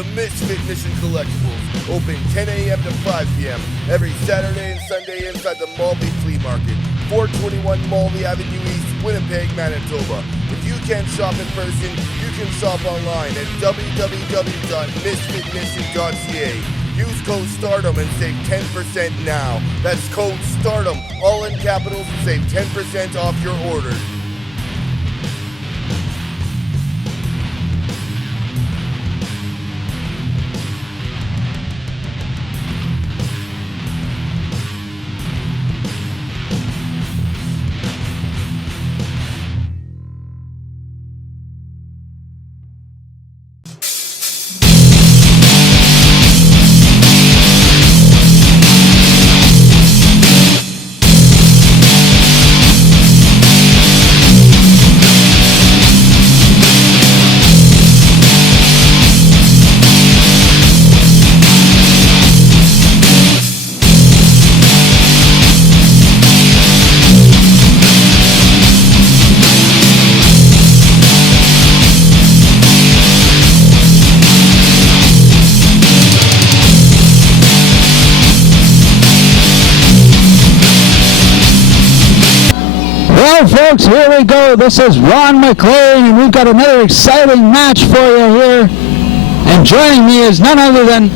the Misfit Mission Collectibles, open 10 a.m. to 5 p.m. every Saturday and Sunday inside the Malby Flea Market, 421 Malby Avenue East, Winnipeg, Manitoba. If you can't shop in person, you can shop online at www.misfitmission.ca. Use code STARDOM and save 10% now. That's code STARDOM, all in capitals, and save 10% off your order. Well, folks, here we go. This is Ron McLean, and we've got another exciting match for you here. And joining me is none other than...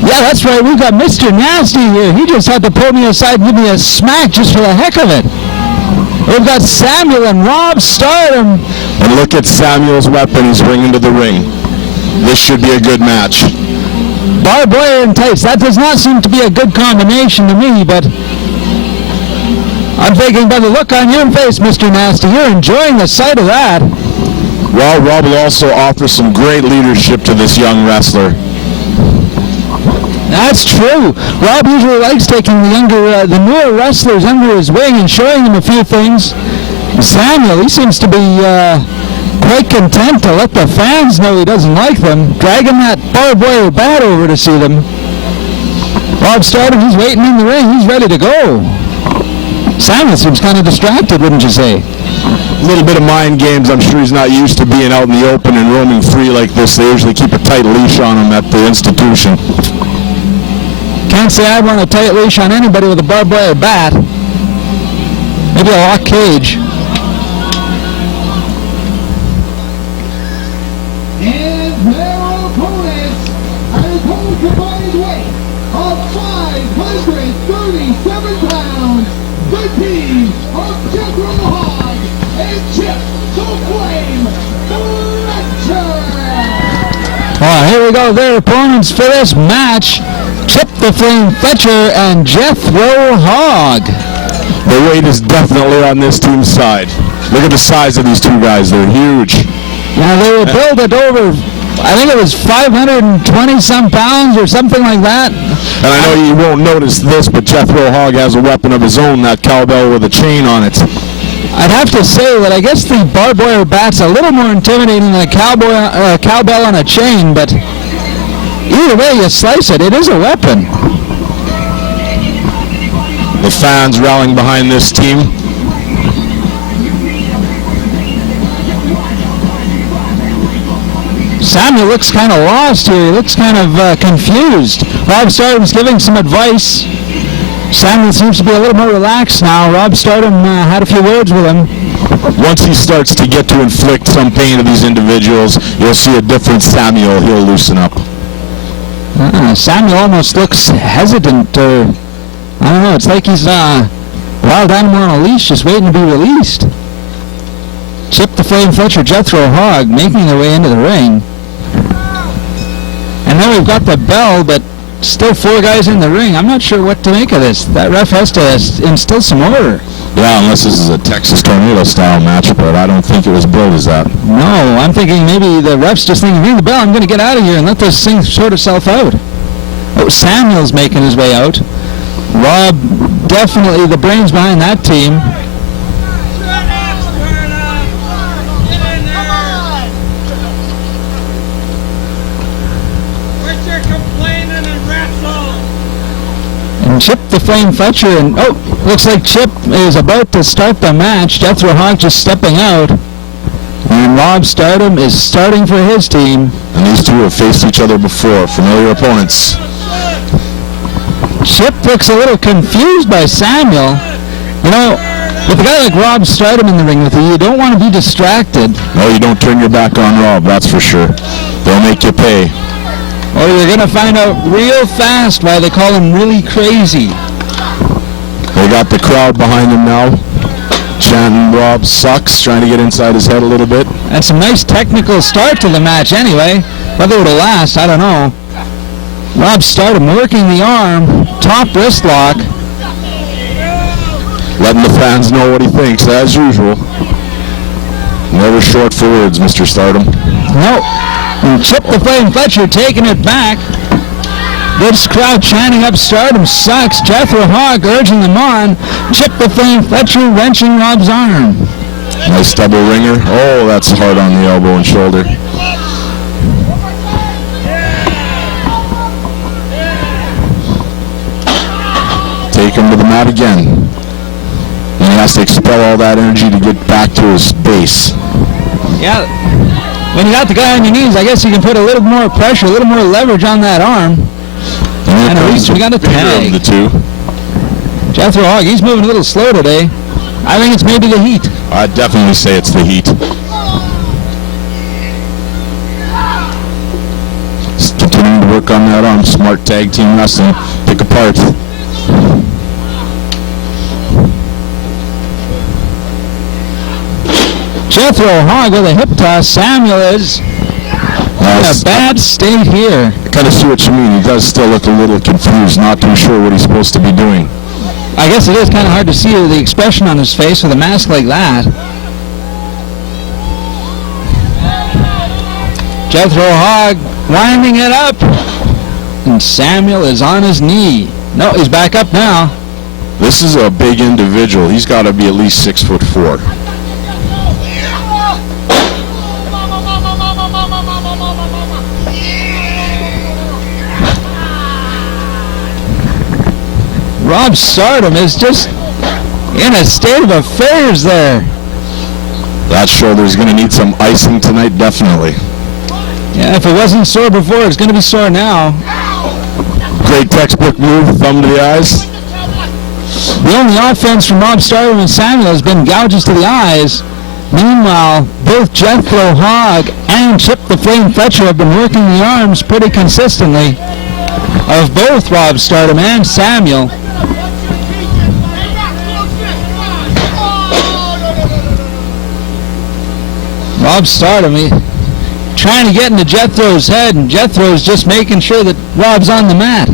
Yeah, that's right. We've got Mr. Nasty here. He just had to pull me aside and give me a smack just for the heck of it. We've got Samuel and Rob Stardom. And look at Samuel's weapon he's bringing to the ring. This should be a good match. Barbed wire and tights. That does not seem to be a good combination to me, but... I'm thinking by the look on your face, Mr. Nasty, you're enjoying the sight of that. Well, Rob will also offer some great leadership to this young wrestler. That's true. Rob usually likes taking the newer wrestlers under his wing and showing them a few things. Samuel, he seems to be quite content to let the fans know he doesn't like them, dragging that barbed wire bat over to see them. Rob Stardom, he's waiting in the ring. He's ready to go. Samuel seems kind of distracted, wouldn't you say? A little bit of mind games. I'm sure he's not used to being out in the open and roaming free like this. They usually keep a tight leash on him at the institution. Can't say I want a tight leash on anybody with a barbed wire bat. Maybe a lock cage. And their opponents are a total combined weight of 537 pounds. The team of Jethro Hogg and Chip the Flame Fletcher. Oh, here we go. Their opponents for this match, Chip the Flame Fletcher and Jethro Hogg. The weight is definitely on this team's side. Look at the size of these two guys. They're huge. Now, they were billed at over, I think it was 520-some pounds or something like that. And I know you won't notice this, but Jethro Hogg has a weapon of his own, that cowbell with a chain on it. I'd have to say that I guess the barbed wire bat's a little more intimidating than a cowbell on a chain, but either way you slice it, it is a weapon. The fans rallying behind this team. Samuel looks kind of lost here. He looks kind of confused. Rob Stardom's giving some advice. Samuel seems to be a little more relaxed now. Rob Stardom had a few words with him. Once he starts to get to inflict some pain to these individuals, you'll see a different Samuel. He'll loosen up. Samuel almost looks hesitant, or I don't know. It's like he's a wild animal on a leash just waiting to be released. Chip the Flame Fletcher, Jethro Hogg making their way into the ring. And then we've got the bell, but still 4 guys in the ring. I'm not sure what to make of this. That ref has to instill some order. Yeah, unless this is a Texas Tornado style match, but I don't think it was billed as that. No, I'm thinking maybe the ref's just thinking, ring the bell, I'm going to get out of here and let this thing sort itself out. Oh, Samuel's making his way out. Rob, definitely the brains behind that team. And Chip the Flame Fletcher, and looks like Chip is about to start the match. Jethro Hogg just stepping out. And Rob Stardom is starting for his team. And these two have faced each other before, familiar opponents. Chip looks a little confused by Samuel. You know, with a guy like Rob Stardom in the ring with you don't want to be distracted. No, you don't turn your back on Rob, that's for sure. They'll make you pay. Or you're going to find out real fast why they call him really crazy. They got the crowd behind them now, chanting Rob sucks, trying to get inside his head a little bit. That's a nice technical start to the match anyway. Whether it'll last, I don't know. Rob Stardom working the arm, top wrist lock. Letting the fans know what he thinks, as usual. Never short for words, Mr. Stardom. No. And Chip the Flame Fletcher taking it back. This crowd chanting up Stardom sucks. Jethro Hogg urging them on. Chip the Flame Fletcher wrenching Rob's arm. Nice double ringer. Oh, that's hard on the elbow and shoulder. Take him to the mat again. And he has to expel all that energy to get back to his base. Yeah. When you got the guy on your knees, I guess you can put a little more pressure, a little more leverage on that arm. And at least we got a tag. The two. Jethro Hogg, he's moving a little slow today. I think it's maybe the heat. I'd definitely say it's the heat. Just continuing to work on that arm. Smart tag team wrestling. Pick apart. Jethro Hogg with a hip toss. Samuel is in a bad state here. I kind of see what you mean. He does still look a little confused, not too sure what he's supposed to be doing. I guess it is kind of hard to see the expression on his face with a mask like that. Jethro Hogg winding it up. And Samuel is on his knee. No, he's back up now. This is a big individual. He's got to be at least 6'4". Rob Stardom is just in a state of affairs there. That shoulder's going to need some icing tonight, definitely. Yeah, if it wasn't sore before, it's going to be sore now. Great textbook move, thumb to the eyes. The only offense from Rob Stardom and Samuel has been gouges to the eyes. Meanwhile, both Jethro Hogg and Chip the Flame Fletcher have been working the arms pretty consistently of both Rob Stardom and Samuel. Rob Stardom, trying to get into Jethro's head, and Jethro's just making sure that Rob's on the mat.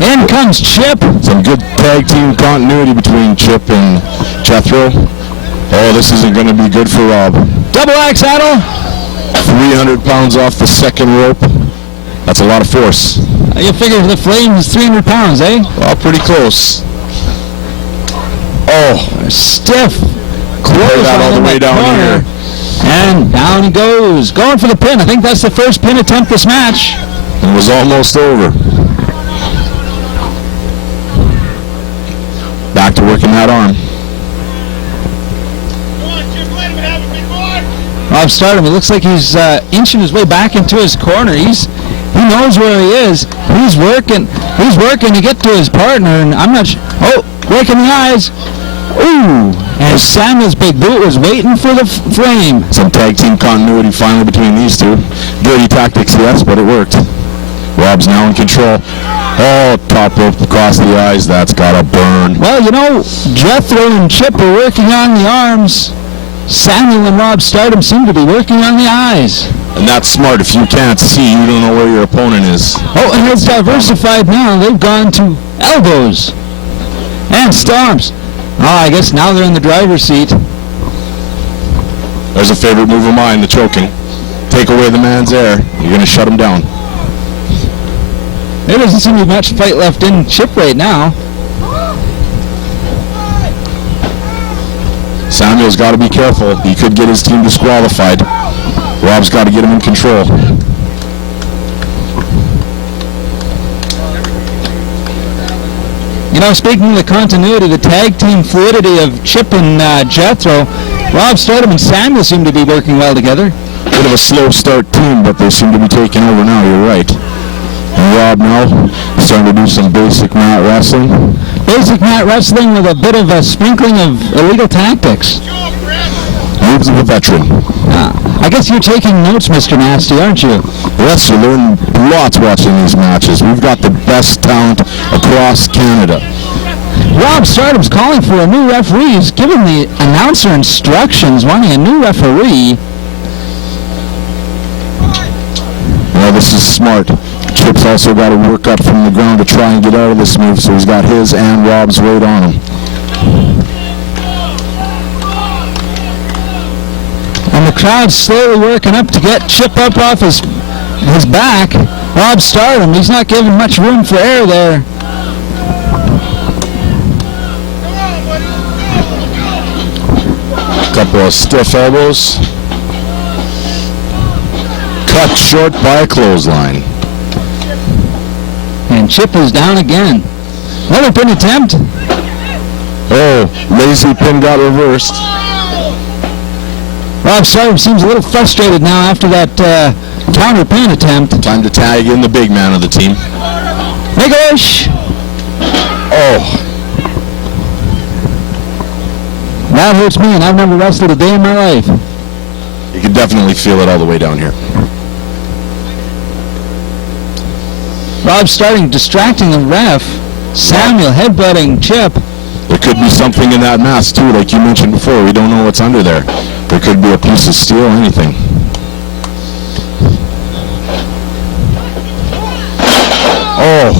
In comes Chip. Some good tag team continuity between Chip and Jethro. Oh, this isn't going to be good for Rob. Double axe saddle. 300 pounds off the second rope. That's a lot of force. You figure the Flame is 300 pounds, eh? Well, pretty close. Oh, stiff. Close that all the way down here. And down he goes. Going for the pin. I think that's the first pin attempt this match. It was almost over. Back to working that arm. Rob Stardom, it looks like he's inching his way back into his corner. He knows where he is. He's working to get to his partner, and I'm not sure. Oh, breaking the eyes. Ooh, and Samuel's big boot was waiting for the Flame. Some tag team continuity finally between these two. Dirty tactics, yes, but it worked. Rob's now in control. Oh, top rope across the eyes. That's gotta burn. Well, you know, Jethro and Chip are working on the arms. Samuel and Rob Stardom seem to be working on the eyes. And that's smart. If you can't see, you don't know where your opponent is. Oh, and it's diversified now. They've gone to elbows and stomps. Oh, I guess now they're in the driver's seat. There's a favorite move of mine, the choking. Take away the man's air. You're going to shut him down. There doesn't seem to be much fight left in Chip right now. Samuel's got to be careful. He could get his team disqualified. Rob's got to get him in control. You know, speaking of the continuity, the tag team fluidity of Chip and Jethro, Rob Stardom and Samuel seem to be working well together. Bit of a slow start team, but they seem to be taking over now, you're right. And Rob now starting to do some basic mat wrestling. Basic mat wrestling with a bit of a sprinkling of illegal tactics. Moves of a veteran. I guess you're taking notes, Mr. Nasty, aren't you? Yes, you learn lots watching these matches. We've got the best talent across Canada. Rob Stardom's calling for a new referee. He's giving the announcer instructions, wanting a new referee. Well, this is smart. Chip's also got to work up from the ground to try and get out of this move, so he's got his and Rob's weight on him. And the crowd's slowly working up to get Chip up off his back. Rob Stardom, he's not giving much room for error there. Couple of stiff elbows. Cut short by a clothesline. And Chip is down again. Another pin attempt. Oh, lazy pin got reversed. Rob Stardom seems a little frustrated now after that counter pin attempt. Time to tag in the big man of the team. Make a wish. Oh, That hurts me, and I've never wrestled a day in my life. you can definitely feel it all the way down here. Rob Stardom distracting the ref. Samuel headbutting Chip. There could be something in that mask too, like you mentioned before. We don't know what's under there. There could be a piece of steel, anything. Oh,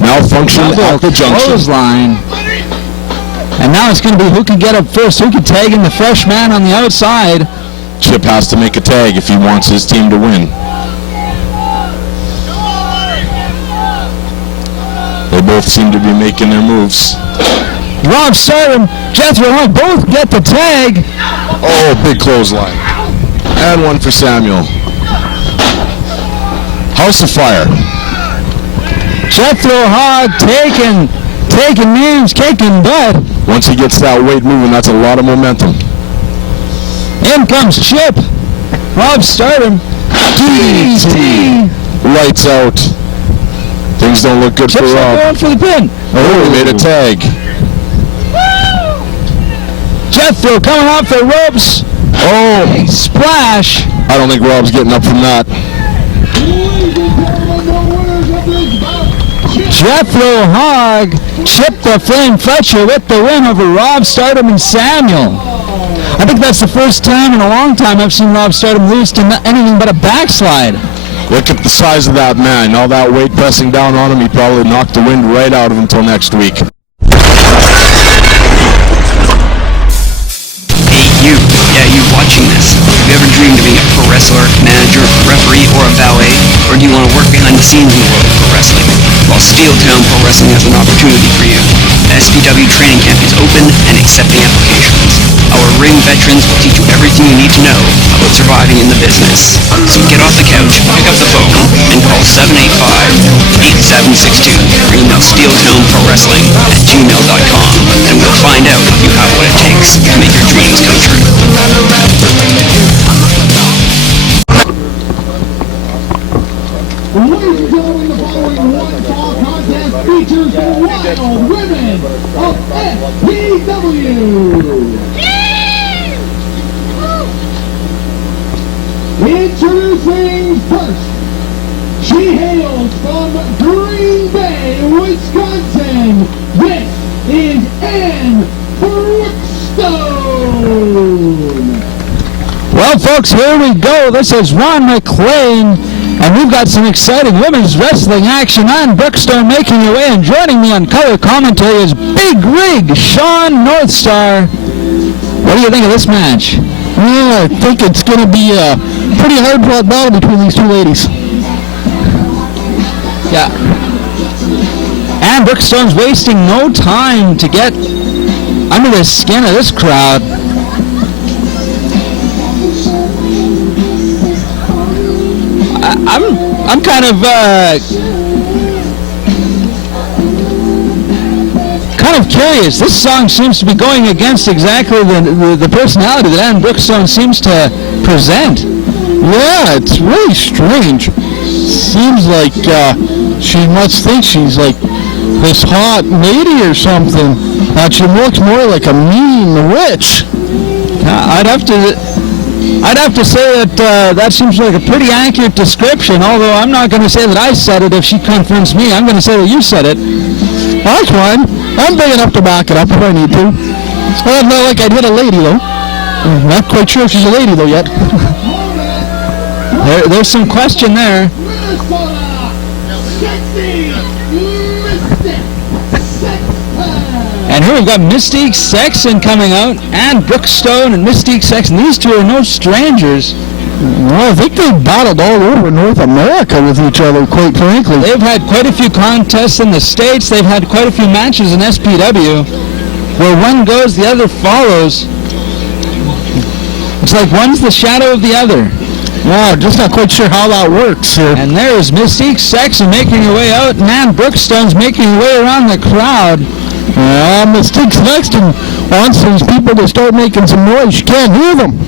malfunction at the junction. Clothesline. And now it's going to be who can get up first, who can tag in the fresh man on the outside. Chip has to make a tag if he wants his team to win. They both seem to be making their moves. Rob Stardom, Jethro Hunt both get the tag. Oh, big clothesline. And one for Samuel. House of Fire. Jethro Hogg taking names, kicking butt. Once he gets that weight moving, that's a lot of momentum. In comes Chip. Rob Stardom. DDT. Lights out. Things don't look good Chip's for not Rob. going for the pin. Oh, he made a tag. Jethro coming off the ropes. Oh, Splash. I don't think Rob's getting up from that. Ladies and gentlemen, the winners of this bout, Jethro Hogg, Chip the Flame Fletcher with the win over Rob Stardom and Samuel. I think that's the first time in a long time I've seen Rob Stardom lose to anything but a backslide. Look at the size of that man. All that weight pressing down on him, he probably knocked the wind right out of him until next week. Hey you, yeah, you watching this. Have you ever dreamed of being a pro wrestler, manager, referee, or a valet? Or do you want to work behind the scenes in the world of pro wrestling? Well, Steeltown Pro Wrestling has an opportunity for you. The SPW training camp is open and accepting applications. Our ring veterans will teach you everything you need to know about surviving in the business. So get off the couch, pick up the phone, and call 785-8762 or email steeltownprowrestling@gmail.com, and we'll find out if you have what it takes to make your dreams come true. ladies and gentlemen, the following one-fall contest features the Wild Women of SPW. Introducing first, she hails from Green Bay, Wisconsin. This is Ann Brookstone. Well, folks, here we go. This is Ron McLean, and we've got some exciting women's wrestling action. Ann Brookstone making her way, and joining me on color commentary is Big Rig Sean Northstar. What do you think of this match? Well, I think it's going to be a pretty hard-fought battle between these two ladies. Yeah. Ann Brookstone's wasting no time to get under the skin of this crowd. I'm kind of kind of curious. This song seems to be going against exactly the personality that Ann Brookstone seems to present. Yeah, it's really strange. Seems like she must think she's like this hot lady or something. That she looks more like a mean witch. I'd have to say that that seems like a pretty accurate description, although I'm not going to say that I said it if she confronts me. I'm going to say that you said it. That's fine. I'm big enough to back it up if I need to. It's not like I'd hit a lady, though. I'm not quite sure if she's a lady, though, yet. There's some question there. And here we've got Mystique Sexton coming out, Ann Brookstone and Mystique Sexton. These two are no strangers. Well, I think they've battled all over North America with each other, quite frankly. They've had quite a few contests in the States. They've had quite a few matches in SPW. Where one goes, the other follows. It's like one's the shadow of the other. Yeah, just not quite sure how that works. And there's Mystique Sexton making her way out, and Ann Brookstone's making her way around the crowd. Mystique Sexton wants these people to start making some noise. You can't hear them.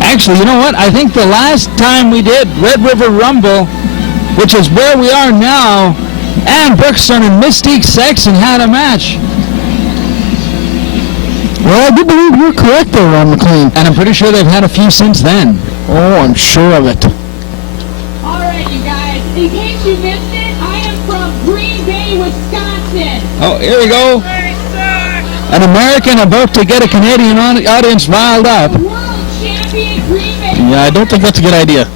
Actually, you know what? I think the last time we did Red River Rumble, which is where we are now, Ann Brookstone and Mystique Sexton had a match. Well, I do believe you're correct there, Ron McLean. And I'm pretty sure they've had a few since then. Oh, I'm sure of it. All right, you guys. In case you missed it, I am from Green Bay, Wisconsin. Oh, here we go. An American about to get a Canadian audience riled up. World champion Green Bay. Yeah, I don't think that's a good idea.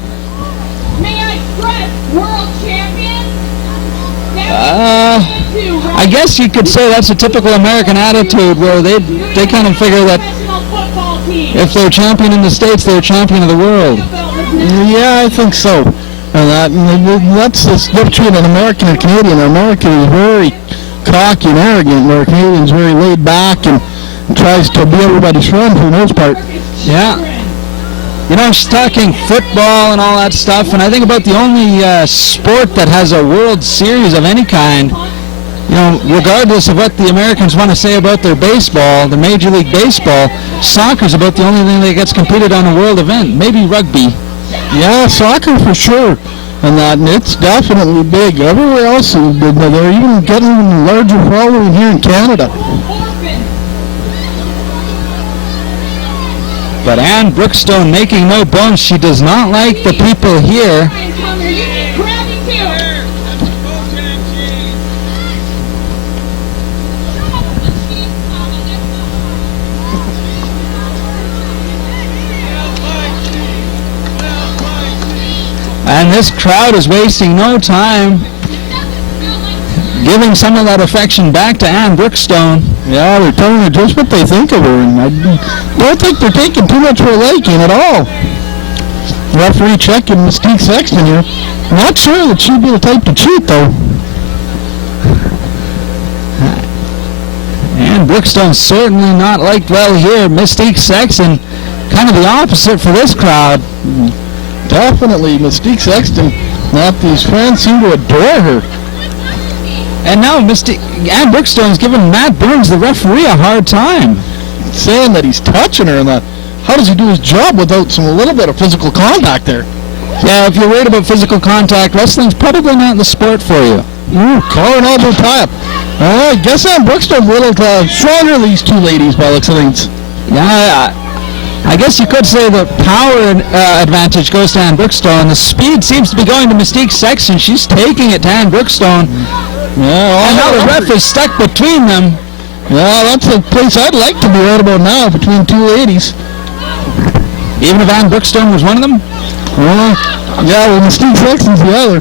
May I stress, world champion? I guess you could say that's a typical American attitude where they kind of figure that if they're champion in the States, they're champion of the world. Yeah, I think so. And that's the difference between an American and a Canadian. An American is very cocky and arrogant, where a Canadian is very laid back and tries to be everybody's friend for the most part. Yeah. You know, she's talking football and all that stuff, and I think about the only sport that has a World Series of any kind. You know, regardless of what the Americans want to say about their baseball, the Major League Baseball, soccer's about the only thing that gets competed on a world event. Maybe rugby. Yeah, soccer for sure. And it's definitely big. Everywhere else, they're even getting a larger following here in Canada. But Ann Brookstone making no bones, she does not like the people here. And this crowd is wasting no time giving some of that affection back to Ann Brookstone. Yeah, they're telling her just what they think of her, and I don't think they're taking too much of a liking at all. Referee checking Mystique Sexton here. Not sure that she'd be the type to cheat, though. Ann Brookstone's certainly not liked well here. Mystique Sexton, kind of the opposite for this crowd. Definitely, Mystique Sexton. Now these fans seem to adore her. And now Ann Brookstone's giving Matt Burns, the referee, a hard time. Saying that he's touching her and that, how does he do his job without a little bit of physical contact there? Yeah, if you're worried about physical contact, wrestling's probably not the sport for you. Ooh, collar and elbow tie-up. I guess Ann Brookstone's a little stronger than these two ladies by the looks of things. Yeah, I guess you could say the power advantage goes to Ann Brookstone. The speed seems to be going to Mystique Sexton. She's taking it to Ann Brookstone. Yeah, and now the ref is stuck between them. Yeah, that's a place I'd like to be right about now, between two ladies. Even if Ann Brookstone was one of them? Yeah, well, Mystique Sexton's the other.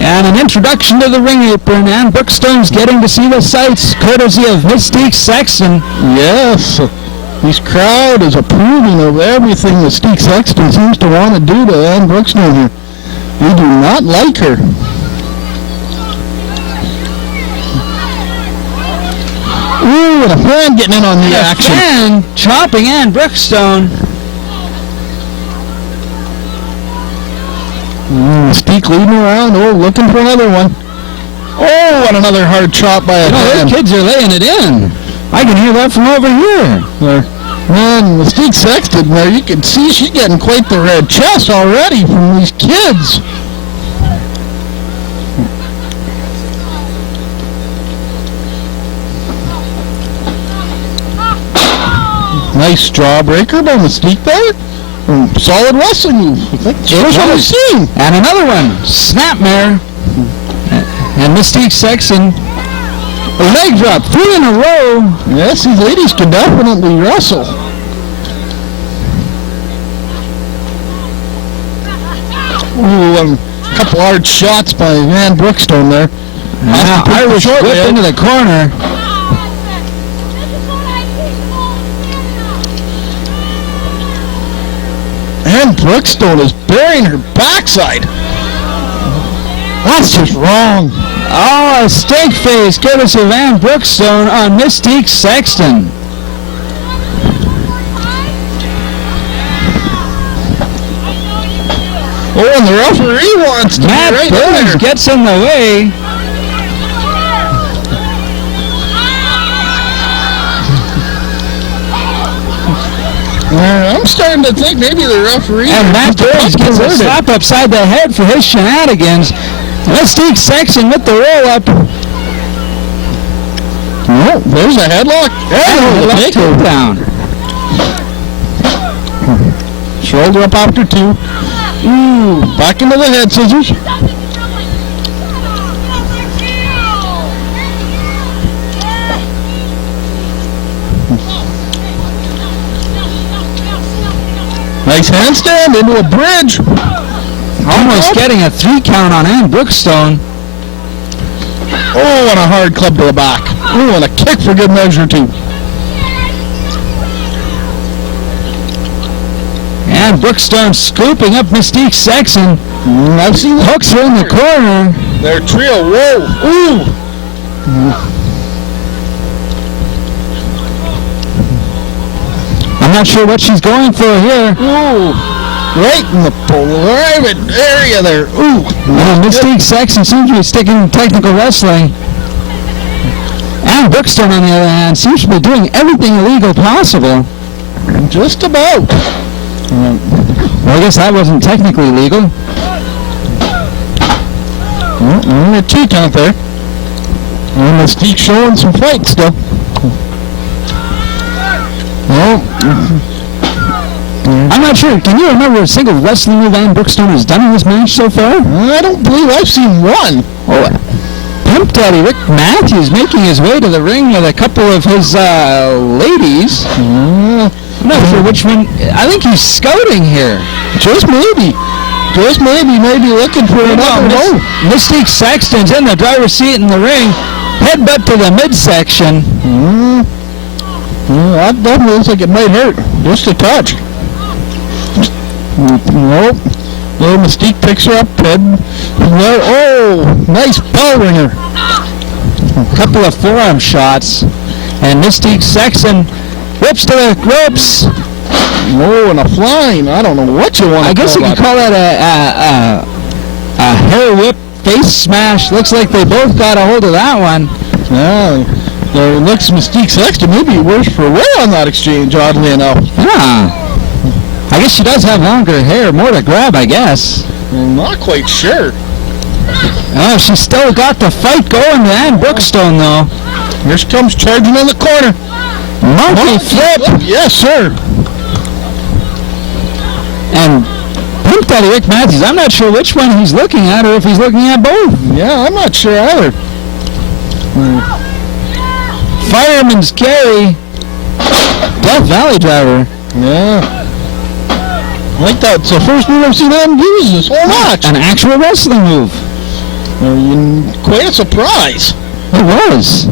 And an introduction to the ring apron. Ann Brookstone's getting to see the sights, courtesy of Mystique Sexton. Yes. This crowd is approving of everything Mystique Sexton seems to want to do to Ann Brookstone here. They do not like her. Ooh, and a fan getting in on the action. And chopping Ann Brookstone. Mystique leading around. Oh, looking for another one. Oh, and another hard chop by a hand. Those kids are laying it in. I can hear that from over here. There. Man, Mystique Sexton there, you can see she's getting quite the red chest already from these kids. Nice jawbreaker by Mystique there. Solid wrestling move. First one I've seen. And another one. Snapmare. And Mystique Sexton. A leg drop. 3 in a row. Yes, these ladies can definitely wrestle. Ooh, a couple hard shots by Ann Brookstone there. Irish whip into the corner. Ann Brookstone is burying her backside. That's just wrong. Oh, a steak face courtesy of Ann Brookstone on Mystique Sexton. Oh, and the referee wants to Matt be right Burns there. gets in the way. I'm starting to think maybe the referee... And Matt Burns gets a slap upside the head for his shenanigans. Mystique Sexton with the roll-up. Oh, there's a headlock. And a left hook down. Shoulder up after 2. Ooh, back into the head scissors. Nice handstand into a bridge. Almost getting a 3 count on Ann Brookstone. Oh, and a hard club to the back. Oh, and a kick for good measure, too. Ann Brookstone scooping up Mystique Sexton. I've seen that. Hooks her in the corner. Their trio, whoa, ooh. I'm not sure what she's going for here. Ooh, right in the private area there. Ooh. Well, Mystique Sexton seems to be sticking to technical wrestling. Ann Brookstone, on the other hand, seems to be doing everything illegal possible. Just about. Well, I guess that wasn't technically legal. A 2 count there. And Mystique showing some fight still. I'm not sure. Can you remember a single wrestling move Ann Brookstone has done in this match so far? I don't believe I've seen one. Oh, Pimp Daddy Rick Matthews making his way to the ring with a couple of his ladies. I'm not sure which one. I think he's scouting here. Just maybe. Just maybe looking for another low. Mystique Sexton's in the driver's seat in the ring. Headbutt to the midsection. That definitely looks like it might hurt. Just a touch. Nope. Little Mystique picks her up. Head. Oh, nice bell ringer. A couple of forearm shots. And Mystique Sexton whips to the ropes. Oh, and a flying. I don't know what you want to I guess you could call that a hair whip face smash. Looks like they both got a hold of that one. Yeah. There looks Mystique Sexton maybe worse for wear on that exchange, oddly enough. Yeah. I guess she does have longer hair, more to grab, I guess. I'm not quite sure. Oh, she's still got the fight going to Ann Brookstone, though. Here she comes charging in the corner. Monkey flip. Yes, sir. And Pimp Daddy Rick Matthews, I'm not sure which one he's looking at or if he's looking at both. Yeah, I'm not sure either. Fireman's carry. Death Valley driver. Yeah. Like that. It's the first move I've seen them use this whole match. An actual wrestling move. Quite a surprise. It was.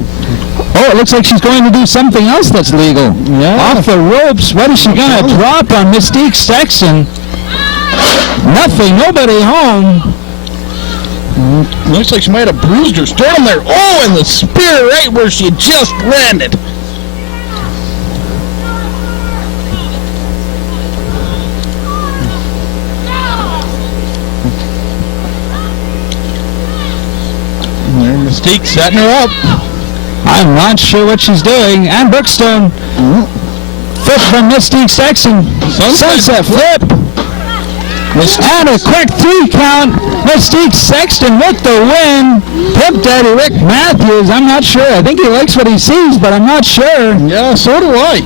Oh, it looks like she's going to do something else that's legal. Yeah. Off the ropes. What is she going to drop on Mystique Sexton? Nothing. Nobody home. Looks like she might have bruised her sternum there. Oh, and the spear right where she just landed. There, Mystique setting her up. I'm not sure what she's doing. And Brookstone. Flip from Mystique Sexton. Sunset flip. And a quick 3 count. Mystique Sexton with the win. Pimp Daddy Rick Matthews. I'm not sure. I think he likes what he sees, but I'm not sure. Yeah, so do I.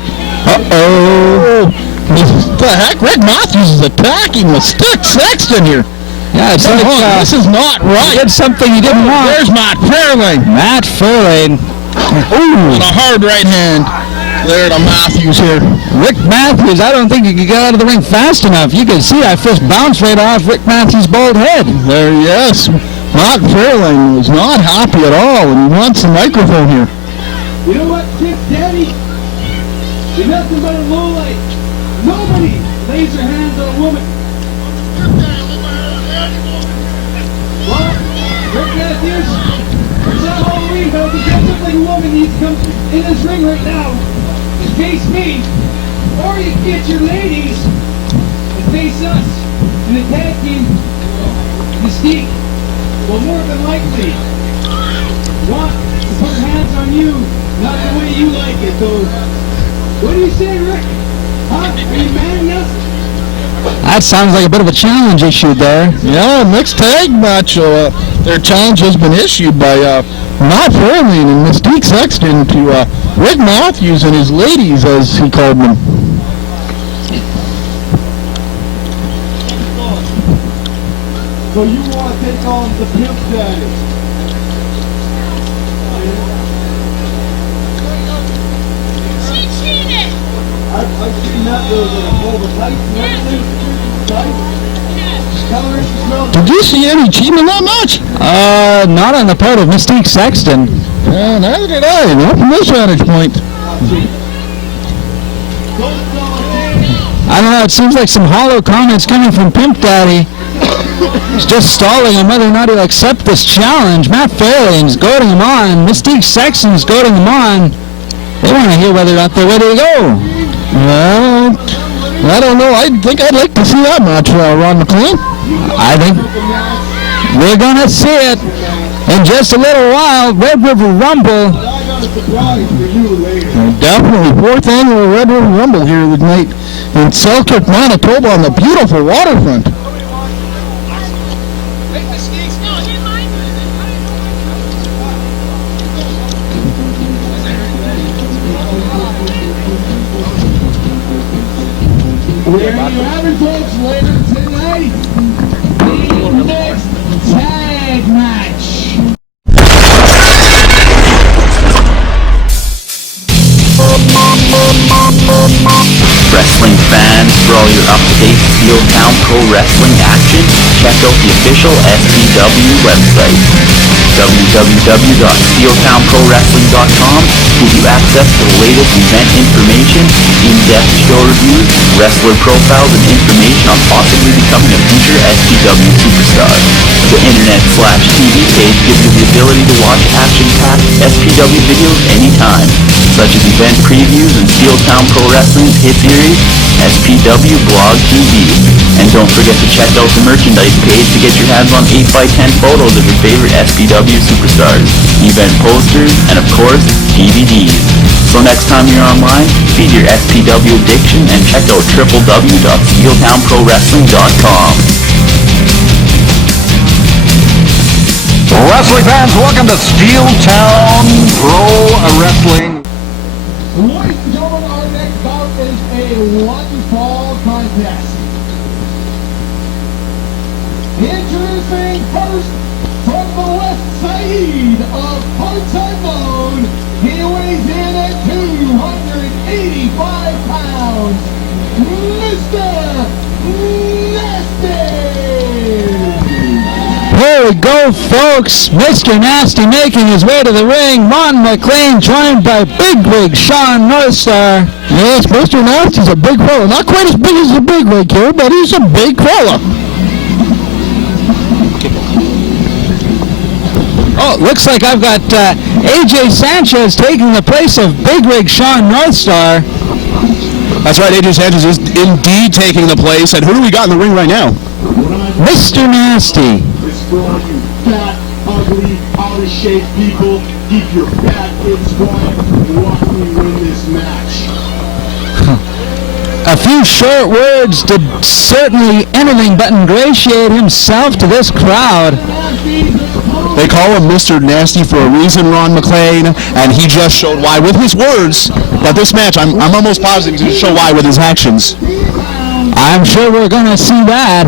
Uh-oh. What the heck? Rick Matthews is attacking Mystique Sexton here. Yeah, it's like this is not right. He did something he didn't want. There's Matt Fairlane. Matt Fairlane. Ooh. And a hard right hand. There to Matthews here. Rick Matthews, I don't think he could get out of the ring fast enough. You can see that fist bounce right off Rick Matthews' bald head. There, yes. Matt Fairlane was not happy at all, and he wants the microphone here. You know what, Pimp Daddy? You're nothing but a lowlight. Nobody lays their hands on a woman. Well, Rick Matthews, it's not Halloween, but if you got something like a woman needs to come in this ring right now and face me, or you can get your ladies and face us in a tag team Mystique will more than likely want to put her hands on you, not the way you like it, though. What do you say, Rick? Huh? Are you mad enough? That sounds like a bit of a challenge issued there. Yeah, mixed tag match. Their challenge has been issued by Matt Fairlane and Mystique Sexton to Rick Matthews and his ladies, as he called them. So you want to take on the Pimp Daddy? She cheated! I've seen that. There was a whole tights and everything. Tights. Tell her she smells. Did you see any cheating in that match? Not on the part of Mystique Sexton. Yeah, neither did I. Not from this vantage point. I don't know, it seems like some hollow comments coming from Pimp Daddy. He's just stalling on whether or not he'll accept this challenge. Matt Fairlane's goading him on. Mystique Sexton's goading him on. They want to hear whether or not they're ready to go. Well, I don't know. I think I'd like to see that match, Ron McLean. I think we're going to see it in just a little while. Red River Rumble. I got a surprise for you later. Definitely. 4th annual Red River Rumble here tonight in Selkirk, Manitoba on the beautiful waterfront. There you have it, folks. Later tonight, the next tag match. Wrestling fans, for all your up-to-date Steeltown Pro Wrestling action, check out the official SPW website. www.steeltownprowrestling.com gives you access to the latest event information, in-depth show reviews, wrestler profiles, and information on possibly becoming a future SPW superstar. The internet/TV page gives you the ability to watch action-packed SPW videos anytime, such as event previews and Steeltown Pro Wrestling's hit series, SPW Blog TV. And don't forget to check out the merchandise page to get your hands on 8x10 photos of your favorite SPW superstars, event posters, and of course, DVDs. So next time you're online, feed your SPW addiction and check out www.steeltownprowrestling.com. Wrestling fans, welcome to Steeltown Pro Wrestling. Ladies and gentlemen, our next bout is a one-fall contest. Introducing first from the west side of Part-Time Mode, he weighs in at 285 pounds, Mr. Nasty! Here we go, folks. Mr. Nasty making his way to the ring. Ron McLean joined by bigwig Sean Northstar. Yes, Mr. Nasty's a big fella. Not quite as big as the bigwig here, but he's a big fella. Oh, looks like I've got AJ Sanchez taking the place of Big Rig Sean Northstar. That's right, AJ Sanchez is indeed taking the place. And who do we got in the ring right now? Mr. Nasty. It's for all you fat, ugly, out of shape people. Keep your fat kids quiet and watch me win this match. A few short words did certainly anything but ingratiate himself to this crowd. They call him Mr. Nasty for a reason, Ron McClain, and he just showed why with his words. But this match, I'm almost positive he's going to show why with his actions. I'm sure we're going to see that.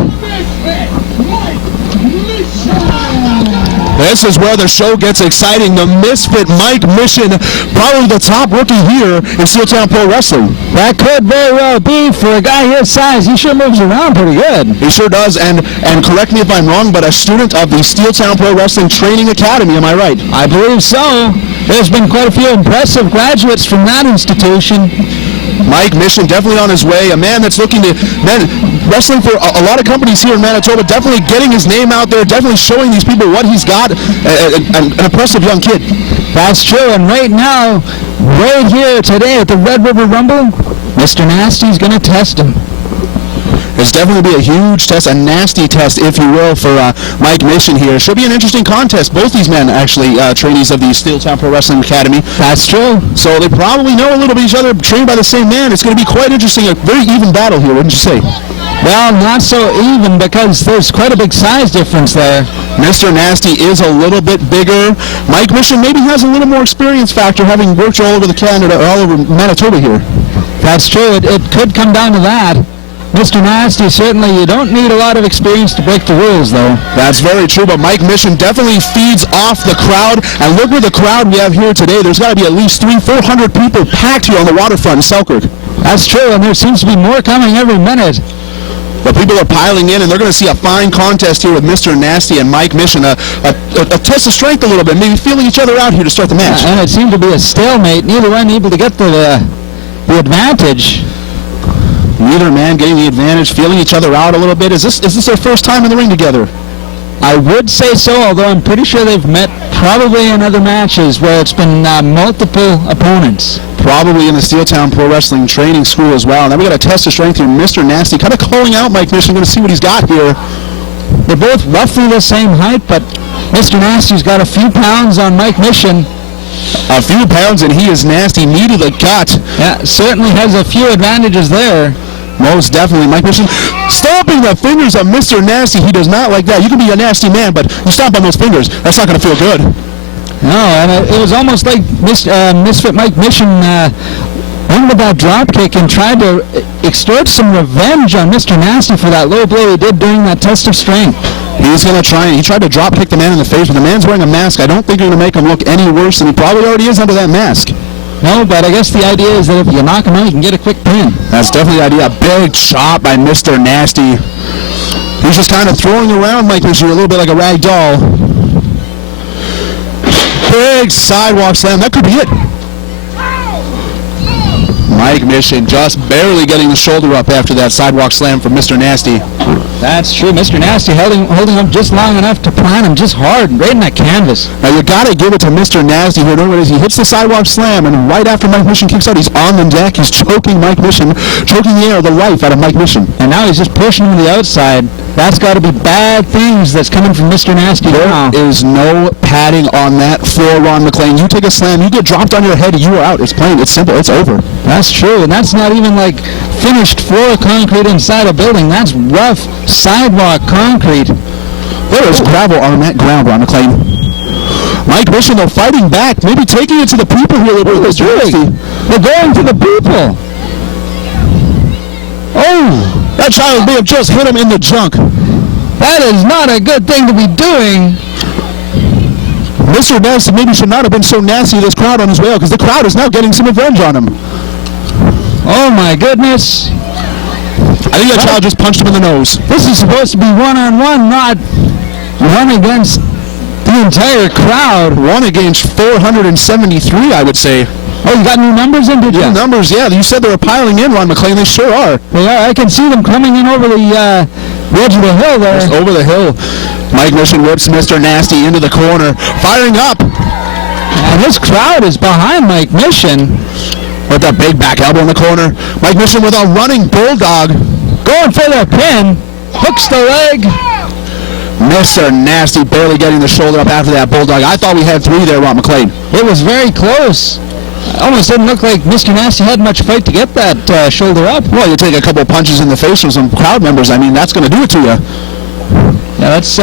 This is where the show gets exciting. The Misfit Mike Mission, probably the top rookie here in Steeltown Pro Wrestling. That could very well be for a guy his size. He sure moves around pretty good. He sure does, and correct me if I'm wrong, but a student of the Steeltown Pro Wrestling Training Academy, am I right? I believe so. There's been quite a few impressive graduates from that institution. Mike Mission definitely on his way, a man that's looking to, wrestling for a lot of companies here in Manitoba, definitely getting his name out there, definitely showing these people what he's got, an impressive young kid. That's true, and right now, right here today at the Red River Rumble, Mr. Nasty's going to test him. It's definitely be a huge test, a nasty test, if you will, for Mike Mission here. Should be an interesting contest. Both these men, actually, trainees of the Steeltown Pro Wrestling Academy. That's true. So they probably know a little bit of each other, trained by the same man. It's going to be quite interesting, a very even battle here, wouldn't you say? Well, not so even because there's quite a big size difference there. Mr. Nasty is a little bit bigger. Mike Mission maybe has a little more experience factor, having worked all over the Canada, or all over Manitoba here. That's true. It could come down to that. Mr. Nasty, certainly you don't need a lot of experience to break the rules, though. That's very true, but Mike Mission definitely feeds off the crowd. And look at the crowd we have here today. There's got to be at least 300-400 people packed here on the waterfront in Selkirk. That's true, and there seems to be more coming every minute. But people are piling in, and they're going to see a fine contest here with Mr. Nasty and Mike Mission. A test of strength a little bit, maybe feeling each other out here to start the match. And it seemed to be a stalemate. Neither one able to get the advantage. Neither man getting the advantage, feeling each other out a little bit. Is this their first time in the ring together? I would say so, although I'm pretty sure they've met probably in other matches where it's been multiple opponents. Probably in the Steeltown Pro Wrestling Training School as well. And then we got a test of strength here. Mr. Nasty kind of calling out Mike Mission. Going to see what he's got here. They're both roughly the same height, but Mr. Nasty's got a few pounds on Mike Mission. A few pounds, and he is nasty, meat of the gut. Yeah, certainly has a few advantages there. Most definitely. Mike Mission stomping the fingers of Mr. Nasty. He does not like that. You can be a nasty man, but you stomp on those fingers. That's not going to feel good. No, and it was almost like Misfit Mike Mission went with that drop kick and tried to extort some revenge on Mr. Nasty for that low blow he did during that test of strength. He's going to try, and he tried to drop kick the man in the face, but the man's wearing a mask. I don't think you're going to make him look any worse than he probably already is under that mask. No, but I guess the idea is that if you knock him out, you can get a quick pin. That's definitely the idea. A big chop by Mr. Nasty. He's just kind of throwing around Mike Mission a little bit like a rag doll. Big sidewalk slam. That could be it. Mike Mission just barely getting the shoulder up after that sidewalk slam from Mr. Nasty. That's true. Mr. Nasty holding him just long enough to plant him just hard, right in that canvas. Now you got to give it to Mr. Nasty here. Notice he hits the sidewalk slam, and right after Mike Mission kicks out, he's on the deck. He's choking Mike Mission, choking the air, the life out of Mike Mission. And now he's just pushing him to the outside. That's got to be bad things that's coming from Mr. Nasty now. There is no padding on that floor, Ron McClain. You take a slam, you get dropped on your head, you are out. It's plain, it's simple, it's over. That's true, and that's not even like finished floor concrete inside a building. That's rough sidewalk concrete. There is gravel on that ground, Ron McClain. Mike Mission, though, fighting back, maybe taking it to the people here. They're going to the people. Oh! That child may have just hit him in the junk. That is not a good thing to be doing. Mr. Nasty maybe should not have been so nasty to this crowd on his way out, because the crowd is now getting some revenge on him. Oh my goodness. I think that child just punched him in the nose. This is supposed to be one-on-one, not one against the entire crowd. One against 473, I would say. Oh, you got new numbers in, did you? New numbers, yeah. You said they were piling in, Ron McClain. They sure are. They are. I can see them coming in over the the edge of the hill there. Just over the hill. Mike Mission whips Mr. Nasty into the corner. Firing up. And this crowd is behind Mike Mission. With that big back elbow in the corner. Mike Mission with a running bulldog. Going for the pin. Hooks the leg. Mr. Nasty barely getting the shoulder up after that bulldog. I thought we had 3 there, Ron McLean. It was very close. Almost didn't look like Mr. Nasty had much fight to get that shoulder up. Well, you take a couple punches in the face from some crowd members. I mean, that's going to do it to you. Yeah, that's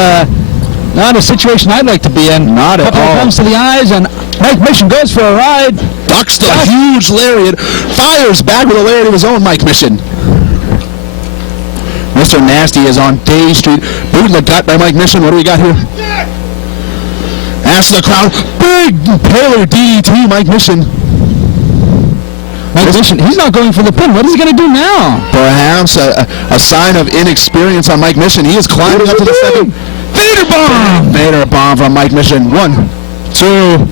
not a situation I'd like to be in. Not at all. Couple comes to the eyes, and Mike Mission goes for a ride. Ducks the huge lariat. Fires back with a lariat of his own, Mike Mission. Mr. Nasty is on Day Street. Boot in the gut by Mike Mission. What do we got here? Ask the crowd. Big Paler DDT, Mike Mission. Mike Mission, he's not going for the pin. What is he going to do now? Perhaps a sign of inexperience on Mike Mission. He is climbing up to the second. Vader bomb! Vader bomb from Mike Mission. 1, 2, 3.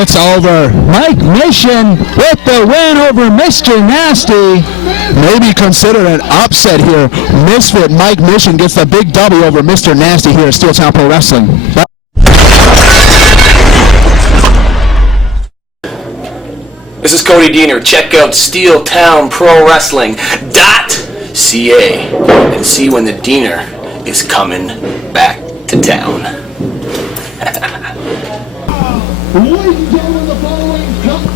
It's over. Mike Mission with the win over Mr. Nasty. Maybe consider an upset here. Misfit Mike Mission gets the big W over Mr. Nasty here at Steeltown Pro Wrestling. This is Cody Diener. Check out SteelTownProWrestling.ca and see when the Diener is coming back to town. Ladies and gentlemen, the following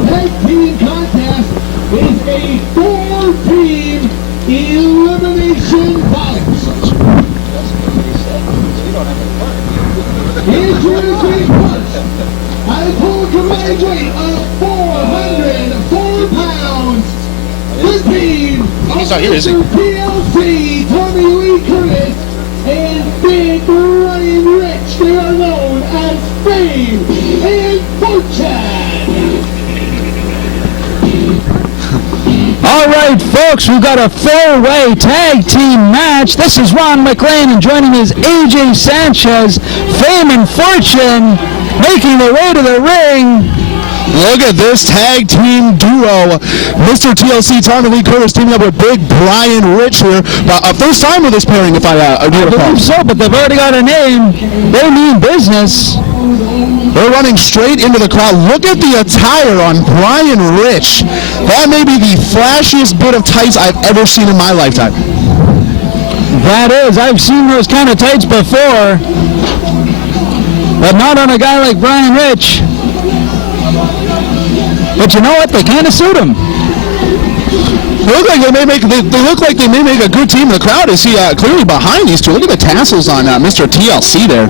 tag team contest is a 4-team elimination bout. Introducing first, at a total combined weight of 404 pounds, the team of Mr. TLC, Tommy Lee Curtis, and Big Ryan Rich. They are known as Fame and Fortune. All right, folks, we've got a four-way tag team match. This is Ron McLean, and joining me is AJ Sanchez, Fame and Fortune, making their way to the ring. Look at this tag team duo. Mr. TLC, Tommy Lee Curtis, teaming up with Big Brian Rich here. First time with this pairing, if I believe so, but they've already got a name. They mean business. They're running straight into the crowd. Look at the attire on Brian Rich. That may be the flashiest bit of tights I've ever seen in my lifetime. That is. I've seen those kind of tights before, but not on a guy like Brian Rich. But you know what? They kind of suit him. They look like they may make a good team. The crowd is clearly behind these two. Look at the tassels on Mr. TLC there.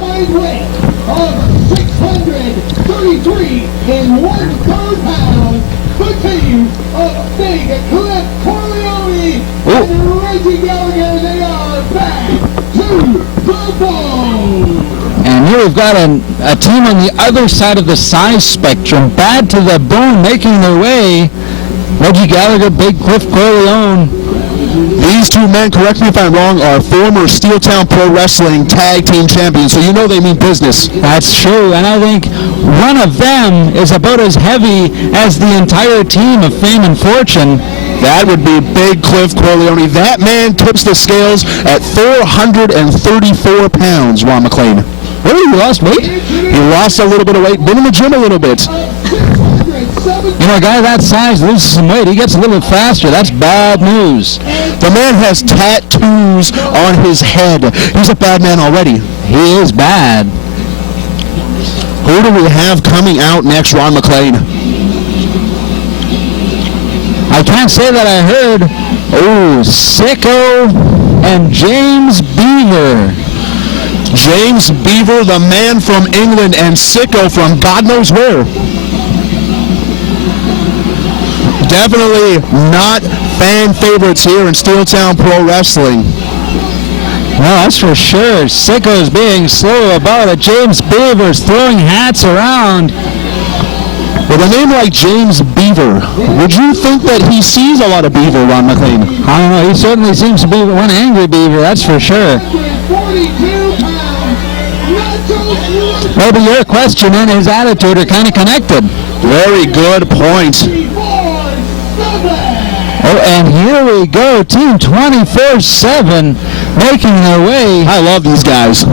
633 1/3 pounds. The team of Big Cliff Corleone and Reggie Gallagher. They are back to the bone. And here we've got a team on the other side of the size spectrum, Bad to the Bone, making their way. Reggie Gallagher, Big Cliff Corleone. These two men, correct me if I'm wrong, are former Steeltown Pro Wrestling Tag Team Champions, so you know they mean business. That's true, and I think one of them is about as heavy as the entire team of Fame and Fortune. That would be Big Cliff Corleone. That man tips the scales at 434 pounds, Ron McLean. Really? He lost weight? He lost a little bit of weight. Been in the gym a little bit. You know, a guy that size loses some weight. He gets a little bit faster. That's bad news. The man has tattoos on his head. He's a bad man already. He is bad. Who do we have coming out next, Ron McLean? I can't say that I heard. Oh, Sicko and James Beaver. James Beaver, the man from England, and Sicko from God knows where. Definitely not fan favorites here in Steeltown Pro Wrestling. No, that's for sure. Sicko's being slow about it. James Beaver's throwing hats around. With a name like James Beaver, would you think that he sees a lot of beaver, Ron McLean? I don't know. He certainly seems to be one angry beaver, that's for sure. Maybe your question and his attitude are kind of connected. Very good point. Oh, and here we go. Team 24/7 making their way. I love these guys.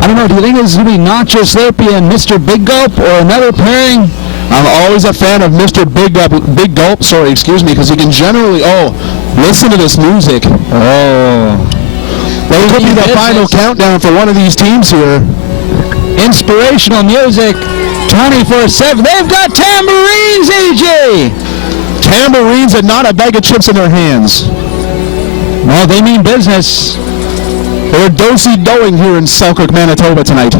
I don't know, do you think this is going to be Nacho Slurpee and Mr. Big Gulp or another pairing? I'm always a fan of Mr. Big Gulp, because he can generally, listen to this music. That could be the final countdown for one of these teams here. Inspirational music, 24/7. They've got tambourines, AJ! Tambourines and not a bag of chips in their hands. Well, they mean business. They're do-si-doing here in Selkirk, Manitoba tonight.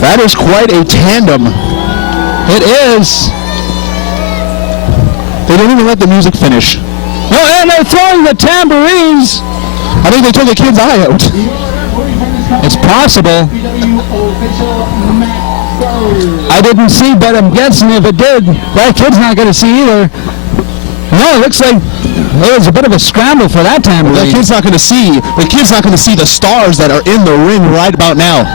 That is quite a tandem. It is. They didn't even let the music finish. No, and they're throwing the tambourines. I think they took the kid's eye out. It's possible. I didn't see, but I'm guessing if it did, that kid's not going to see either. No, it looks like it was a bit of a scramble for that tambourine. The kid's not going to see. The kid's not going to see the stars that are in the ring right about now.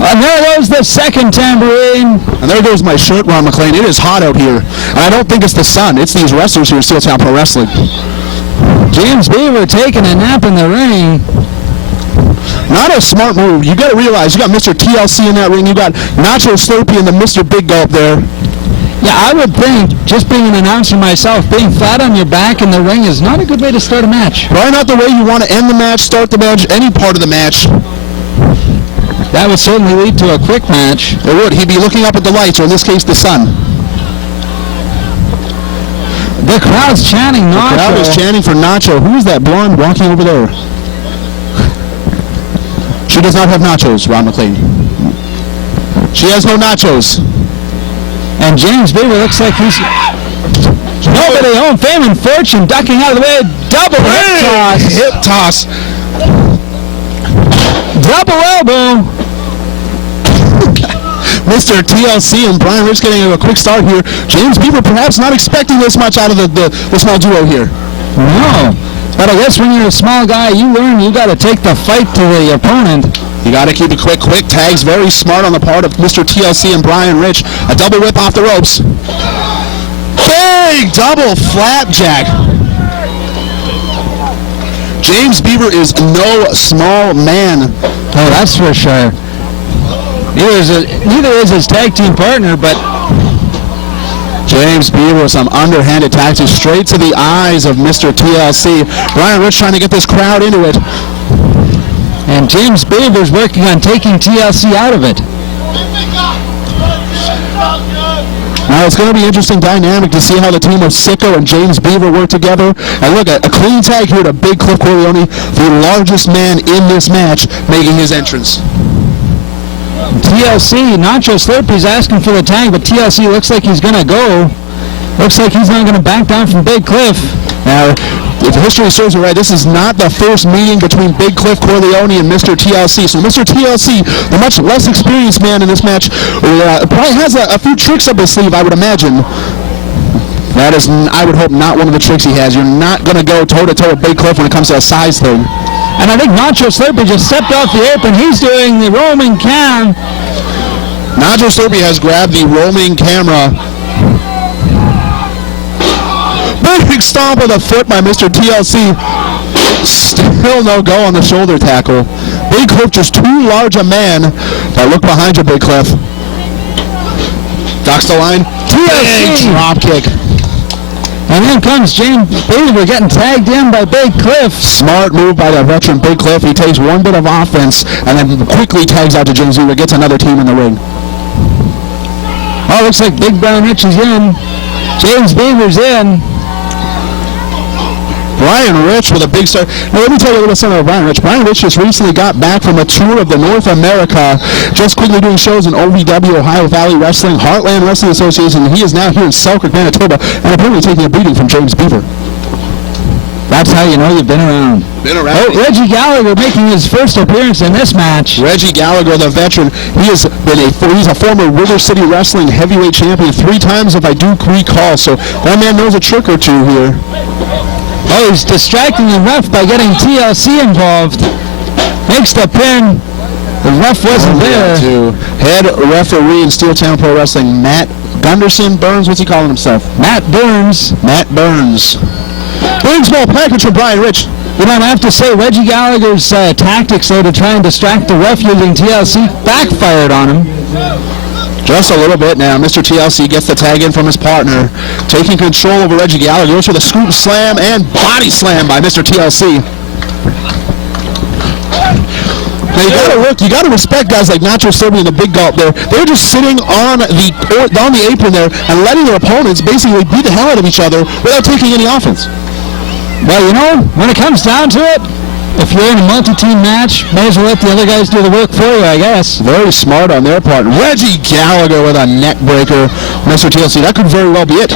And there goes the second tambourine. And there goes my shirt, Ron McLean. It is hot out here. And I don't think it's the sun. It's these wrestlers here at Steeltown Pro Wrestling. James Beaver taking a nap in the ring. Not a smart move. You got to realize you got Mr. TLC in that ring. You got Nacho Slurpee and the Mr. Big Gulp there. Yeah, I would think, just being an announcer myself, being flat on your back in the ring is not a good way to start a match. Probably not the way you want to end the match, start the match, any part of the match. That would certainly lead to a quick match. It would. He'd be looking up at the lights, or in this case, the sun. The crowd's chanting Nacho. The crowd is chanting for Nacho. Who's that blonde walking over there? She does not have nachos, Ron McLean. She has no nachos. And James Beaver looks like he's... Nobody home, fame and fortune, ducking out of the way. Double hip toss. Hip toss. Double elbow. Mr. TLC and Brian Rich getting a quick start here. James Beaver perhaps not expecting this much out of the small duo here. No. But I guess when you're a small guy, you learn you got to take the fight to the opponent. You got to keep it quick. Quick tags, very smart on the part of Mr. TLC and Brian Rich. A double whip off the ropes. Big double flapjack. James Beaver is no small man. Oh, that's for sure. Neither is his tag team partner, but James Beaver with some underhanded tactics straight to the eyes of Mr. TLC. Brian Rich trying to get this crowd into it. And James Beaver's working on taking TLC out of it. Now it's going to be interesting dynamic to see how the team of Sicko and James Beaver work together. And look at a clean tag here to Big Cliff Corleone, the largest man in this match, making his entrance. TLC, Nacho Slurpee's asking for the tag, but TLC looks like he's going to go. Looks like he's not going to back down from Big Cliff. Now, if history serves me right, this is not the first meeting between Big Cliff Corleone and Mr. TLC. So Mr. TLC, the much less experienced man in this match, probably has a few tricks up his sleeve, I would imagine. That is, I would hope, not one of the tricks he has. You're not going to go toe-to-toe with Big Cliff when it comes to a size thing. And I think Nacho Slurpee just stepped off the apron. He's doing the roaming cam. Nacho Slurpee has grabbed the roaming camera. Big stomp of the foot by Mr. TLC. Still no go on the shoulder tackle. Big Cliff just too large a man. Now look behind you, Big Cliff. Ducks the line. TLC. Drop kick. And then comes James Beaver getting tagged in by Big Cliff. Smart move by the veteran Big Cliff. He takes one bit of offense and then quickly tags out to James Beaver. Gets another team in the ring. Oh, looks like Big Brown Rich is in. James Beaver's in. Brian Rich with a big start. Now let me tell you a little something about Brian Rich. Brian Rich just recently got back from a tour of the North America, just quickly doing shows in OVW, Ohio Valley Wrestling, Heartland Wrestling Association. He is now here in Selkirk, Manitoba, and apparently taking a beating from James Beaver. That's how you know you've been around. Oh, Reggie Gallagher making his first appearance in this match. Reggie Gallagher, the veteran, he's a former River City Wrestling heavyweight champion 3 times, if I do recall. So that man knows a trick or two here. Oh, he's distracting the ref by getting TLC involved. Makes the pin. The ref wasn't there. Head referee in Steeltown Pro Wrestling, Matt Gunderson. Burns, what's he calling himself? Matt Burns. Matt Burns. Big small package from Brian Rich. You know, I have to say, Reggie Gallagher's tactics, though, to try and distract the ref using TLC backfired on him. Just a little bit now. Mr. TLC gets the tag in from his partner, taking control over Reggie Gallagher. Goes for the scoop slam and body slam by Mr. TLC. Now you gotta respect guys like Nacho Silva and the Big Gulp there. They're just sitting on the apron there and letting their opponents basically beat the hell out of each other without taking any offense. Well, you know, when it comes down to it, if you're in a multi-team match, may as well let the other guys do the work for you, I guess. Very smart on their part. Reggie Gallagher with a neck breaker. Mr. TLC, that could very well be it.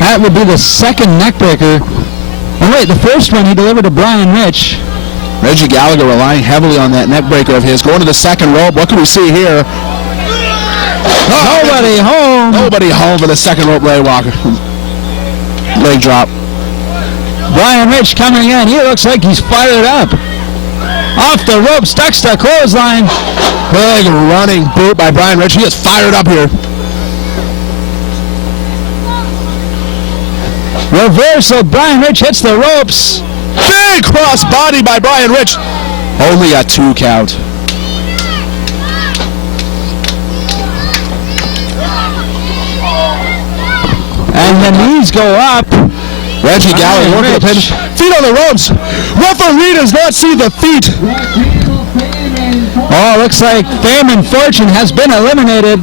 That would be the second neck breaker. Oh wait, the first one he delivered to Brian Rich. Reggie Gallagher relying heavily on that neck breaker of his. Going to the second rope. What can we see here? Nobody home. Nobody home for the second rope leg walker. Leg drop. Brian Rich coming in. He looks like he's fired up. Off the rope, stuck to clothesline. Big running boot by Brian Rich. He is fired up here. Reversal. Brian Rich hits the ropes. Big cross body by Brian Rich. Only a 2 count. And the knees go up. Reggie Gallagher working the pin. Feet on the ropes. Referee does not see the feet. Oh, looks like Fame and Fortune has been eliminated.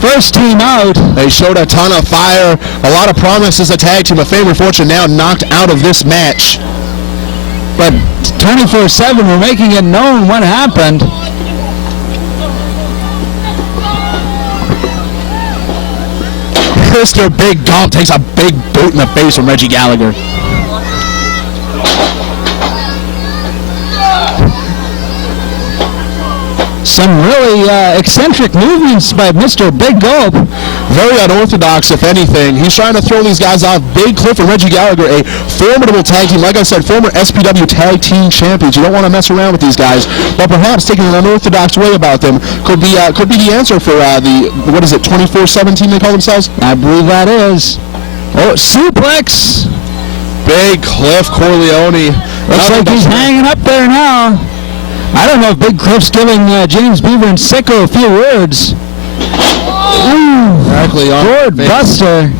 First team out. They showed a ton of fire. A lot of promise as a tag team. But Fame and Fortune now knocked out of this match. But 24/7 were making it known what happened. Mr. Big Gulp takes a big boot in the face from Reggie Gallagher. Some really eccentric movements by Mr. Big Gulp. Very unorthodox, if anything. He's trying to throw these guys off. Big Cliff and Reggie Gallagher, a formidable tag team. Like I said, former SPW Tag Team Champions. You don't want to mess around with these guys. But perhaps taking an unorthodox way about them could be the answer for the, what is it, 24/7 team they call themselves? I believe that is. Oh, suplex. Big Cliff Corleone. Looks like he's hanging up there now. I don't know if Big Cliff's giving James Beaver and Sicko a few words. Ooh, directly on Lord Buster.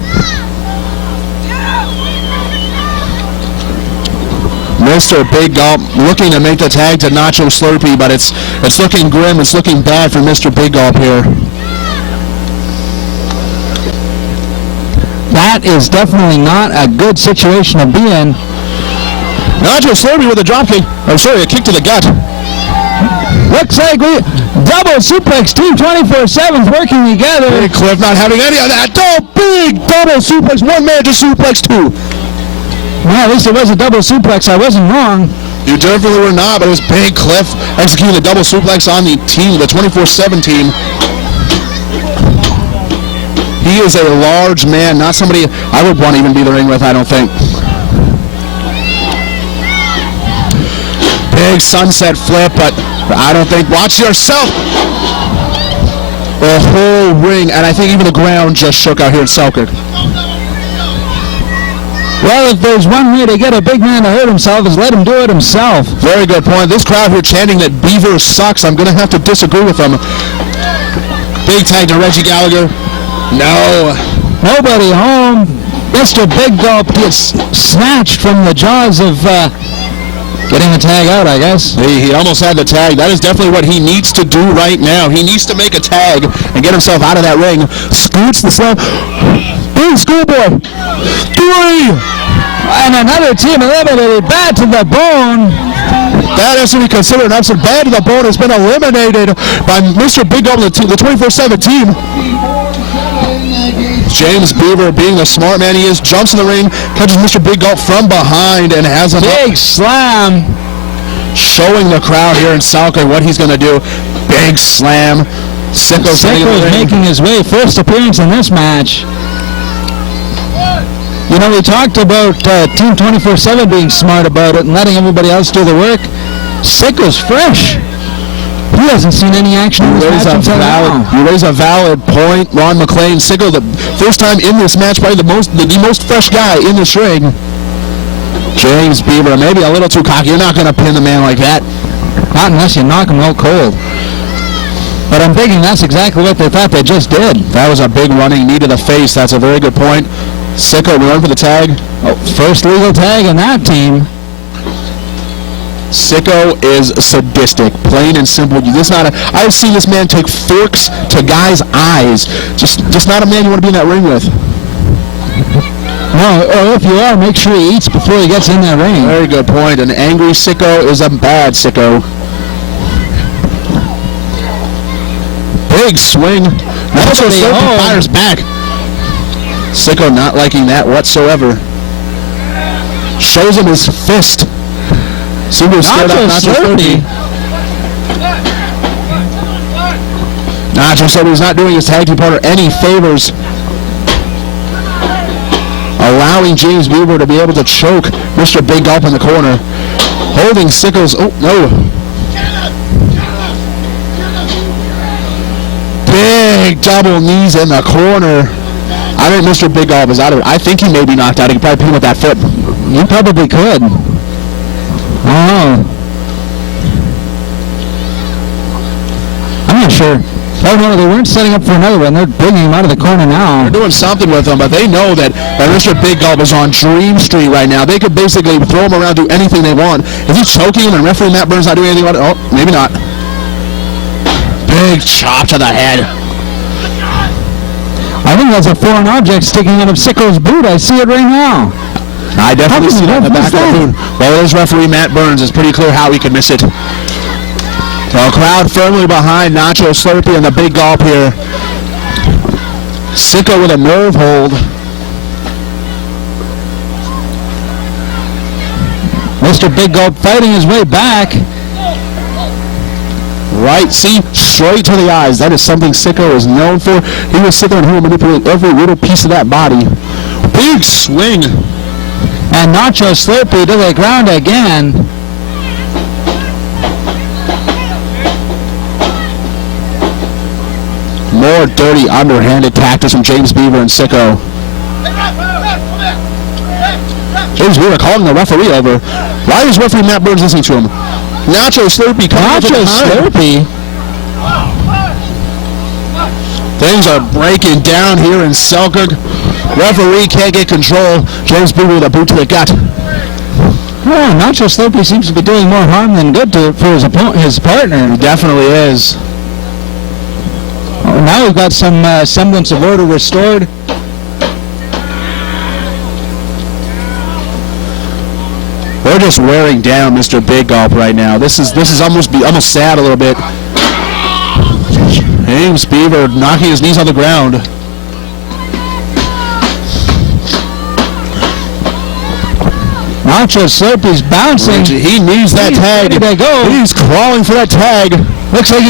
Mr. Big Gulp looking to make the tag to Nacho Slurpee, but it's looking grim. It's looking bad for Mr. Big Gulp here. That is definitely not a good situation to be in. Nacho Slurpee with a dropkick. I'm sorry, a kick to the gut. Looks like we double suplex. Team 24/7's working together. Big Cliff not having any of that. Oh, big double suplex. One man to suplex two. Well, at least it was a double suplex. I wasn't wrong. You definitely were not, but it was Big Cliff executing the double suplex on the team, the 24/7 team. He is a large man, not somebody I would want to even be the ring with, I don't think. Big sunset flip, but I don't think. Watch yourself. The whole ring, and I think even the ground just shook out here in Selkirk. Well, if there's one way to get a big man to hurt himself is let him do it himself. Very good point. This crowd here chanting that Beaver sucks. I'm going to have to disagree with them. Big tag to Reggie Gallagher. No. Nobody home. Mr. Big Gulp gets snatched from the jaws of getting a tag out, I guess. He almost had the tag. That is definitely what he needs to do right now. He needs to make a tag and get himself out of that ring. Scoots the slam. Big Schoolboy. 3. And another team eliminated. Bad to the Bone. That has to be considered an upset. Bad to the Bone has been eliminated by Mr. Big Gulp, the 24/7 team. James Beaver, being the smart man he is, jumps in the ring, catches Mr. Big Gulp from behind, and has a big slam. Showing the crowd here in Selkirk what he's going to do. Big slam. Sicko's making his way. First appearance in this match. You know, we talked about Team 24/7 being smart about it and letting everybody else do the work. Sicko's fresh. He hasn't seen any action in this match until now. You raise a valid point, Ron McLean. Sicko, the first time in this match, probably the most fresh guy in this ring. James Beaver, maybe a little too cocky. You're not going to pin the man like that. Not unless you knock him out cold. But I'm thinking that's exactly what they thought they just did. That was a big running knee to the face. That's a very good point. Sicko, we run for the tag. Oh, first legal tag on that team. Sicko is sadistic, plain and simple. I've seen this man take forks to guys' eyes. Just not a man you want to be in that ring with. No, or if you are, make sure he eats before he gets in that ring. Very good point. An angry Sicko is a bad Sicko. Big swing. Nacho Slurpee fires back. Sicko not liking that whatsoever. Shows him his fist. Seems to have scared out Nacho Slurpee. Nacho Slurpee's not doing his tag team partner any favors. Allowing James Beaver to be able to choke Mr. Big Gulp in the corner. Holding Sicko's... Oh, no. Big double knees in the corner. I think Mr. Big Gulp is out of it. I think he may be knocked out. He could probably pin him with that foot. You probably could. Oh. I'm not sure. Oh, no, they weren't setting up for another one. They're bringing him out of the corner now. They're doing something with him, but they know that Mr. Big Gulp is on Dream Street right now. They could basically throw him around, do anything they want. Is he choking him and referee Matt Burns not doing anything about it? Oh, maybe not. Big chop to the head. I think that's a foreign object sticking out of Sicko's boot. I see it right now. I definitely see that in the back of the boot. Well, there's referee Matt Burns. It's pretty clear how he could miss it. The crowd firmly behind Nacho Slurpee and the Big Gulp here. Sicko with a nerve hold. Mr. Big Gulp fighting his way back. Right, see, straight to the eyes. That is something Sicko is known for. He will sit there and he will manipulate every little piece of that body. Big swing. And Nacho Slurpee to the ground again. More dirty, underhanded tactics from James Beaver and Sicko. James Beaver calling the referee over. Why is referee Matt Burns listening to him? Nacho Slurpee coming up Nacho Slurpee. Things are breaking down here in Selkirk. Referee can't get control. James Beaver with a boot to the gut. Oh, Nacho Slurpee seems to be doing more harm than good for his partner. He definitely is. Oh, now we've got some semblance of order restored. We're just wearing down Mr. Big Gulp right now. This is almost sad a little bit. James Beaver knocking his knees on the ground. Nacho Slurpee's bouncing. He needs that tag. Ready to go. He's crawling for that tag. Looks like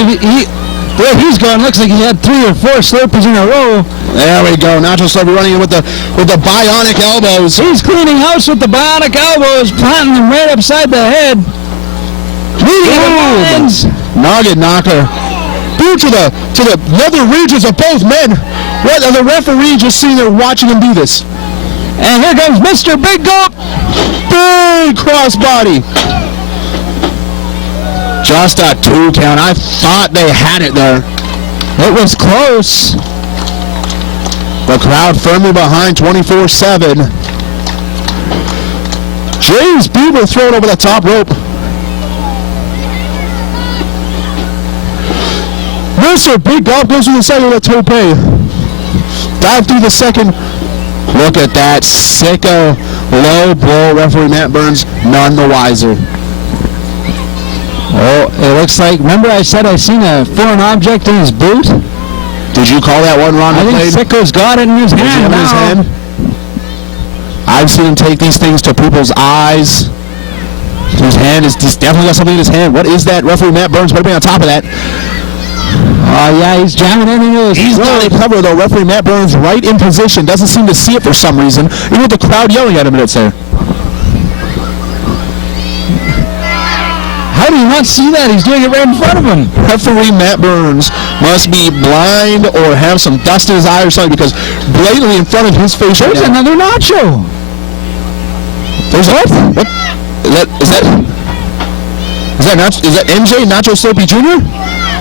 where he's going, looks like he had 3 or 4 Slurpees in a row. There we go. Nacho Slurpee running in with the bionic elbows. He's cleaning house with the bionic elbows, planting them right upside the head. Nugget knocker. Due to the nether regions of both men. What are the referee just sitting there watching him do this? And here comes Mr. Big Gulp. Big crossbody. Just a 2 count. I thought they had it there. It was close. The crowd firmly behind 24/7. James Beaver thrown over the top rope. Mr. Big Gulp goes through the second with a tope. Dive through the second. Look at that. Sicko low blow. Referee Matt Burns none the wiser. Oh, it looks like, remember I said I seen a foreign object in his boot? Did you call that one, Ron? I think Sicko's got it in his hand now. I've seen him take these things to people's eyes. His hand is just definitely got something in his hand. What is that? Referee Matt Burns better be on top of that. Oh, yeah, he's jamming it into his He's got it covered, though. Referee Matt Burns right in position. Doesn't seem to see it for some reason. Even with the crowd yelling at him, it's there. How How do you not see that? He's doing it right in front of him. Referee Matt Burns must be blind or have some dust in his eye or something, because blatantly in front of his face. There's another Nacho. There's what? What? Is that MJ Nacho Soapy Jr.?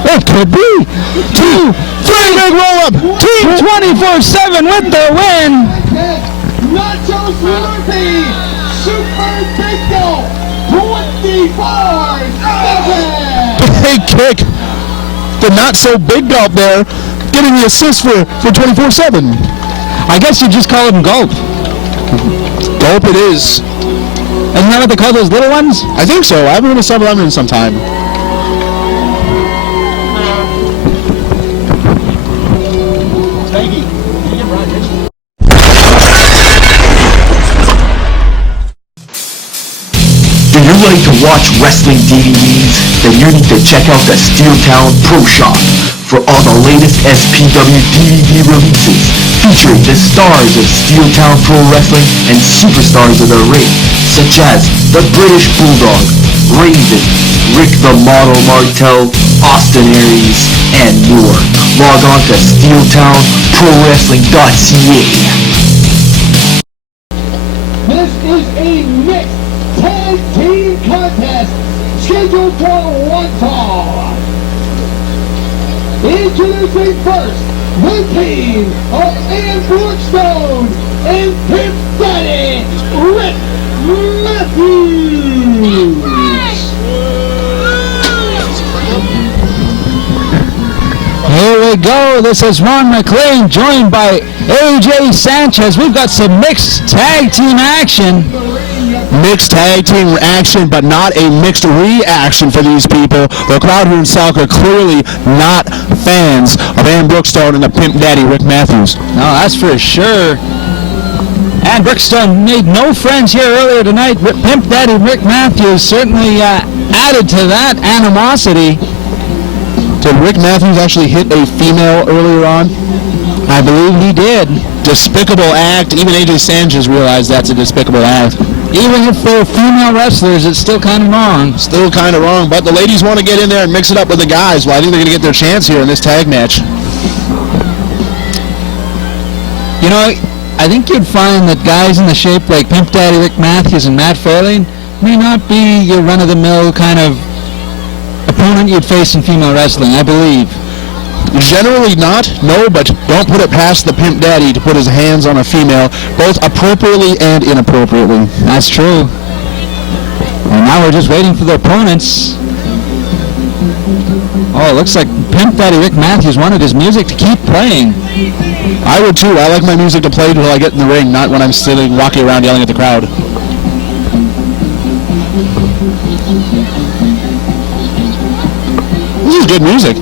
It could be. 2, 3, big roll up. Team 24/7 with the win. Nacho Slurpee, Super Bingo, 24/7. Big kick. The not so big gulp there, getting the assist for 24/7. I guess you just call him Gulp. Gulp it is. Isn't that what they call those little ones? I think so. I haven't been to 7-Eleven in some time. Do you like to watch wrestling DVDs? Then you need to check out the Steeltown Pro Shop for all the latest SPW DVD releases, featuring the stars of Steeltown Pro Wrestling and superstars of the ring, such as the British Bulldog, Raven, Rick the Model Martel, Austin Aries, and more. Log on to SteeltownProWrestling.ca. This is a mixed tag team contest scheduled for one fall. Introducing first the team of Ian Brookstone and Pimp Daddy Rick Matthews. Here we go. This is Ron McLean joined by AJ Sanchez. We've got some mixed tag team action. Mixed tag team action, but not a mixed reaction for these people. The crowd here in Selkirk clearly not fans of Ann Brookstone and the Pimp Daddy Rick Matthews. No, that's for sure. And Brookstone made no friends here earlier tonight. Pimp Daddy Rick Matthews certainly added to that animosity. Did Rick Matthews actually hit a female earlier on? I believe he did. Despicable act. Even AJ Sanchez realized that's a despicable act. Even if they're female wrestlers, it's still kind of wrong. Still kind of wrong, but the ladies want to get in there and mix it up with the guys. Well, I think they're going to get their chance here in this tag match. You know, I think you'd find that guys in the shape like Pimp Daddy Rick Matthews and Matt Fairlane may not be your run-of-the-mill kind of opponent you'd face in female wrestling, I believe. Generally not, no, but don't put it past the Pimp Daddy to put his hands on a female, both appropriately and inappropriately. That's true. And now we're just waiting for the opponents. Oh, it looks like Pimp Daddy Rick Matthews wanted his music to keep playing. I would too. I like my music to play until I get in the ring, not when I'm sitting, walking around yelling at the crowd. This is good music.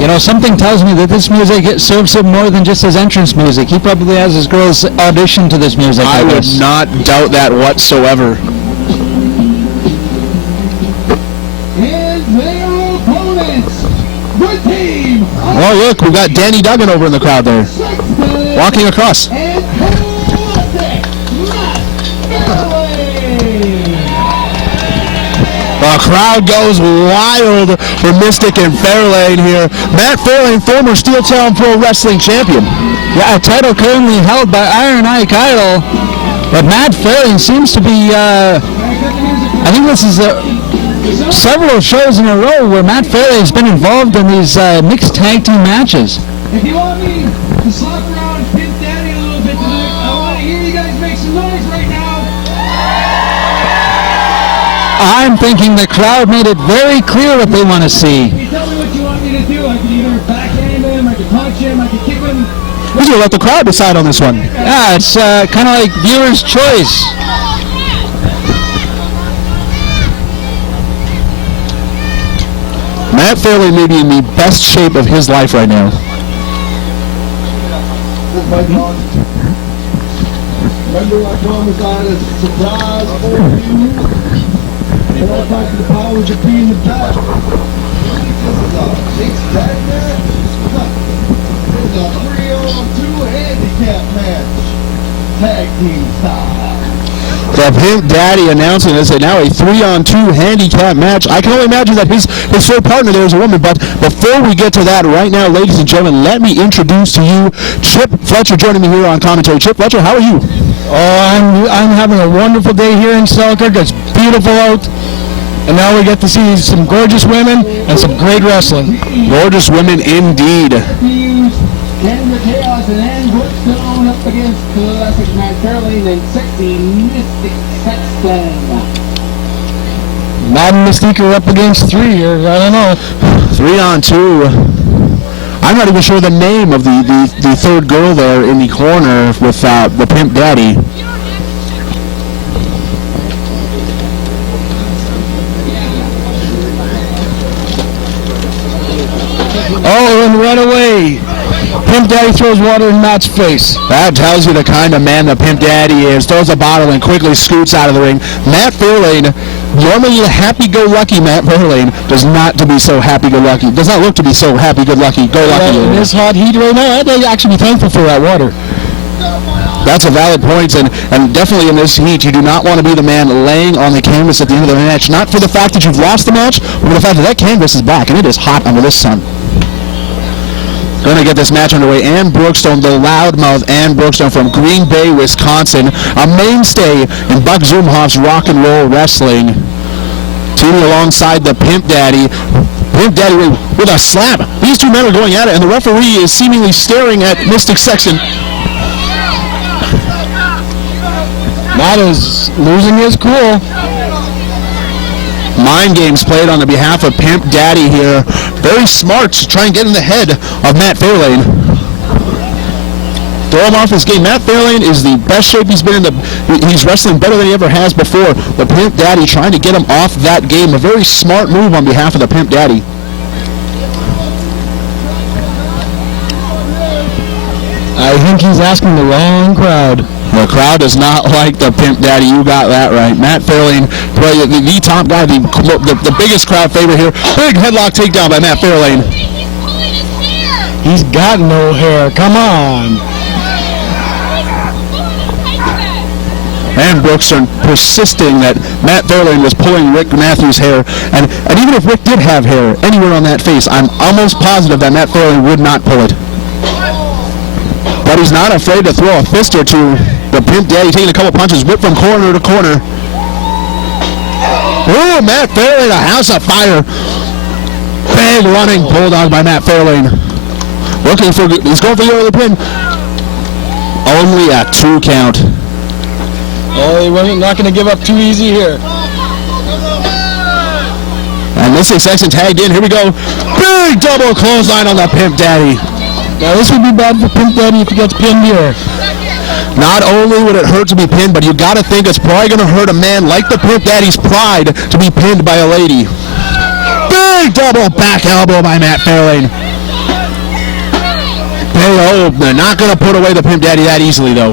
You know, something tells me that this music serves him more than just his entrance music. He probably has his girls audition to this music. I would not doubt that whatsoever. And their opponents, the team. Oh, look, we got Danny Duggan over in the crowd there, walking across. And Classic Matt Fairlane. The crowd goes wild for Mystic and Fairlane here. Matt Fairlane, former Steeltown Pro Wrestling champion. Yeah, a title currently held by Iron Ike Idol. But Matt Fairlane seems to be, I think this is several shows in a row where Matt Fairlane's been involved in these mixed tag team matches. If you want me to slap around Pimp Daddy a little bit tonight, I want to hear you guys make some noise right now. I'm thinking the crowd made it very clear what they want to see. You tell me what you want me to do. I can either backhand him, I can punch him, I can kick him. We're going to let the crowd decide on this one. Yeah, it's kind of like viewer's choice. Matt Fairlane may be in the best shape of his life right now. Remember I promised I had a surprise for you? And I thought the powers of being the best. This is a six-pack match. It's a 3-on-2 handicap match. tag team style. The Pimp Daddy announcing this, now a 3-on-2 handicap match. I can only imagine that his third partner there is a woman, but before we get to that right now, ladies and gentlemen, let me introduce to you Chip Fletcher joining me here on commentary. Chip Fletcher, how are you? Oh, I'm having a wonderful day here in Selkirk. It's beautiful out. And now we get to see some gorgeous women and some great wrestling. Gorgeous women indeed. Canada Chaos and Ann Brookstone up against classic Matt Fairlane and sexy Mystic Sexton. Matt and Mystique are up against 3 here. I don't know. 3-on-2. I'm not even sure the name of the third girl there in the corner with the Pimp Daddy. Oh, and right away, Pimp Daddy throws water in Matt's face. That tells you the kind of man the Pimp Daddy is. Throws a bottle and quickly scoots out of the ring. Matt Fairlane, normally a happy-go-lucky Matt Fairlane, does not to be so happy-go-lucky. Does not look to be so happy-go-lucky. In this hot heat right now, I'd actually be thankful for that water. That's a valid point, and definitely in this heat, you do not want to be the man laying on the canvas at the end of the match. Not for the fact that you've lost the match, but for the fact that canvas is back, and it is hot under this sun. Going to get this match underway. Ann Brookstone, the loudmouth Ann Brookstone from Green Bay, Wisconsin, a mainstay in Buck Zumhoff's rock and roll wrestling, teaming alongside the Pimp Daddy. Pimp Daddy with a slap. These two men are going at it, and the referee is seemingly staring at Mystic Sexton. Matt is losing his cool. Mind games played on the behalf of Pimp Daddy here. Very smart to try and get in the head of Matt Fairlane. Throw him off his game. Matt Fairlane is the best shape he's been in. He's wrestling better than he ever has before. The Pimp Daddy trying to get him off that game. A very smart move on behalf of the Pimp Daddy. I think he's asking the wrong crowd. The crowd does not like the Pimp Daddy. You got that right. Matt Fairlane, the top guy, the biggest crowd favorite here. Big headlock takedown by Matt Fairlane. He's got no hair. Come on. And Brookstone persisting that Matt Fairlane was pulling Rick Matthews' hair. And even if Rick did have hair anywhere on that face, I'm almost positive that Matt Fairlane would not pull it. But he's not afraid to throw a fist or two. The Pimp Daddy taking a couple punches, whipped from corner to corner. Oh, Matt Fairlane, a house of fire. Big running bulldog by Matt Fairlane. He's going for the early pin. Only a 2 count. Oh, he's not going to give up too easy here. And Mystic Sexton tagged in. Here we go. Big double clothesline on the Pimp Daddy. Now this would be bad for Pimp Daddy if he gets pinned here. Not only would it hurt to be pinned, but you got to think it's probably going to hurt a man like the Pimp Daddy's pride to be pinned by a lady. Big double back elbow by Matt Fairlane. They're not going to put away the Pimp Daddy that easily, though.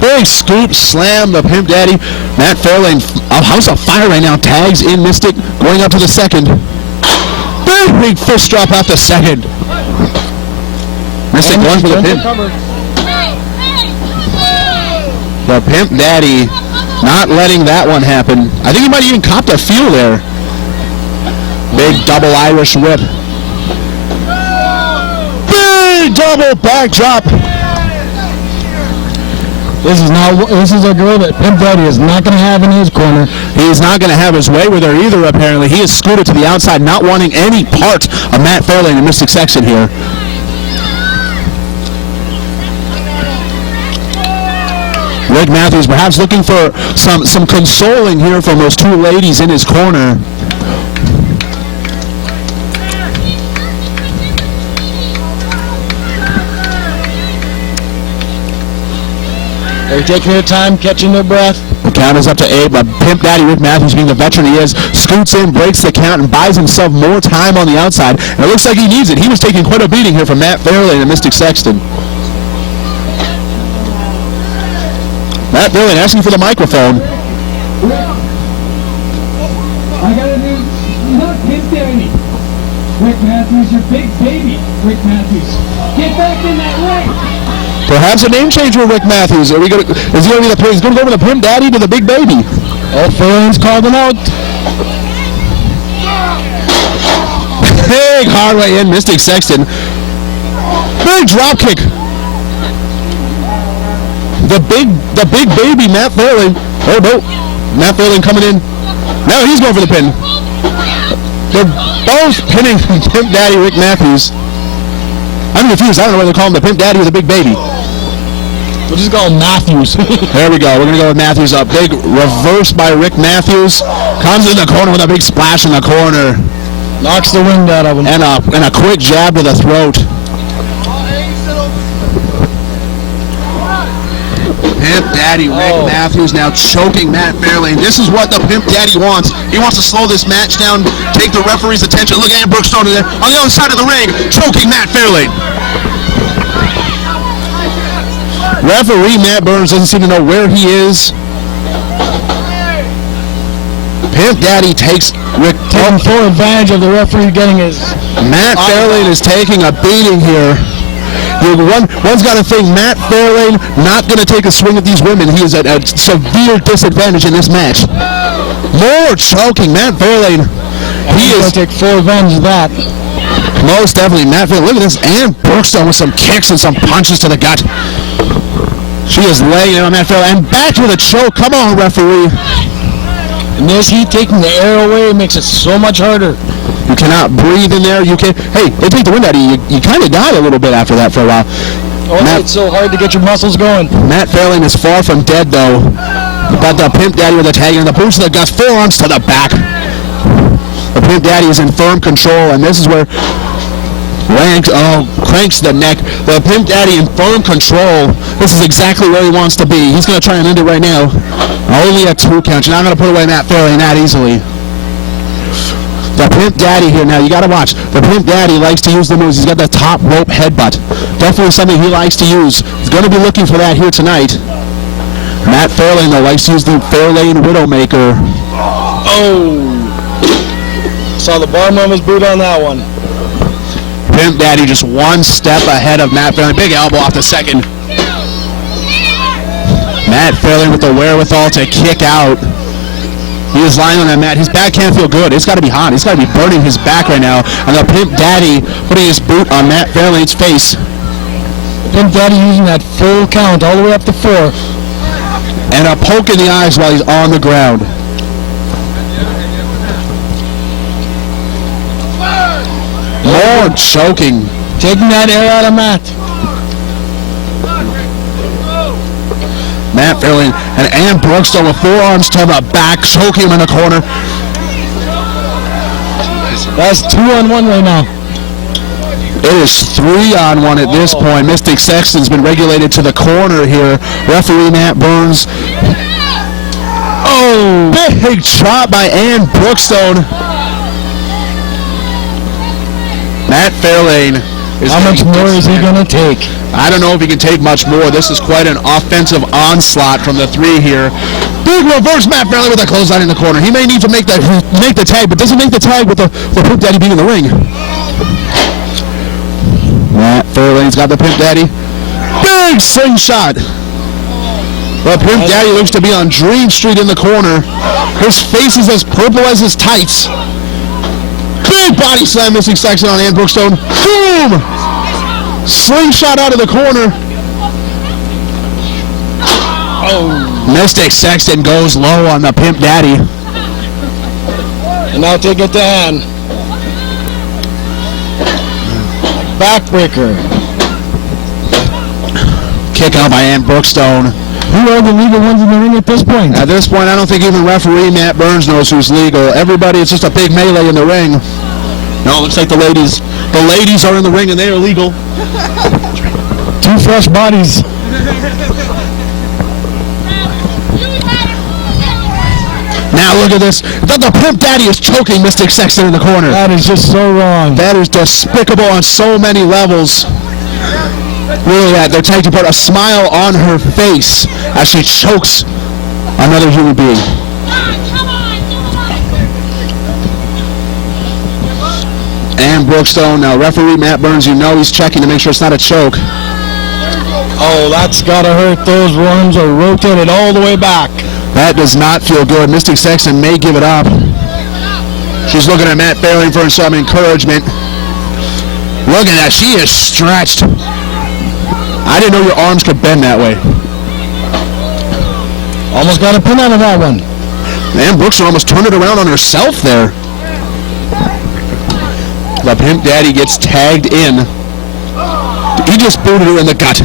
Big scoop slam, the Pimp Daddy. Matt Fairlane, a house of fire right now, tags in Mystic, going up to the second. Big fist drop out the second. Mystic going for the pin. The Pimp Daddy not letting that one happen. I think he might even copped a feel there. Big double Irish whip. Big double back drop. This is a girl that Pimp Daddy is not going to have in his corner. He's not going to have his way with her either, apparently. He is scooted to the outside, not wanting any part of Matt Fairlane and Mystic Sexton here. Rick Matthews perhaps looking for some consoling here from those two ladies in his corner. They're taking their time, catching their breath. The count is up to 8, but Pimp Daddy Rick Matthews, being the veteran he is, scoots in, breaks the count, and buys himself more time on the outside. And it looks like he needs it. He was taking quite a beating here from Matt Fairlane and Mystic Sexton. Matt Fairlane asking for the microphone. I gotta do not Pimp Daddy. Rick Matthews, your big baby, Rick Matthews. Get back in that ring. Perhaps a name change with Rick Matthews. Is he going to be he's going to go from the Pimp Daddy to the Big Baby? Oh, Fairlane's called him out. Big hard way in, Mystic Sexton. Big drop kick. The big baby, Matt Fairlane. Oh no, Matt Fairlane coming in. Now he's going for the pin. They're both pinning Pimp Daddy Rick Matthews. I'm confused. I don't know whether to call him the Pimp Daddy or the Big Baby. We'll just call him Matthews. There we go. We're going to go with Matthews up. Big reverse by Rick Matthews. Comes in the corner with a big splash in the corner. Knocks the wind out of him. And a quick jab to the throat. Pimp Daddy Rick Matthews now choking Matt Fairlane. This is what the Pimp Daddy wants. He wants to slow this match down, take the referee's attention. Look at Brookstone there on the other side of the ring, choking Matt Fairlane. Referee Matt Burns doesn't seem to know where he is. Pimp Daddy takes Rick taking full advantage of the referee getting his... Matt Fairlane is taking a beating here. One's got to think Matt Fairlane not going to take a swing at these women. He is at a severe disadvantage in this match. More choking, Matt Fairlane. He is going to take full advantage of that. Most definitely, Matt Fairlane. Look at this, Ann Brookstone with some kicks and some punches to the gut. She is laying it on Matt Fairlane. And back with a choke. Come on, referee. And this heat taking the air away makes it so much harder. You cannot breathe in there. You can. Hey, they take the wind out of you. You kind of died a little bit after that for a while. Oh, it's so hard to get your muscles going. Matt Fairlane is far from dead, though. But the Pimp Daddy with the tag and the boots to the guts, forearms to the back. The Pimp Daddy is in firm control, and this is where cranks the neck. The Pimp Daddy in firm control. This is exactly where he wants to be. He's going to try and end it right now. Only a 2 count. You're not going to put away Matt Fairlane that easily. The Pimp Daddy here now, you got to watch. The Pimp Daddy likes to use the moves. He's got the top rope headbutt. Definitely something he likes to use. He's going to be looking for that here tonight. Matt Fairlane, though, likes to use the Fairlane Widowmaker. Oh! Saw the bottom of his boot on that one. Pimp Daddy just one step ahead of Matt Fairlane. Big elbow off the second. Matt Fairlane with the wherewithal to kick out. He is lying on that mat. His back can't feel good. It's got to be hot. It's got to be burning his back right now. And the Pimp Daddy putting his boot on Matt Fairlane's face. Pimp Daddy using that full count all the way up to 4. And a poke in the eyes while he's on the ground. More choking. Taking that air out of Matt. Matt Fairlane and Ann Brookstone with forearms to the back, choking him in the corner. That's 2-on-1 right now. It is 3-on-1 at this point. Mystic Sexton's been regulated to the corner here. Referee Matt Burns. Oh, big chop by Ann Brookstone. Matt Fairlane. How much more is he going to take? I don't know if he can take much more. This is quite an offensive onslaught from the 3 here. Big reverse Matt Fairlane with a clothesline in the corner. He may need to make the tag, but doesn't make the tag with the Pimp Daddy being in the ring. Matt Fairlane's got the Pimp Daddy. Big slingshot. The Pimp Daddy looks to be on Dream Street in the corner. His face is as purple as his tights. Big body slam, Mystic Sexton on Ann Brookstone. Boom! Slingshot out of the corner. Oh. Mystic Sexton goes low on the Pimp Daddy. And now take it to Ann. Backbreaker. Kick out by Ann Brookstone. Who are the legal ones in the ring at this point? At this point, I don't think even referee Matt Burns knows who's legal. Everybody, it's just a big melee in the ring. No, it looks like the ladies are in the ring and they are legal. 2 fresh bodies. Now look at this. The Pimp Daddy is choking Mystic Sexton in the corner. That is just so wrong. That is despicable on so many levels. Really, they're taking apart a smile on her face as she chokes another human being. And Brookstone. Now, referee Matt Burns, you know he's checking to make sure it's not a choke. Oh, that's got to hurt. Those arms are rotated all the way back. That does not feel good. Mystic Sexton may give it up. She's looking at Matt Fairlane for some encouragement. Look at that. She is stretched. I didn't know your arms could bend that way. Almost got a pin out of that one. Man, Brookstone almost turned it around on herself there. The Pimp Daddy gets tagged in. He just booted her in the gut.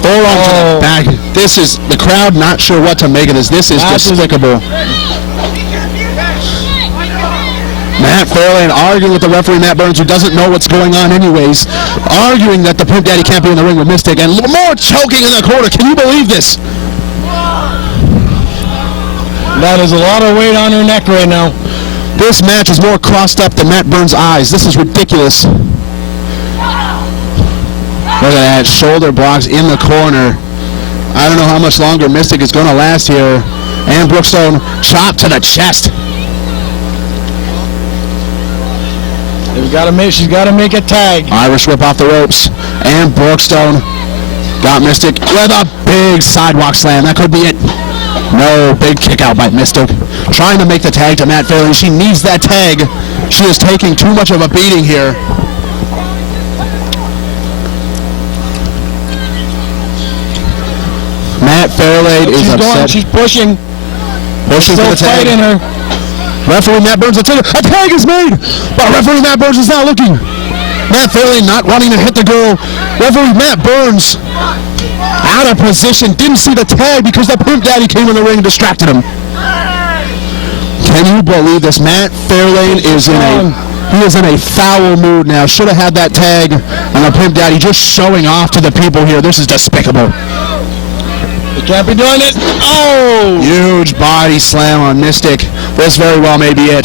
Forearm to the back. This is, the crowd not sure what to make of this. This is despicable. Matt Fairlane arguing with the referee Matt Burns, who doesn't know what's going on anyways, arguing that the Pimp Daddy can't be in the ring with Mystic, and more choking in the corner. Can you believe this? That is a lot of weight on her neck right now. This match is more crossed up than Matt Burns' eyes. This is ridiculous. Look at that, shoulder blocks in the corner. I don't know how much longer Mystic is going to last here. And Brookstone chop to the chest. She's got to make a tag. Irish whip off the ropes. And Brookstone got Mystic with a big sidewalk slam. That could be it. No, big kick out by Mystic. Trying to make the tag to Matt Fairlane. She needs that tag. She is taking too much of a beating here. Matt Fairlane is upset. She's pushing. Pushing for the tag. Fighting her. Referee Matt Burns, a tag is made, but referee Matt Burns is not looking. Matt Fairlane not wanting to hit the girl. Referee Matt Burns out of position, didn't see the tag because the Pimp Daddy came in the ring and distracted him. Can you believe this? Matt Fairlane is in a foul mood now. Should have had that tag, and the Pimp Daddy just showing off to the people here. This is despicable. You can't be doing it. Oh! Huge body slam on Mystic. This very well may be it.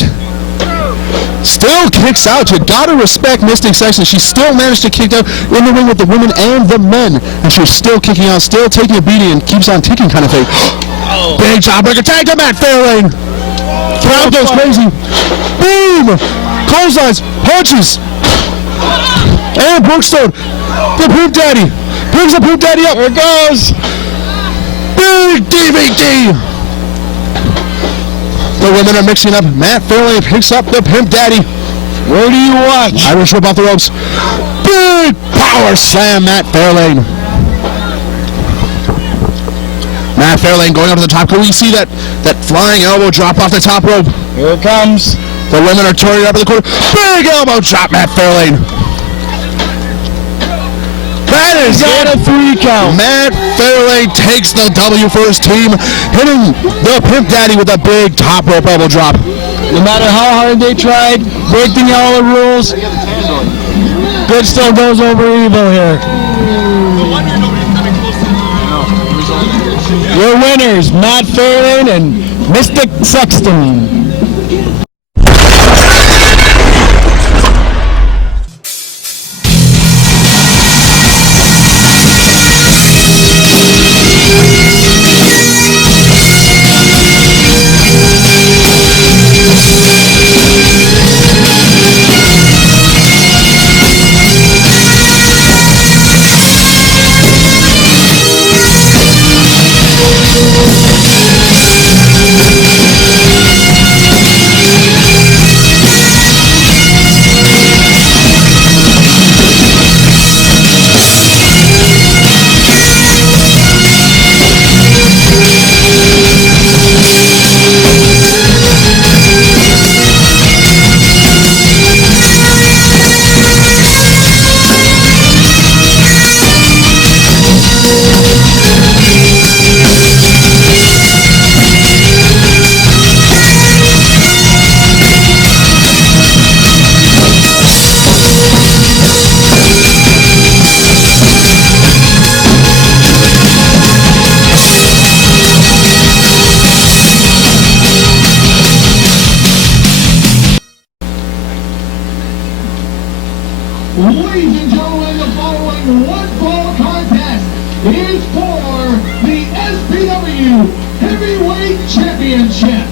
Still kicks out. You gotta respect Mystic Sexton. She still managed to kick out in the ring with the women and the men. And she's still kicking out, still taking a beating, and keeps on ticking kind of thing. Oh. Big jawbreaker tag to Matt Fairlane. Crowd goes crazy. Boom! Clotheslines, punches. And Brookstone, the Pimp Daddy, brings the Pimp Daddy up. Here it goes. Big DVD. The women are mixing up. Matt Fairlane picks up the Pimp Daddy. Where do you watch? Irish whip off the ropes. Big power slam, Matt Fairlane. Matt Fairlane going up to the top. Can we see that flying elbow drop off the top rope? Here it comes. The women are turning up in the corner. Big elbow drop, Matt Fairlane. That is got a 3 count. Matt Fairlane takes the W for his team, hitting the Pimp Daddy with a big top rope elbow drop. No matter how hard they tried, breaking all the rules, good still goes over evil here. Your winners, Matt Fairlane and Mystic Sexton. Ladies and gentlemen, the following one-fall contest is for the SPW Heavyweight Championship.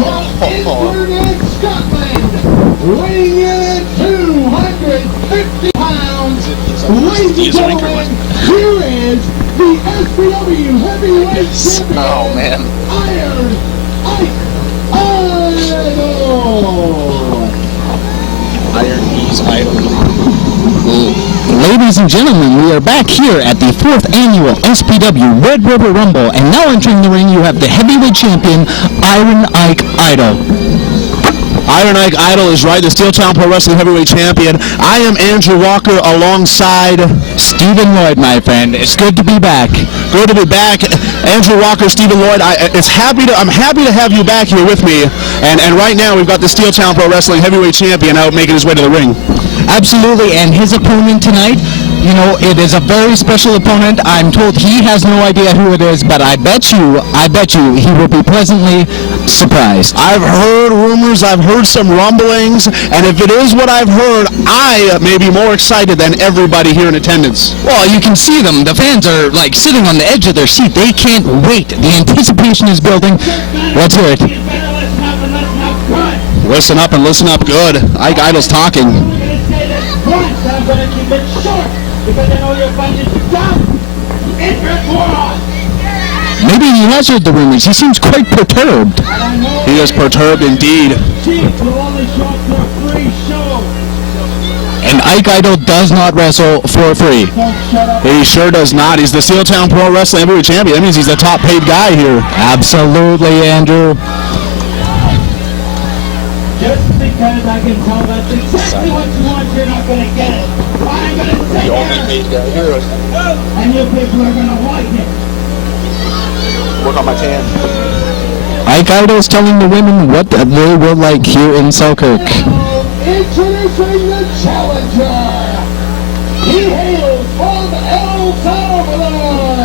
from Inverness, Scotland, weighing in at 250 pounds. Ladies and gentlemen, here is the SPW Heavyweight Champion. Oh, man. Iron Ike Idol. Iron Ease Idol. Ladies and gentlemen, we are back here at the 4th annual SPW Red River Rumble, and now entering the ring you have the heavyweight champion, Iron Ike Idol. Iron Ike Idol is right, the Steeltown Pro Wrestling Heavyweight Champion. I am Andrew Walker alongside Stephen Lloyd, my friend. It's good to be back. Good to be back. Andrew Walker, Stephen Lloyd, I'm happy to have you back here with me. And right now we've got the Steeltown Pro Wrestling Heavyweight Champion out making his way to the ring. Absolutely, and his opponent tonight, you know, it is a very special opponent. I'm told he has no idea who it is, but I bet you he will be pleasantly surprised. I've heard rumors, I've heard some rumblings, and if it is what I've heard, I may be more excited than everybody here in attendance. Well, you can see them. The fans are like sitting on the edge of their seat. They can't wait. The anticipation is building. Let's hear it. Listen up and listen up good. Ike Idol's talking. I'm going to keep it short because I know your budget is down. Maybe he has heard the rumors. He seems quite perturbed. He is perturbed indeed. And Ike Idol does not wrestle for free. He sure does not. He's the Steeltown Pro Wrestling Heavyweight Champion. That means he's the top paid guy here. Absolutely, Andrew. Just because I can tell that's exactly what you want, you're not going to get it. I'm going to take it. And you people are going to like it. Work on my tan. Ike Idol's telling the women what they will like here in Selkirk. Introducing the challenger. He hails from El Salvador.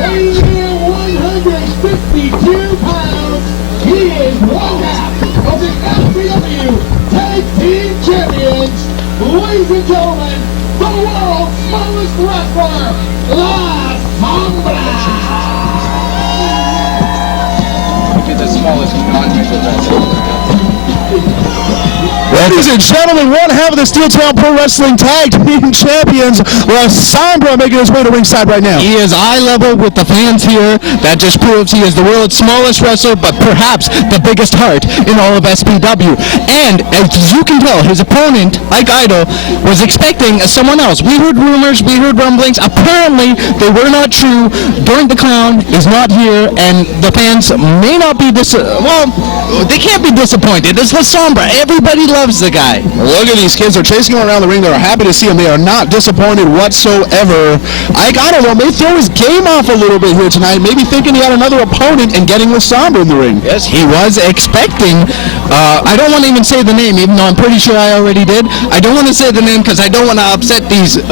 Weighing in 152 pounds. He is one half of the SPW Tag Team Champions. Ladies and gentlemen, the world's smallest wrestler, La Sombra. The smallest non-usual wrestler. Ladies and gentlemen, one half of the Steeltown Pro Wrestling Tag Team Champions, La Sombra, making his way to ringside right now. He is eye level with the fans here. That just proves he is the world's smallest wrestler, but perhaps the biggest heart in all of SPW. And as you can tell, his opponent, Ike Idol, was expecting someone else. We heard rumors, we heard rumblings. Apparently, they were not true. Durant the Clown is not here, and the fans may not be they can't be disappointed. It's La Sombra. Everybody loves the guy. Look at these kids. They're chasing him around the ring. They're happy to see him. They are not disappointed whatsoever. Ike Idol may throw his game off a little bit here tonight, maybe thinking he had another opponent and getting La Sombra in the ring. Yes, he was expecting. I don't want to even say the name, even though I'm pretty sure I already did. I don't want to say the name because I don't want to upset these,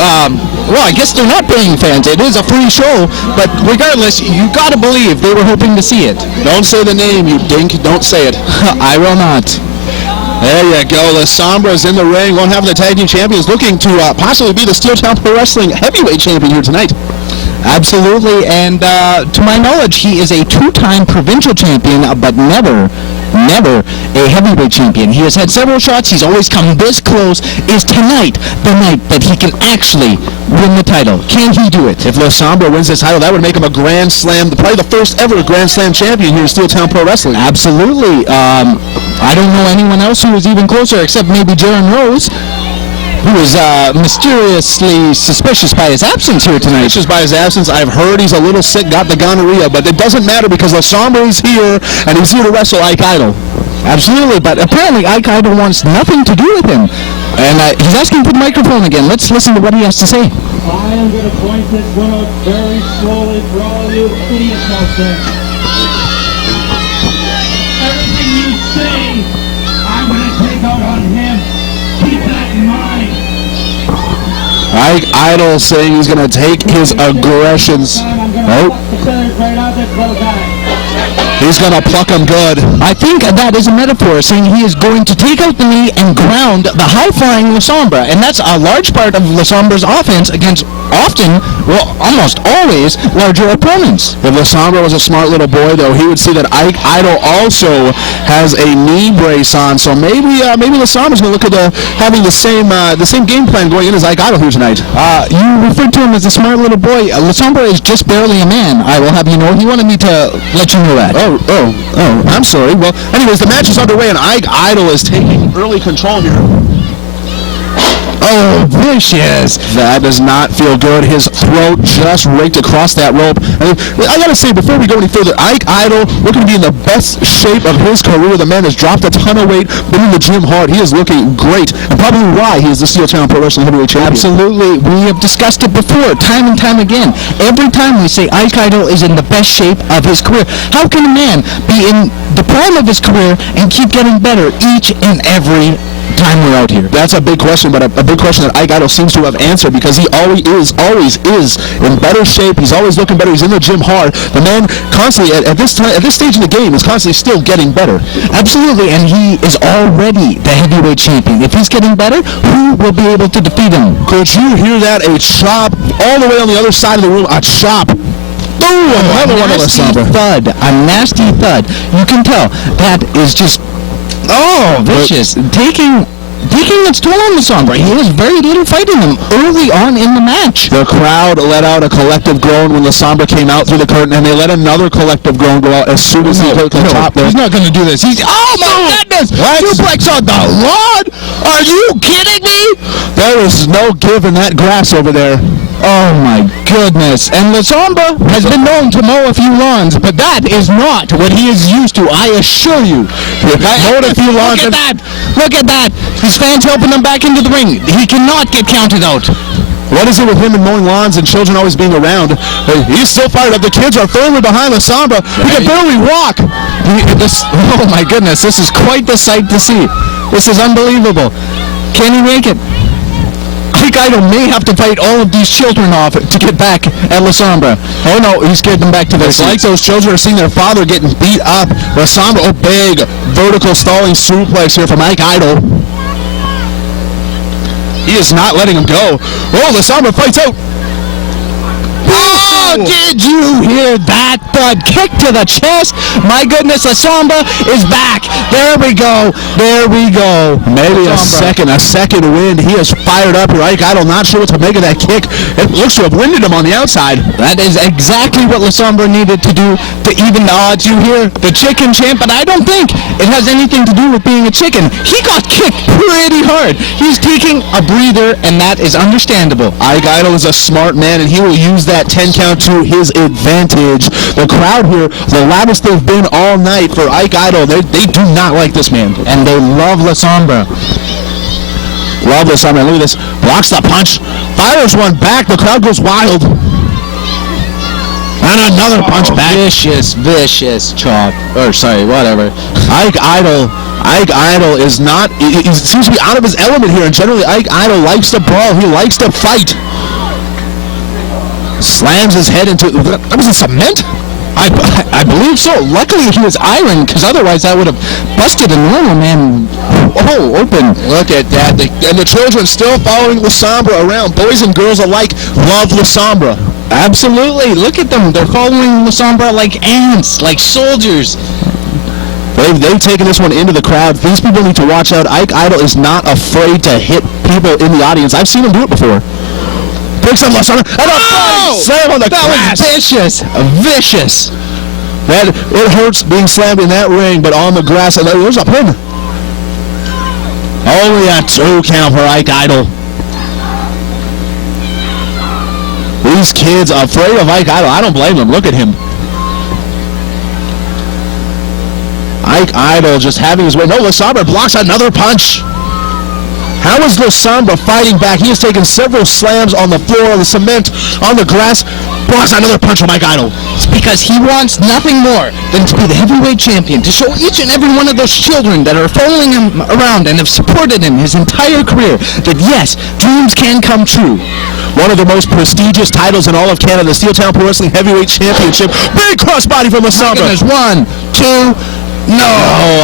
well, I guess they're not paying fans. It is a free show, but regardless, you got to believe they were hoping to see it. Don't say the name, you dink. Don't say it. I will not. There you go. La Sombra is in the ring. One half of the Tag Team Champions looking to possibly be the Steeltown Pro Wrestling Heavyweight Champion here tonight. Absolutely, and to my knowledge, he is a two-time provincial champion, but never a heavyweight champion. He has had several shots. He's always come this close. Is tonight the night that he can actually win the title? Can he do it? If La Sombra wins this title, that would make him a Grand Slam, probably the first ever Grand Slam champion here in Steeltown Pro Wrestling. Absolutely. I don't know anyone else who is even closer, except maybe Jaron Rose, who is mysteriously suspicious by his absence here tonight. Suspicious by his absence. I've heard he's a little sick, got the gonorrhea, but it doesn't matter because La Sombra is here, and he's here to wrestle Ike Idol. Absolutely, but apparently Ike Idol wants nothing to do with him. And he's asking for the microphone again. Let's listen to what he has to say. I am going to point this one out very slowly for all you idiots out there. Everything you say, I'm going to take out on him. Keep that in mind. Ike Idol saying he's going to take his aggressions. He's going to pluck him good. I think that is a metaphor, saying he is going to take out the knee and ground the high-flying La Sombra. And that's a large part of La Sombra's offense against often, well, almost always, larger opponents. If La Sombra was a smart little boy, though, he would see that Ike Idol also has a knee brace on. So maybe La Sombra's going to look at having the same game plan going in as Ike Idol here tonight. You referred to him as a smart little boy. La Sombra is just barely a man. I will have you know. He wanted me to let you know that. Oh, I'm sorry. Well, anyways, the match is underway, and Ike Idol is taking early control here. Oh, vicious. That does not feel good. His throat just raked across that rope. I gotta say, before we go any further, Ike Idol looking to be in the best shape of his career. The man has dropped a ton of weight, been in the gym hard. He is looking great, and probably why he is the Steel Town Pro Wrestling Heavyweight Champion. Absolutely. We have discussed it before, time and time again. Every time we say Ike Idol is in the best shape of his career. How can a man be in the prime of his career and keep getting better each and every time we're out here? That's a big question, but a big question that Ike Idol seems to have answered, because he always is in better shape. He's always looking better. He's in the gym hard. The man constantly at this stage in the game is constantly still getting better. Absolutely, and he is already the heavyweight champion. If he's getting better, who will be able to defeat him? Could you hear that? A chop all the way on the other side of the room. A chop. Boom! Another one of La Sombra. A nasty thud. You can tell that is just vicious. Taking its toll on La Sombra. He has very little fighting him early on in the match. The crowd let out a collective groan when La Sombra came out through the curtain, and they let another collective groan go out as soon as he took the top there. He's not going to do this. Oh my goodness! Suplex on the Lord! Are you kidding me? There is no give in that grass over there. Oh my goodness. And La Sombra has been known to mow a few lawns, but that is not what he is used to, I assure you. Mowed a few lawns. Look at that! Look at that! His fans helping him back into the ring. He cannot get counted out. What is it with him and mowing lawns and children always being around? He's still fired up. The kids are firmly behind La Sombra. He can barely walk. Oh my goodness, this is quite the sight to see. This is unbelievable. Can he make it? Ike Idol may have to fight all of these children off to get back at La Sombra. Oh no, he scared them back to their seats. It's like those children are seeing their father getting beat up. La Sombra, big vertical stalling suplex here from Ike Idol. He is not letting him go. Oh, La Sombra fights out. Oh, did you hear that thud? Kick to the chest. My goodness, La Sombra is back. There we go. There we go. Maybe a second wind. He is fired up here. Ike Idol not sure what to make of that kick. It looks to have winded him on the outside. That is exactly what La Sombra needed to do to even the odds. You hear the chicken chant, but I don't think it has anything to do with being a chicken. He got kicked pretty hard. He's taking a breather, and that is understandable. Ike Idol is a smart man, and he will use that 10 count to his advantage. The crowd here, the loudest they've been all night for Ike Idol. They do not like this man. And they love La Sombra. Love La Sombra. Look at this. Blocks the punch. Fires one back. The crowd goes wild. And another punch back. Vicious chop. Or sorry, whatever. Ike Idol is not, he seems to be out of his element here. And generally, Ike Idol likes to brawl. He likes to fight. Slams his head into, that was in cement? I believe so. Luckily he was iron, because otherwise I would have busted a normal man open. Look at that. And the children still following La Sombra around. Boys and girls alike love La Sombra. Absolutely. Look at them. They're following La Sombra like ants, like soldiers. They've taken this one into the crowd. These people need to watch out. Ike Idol is not afraid to hit people in the audience. I've seen him do it before. Picks up La Sombra, and a slam on the grass. That was vicious. It hurts being slammed in that ring, but on the grass, and there's a pin. Only a 2 count for Ike Idol. These kids are afraid of Ike Idol. I don't blame them. Look at him. Ike Idol just having his way. No, La Sombra blocks another punch. How is La Sombra fighting back? He has taken several slams on the floor, on the cement, on the grass. Blocks another punch from Ike Idol. It's because he wants nothing more than to be the heavyweight champion, to show each and every one of those children that are following him around and have supported him his entire career that yes, dreams can come true. One of the most prestigious titles in all of Canada, the Steel Town Pro Wrestling Heavyweight Championship. Big crossbody from La Sombra. There's 1, 2... No,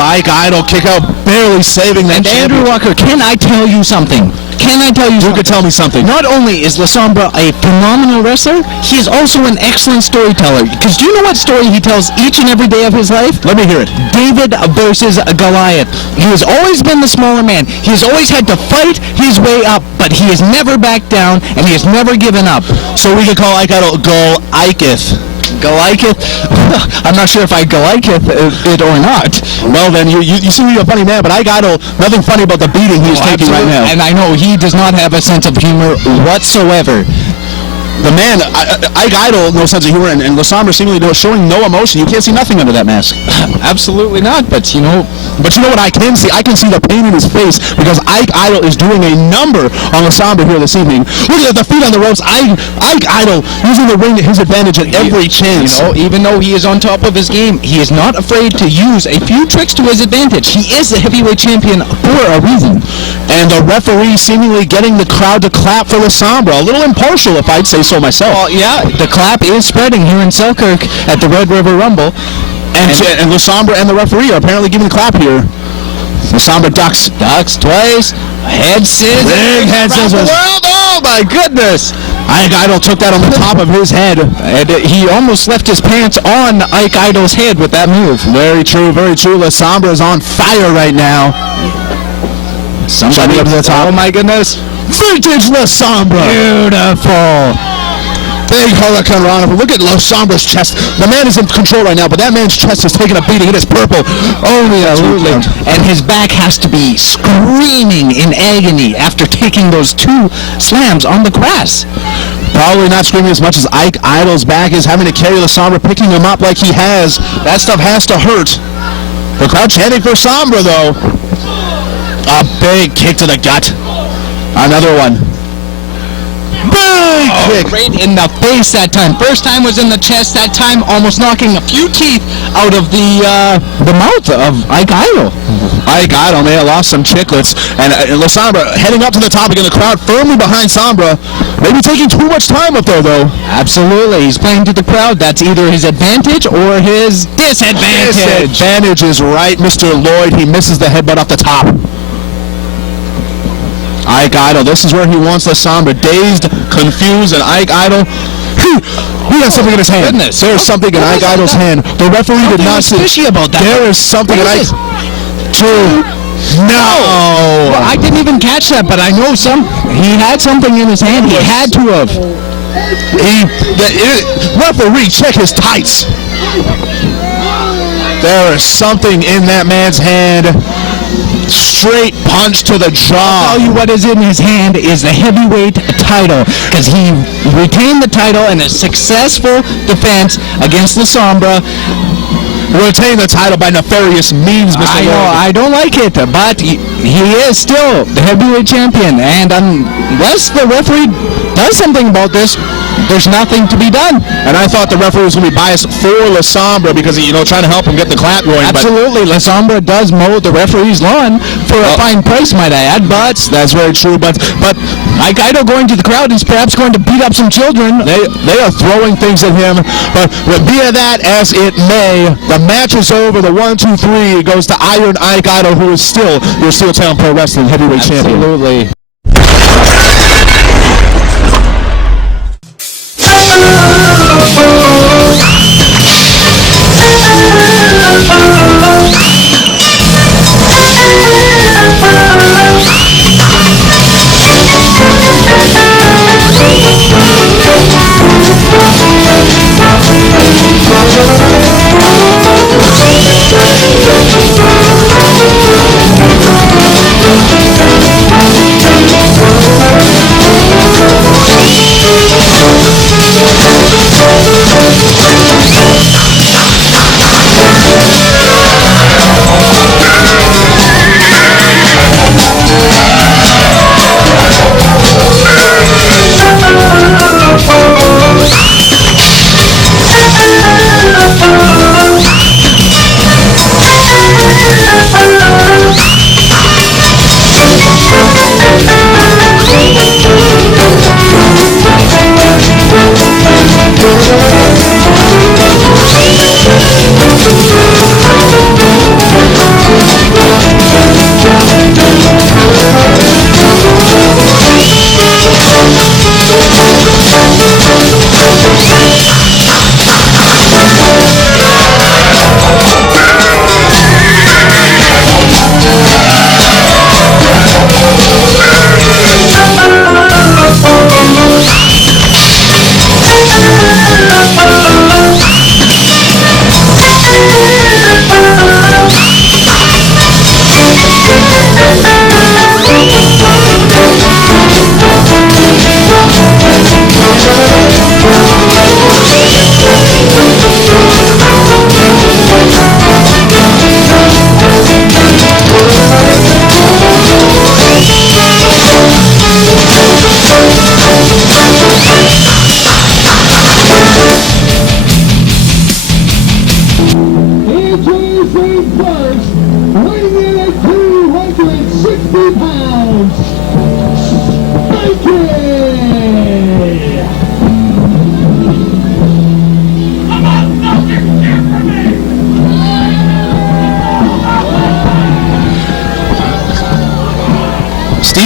Ike Idol kick out, barely saving that. And Andrew Walker, can I tell you something? can I tell you You could tell me something. Not only is La Sombra a phenomenal wrestler, he is also an excellent storyteller. Because do you know what story he tells each and every day of his life? Let me hear it. David versus Goliath. He has always been the smaller man. He has always had to fight his way up, but he has never backed down, and he has never given up. So we could call Ike Idol Go-Iketh. Goliath? I'm not sure if I Goliath it or not. Well, then, you seem to be a funny man, but Ike Idol, nothing funny about the beating he is taking right now. And I know he does not have a sense of humor whatsoever. The man, Ike Idol, no sense of humor, and La Sombra seemingly showing no emotion. You can't see nothing under that mask. Absolutely not, but you know what I can see? I can see the pain in his face because Ike Idol is doing a number on La Sombra here this evening. Look at the feet on the ropes. Ike Idol using the ring to his advantage at every chance. You know, even though he is on top of his game, he is not afraid to use a few tricks to his advantage. He is the heavyweight champion for a reason. And the referee seemingly getting the crowd to clap for La Sombra. A little impartial, if I'd say so myself. Well, yeah, the clap is spreading here in Selkirk at the Red River Rumble. And La Sombra and the referee are apparently giving the clap here. La Sombra ducks twice. Head scissors. Big head scissors. Oh my goodness. Ike Idol took that on the top of his head. And he almost left his pants on Ike Idol's head with that move. Very true, very true. La Sombra is on fire right now. Somebody up to the top. Oh my goodness. Vintage La Sombra. Beautiful. Big Hurricane Rana. Look at La Sombra's chest. The man is in control right now, but that man's chest is taking a beating. It is purple. Absolutely. And his back has to be screaming in agony after taking those 2 slams on the grass. Probably not screaming as much as Ike Idol's back is having to carry La Sombra, picking him up like he has. That stuff has to hurt. The crowd chanting for Sombra, though. A big kick to the gut. Another one. Big kick. Right in the face that time. First time was in the chest. That time almost knocking a few teeth out of the mouth of Ike Idol. Ike Idol may have lost some chiclets. And La Sombra heading up to the top again. The crowd firmly behind Sombra. Maybe taking too much time up there, though. Absolutely. He's playing to the crowd. That's either his advantage or his disadvantage. Disadvantage is right, Mr. Lloyd. He misses the headbutt off the top. Ike Idol, this is where he wants La Sombra. Dazed, confused, and Ike Idol, he has something in his hand. Goodness. There's something in Ike Idol's hand. The referee did not see. Fishy about that. There is something in Ike. No. Well, I didn't even catch that, but I know he had something in his hand. He had to have. Referee, check his tights. There is something in that man's hand. Straight punch to the jaw. I'll tell you what is in his hand is the heavyweight title, because he retained the title in a successful defense against La Sombra. Retain the title by nefarious means, Mr. I know, I don't like it, but he is still the heavyweight champion, and unless the referee does something about this, there's nothing to be done. And I thought the referee was going to be biased for La Sombra because, trying to help him get the clap going. Absolutely, La Sombra does mow the referee's lawn for a fine price, might I add, but that's very true, but Ike Idol going to the crowd is perhaps going to beat up some children. They are throwing things at him, but be that as it may, the match is over. The 1, 2, 3 goes to Iron Ike Idol, who is still your Steel Town Pro Wrestling heavyweight champion. Absolutely.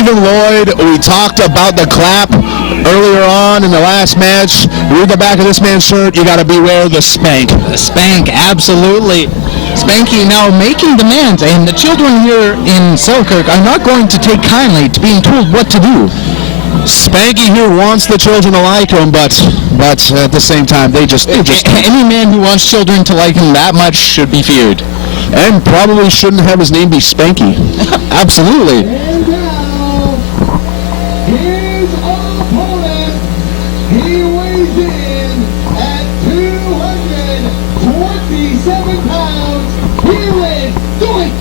Brandon Lloyd, we talked about the clap earlier on in the last match. Read the back of this man's shirt. You got to beware the spank. Spank, absolutely. Spanky now making demands, and the children here in Selkirk are not going to take kindly to being told what to do. Spanky here wants the children to like him, but at the same time, they just any man who wants children to like him that much should be feared, and probably shouldn't have his name be Spanky. Absolutely. And now, here's our opponent. He weighs in at 227 pounds. Here is Doink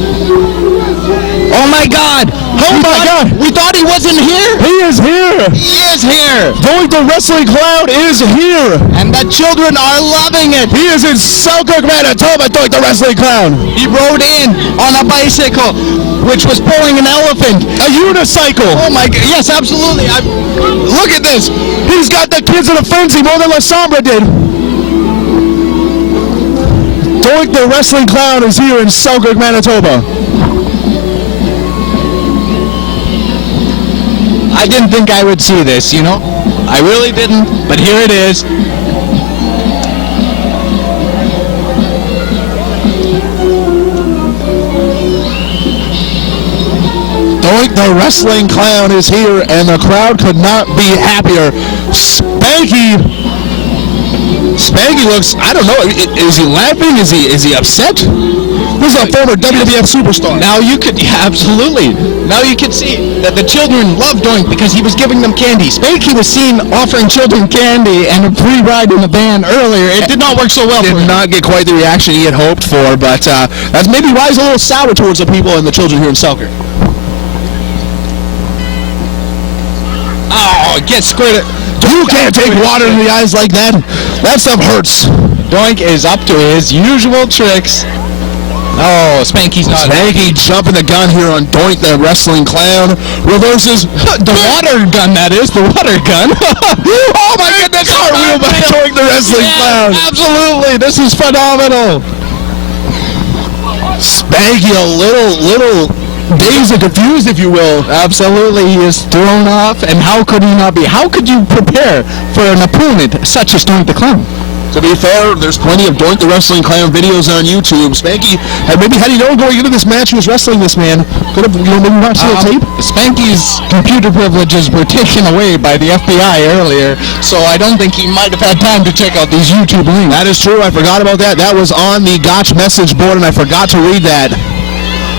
Wrestling. Oh my God! Oh my God! We thought he wasn't here. He is here. He is here, Doink the Wrestling Clown is here. and the children are loving it. He is in Selkirk, Manitoba. Doink the Wrestling Clown. He rode in on a bicycle, which was pulling an elephant. A unicycle. Oh my God! Yes, absolutely. Look at this. He's got the kids in a frenzy more than La Sombra did. Doink the Wrestling Clown is here in Selkirk, Manitoba. I didn't think I would see this, you know? I really didn't, but here it is. Doink the Wrestling Clown is here, and the crowd could not be happier. Spanky looks, I don't know, is he laughing? Is he upset? This is a former WWF superstar. Now you could, yeah, absolutely. Now you can see that the children loved Doink because he was giving them candy. Spanky was seen offering children candy and a free ride in the van earlier. It did not work so well for him. Did not get quite the reaction he had hoped for, but that's maybe why he's a little sour towards the people and the children here in Selkirk. Oh, get squirted. You can't take water in the eyes like that. That stuff hurts. Doink is up to his usual tricks. Oh, Spanky's not. Spanky jumping the gun here on Doink the Wrestling Clown. Reverses the water gun, that is. The water gun. Oh my goodness, cartwheel by Doink the Wrestling Clown. Absolutely. This is phenomenal. Spanky a little dazed and confused, if you will. Absolutely, he is thrown off, and how could he not be? How could you prepare for an opponent such as Doink the Clown? To be fair, there's plenty of Doink the Wrestling Clown videos on YouTube. Spanky, maybe had he known going into this match he was wrestling this man, could have maybe watched the tape. Spanky's computer privileges were taken away by the FBI earlier, so I don't think he might have had time to check out these YouTube links. That is true. I forgot about that. That was on the Gotch message board, and I forgot to read that.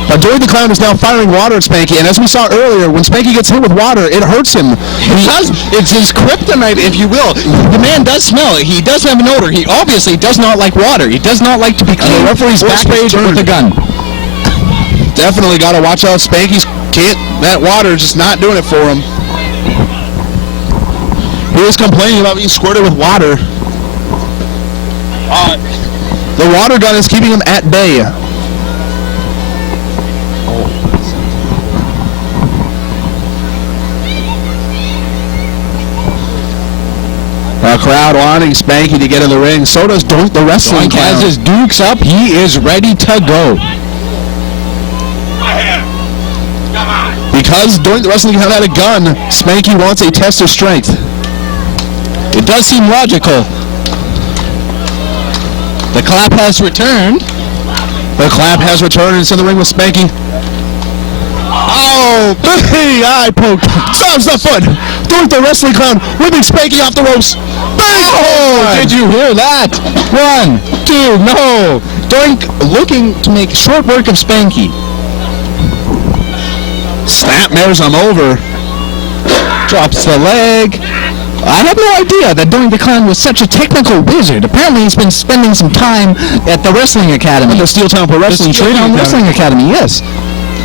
But Doink the Clown is now firing water at Spanky, and as we saw earlier, when Spanky gets hit with water, it hurts him. It's his kryptonite, if you will. The man does smell it. He does have an odor. He obviously does not like water. He does not like to be clean. The referee's back sprayed with a gun. Definitely got to watch out. Spanky's that water just not doing it for him. He was complaining about being squirted with water. The water gun is keeping him at bay. The crowd wanting Spanky to get in the ring. So does Doink the Wrestling Clown. Has his dukes up. He is ready to go. Because Doink the Wrestling Clown had a gun, Spanky wants a test of strength. It does seem logical. The clap has returned. The clap has returned and it's in the ring with Spanky. Oh, big eye poke. Stops the foot. Doink the Wrestling Clown whipping Spanky off the ropes. Oh, did you hear that? 1, 2, no. Doink looking to make short work of Spanky. Snapmares him over. Drops the leg. I had no idea that Doink the Clown was such a technical wizard. Apparently he's been spending some time at the Wrestling Academy. At the Steeltown Pro Wrestling Training Wrestling Academy, yes.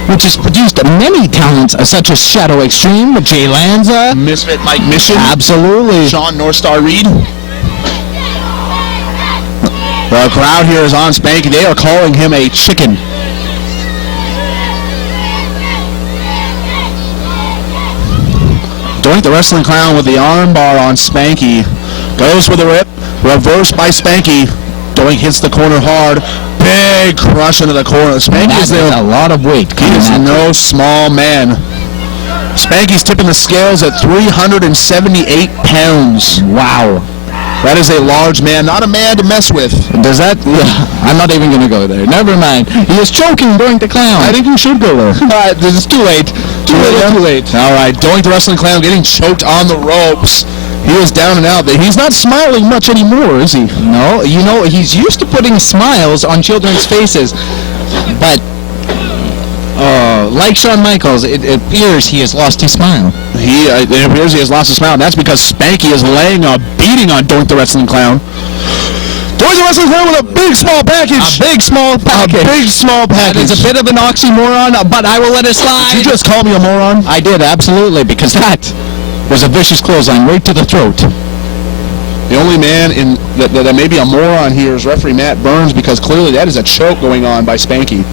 Which has produced many talents such as Shadow Extreme with Jay Lanza. Misfit Mike Mission. Absolutely. Sean North Star Reed. The crowd here is on Spanky. They are calling him a chicken. Doink the Wrestling Clown with the arm bar on Spanky. Goes for the rip. Reverse by Spanky. Doink hits the corner hard. Big crush into the corner. Spanky is there. A lot of weight. He is no small man. Spanky's tipping the scales at 378 pounds. Wow. That is a large man, not a man to mess with. Does that... I'm not even going to go there. Never mind. He is choking Doink the Clown. I think you should go there. It's too late. Too late. All right, Doink the Wrestling Clown getting choked on the ropes. He is down and out. He's not smiling much anymore, is he? No, he's used to putting smiles on children's faces. But, like Shawn Michaels, it appears he has lost his smile. It appears he has lost his smile, and that's because Spanky is laying a beating on Doink the Wrestling Clown. Doink the Wrestling Clown with a big small package. A big small package. That is a bit of an oxymoron, but I will let it slide. Did you just call me a moron? I did, absolutely, because that was a vicious clothesline right to the throat. The only man that may be a moron here is referee Matt Burns, because clearly that is a choke going on by Spanky.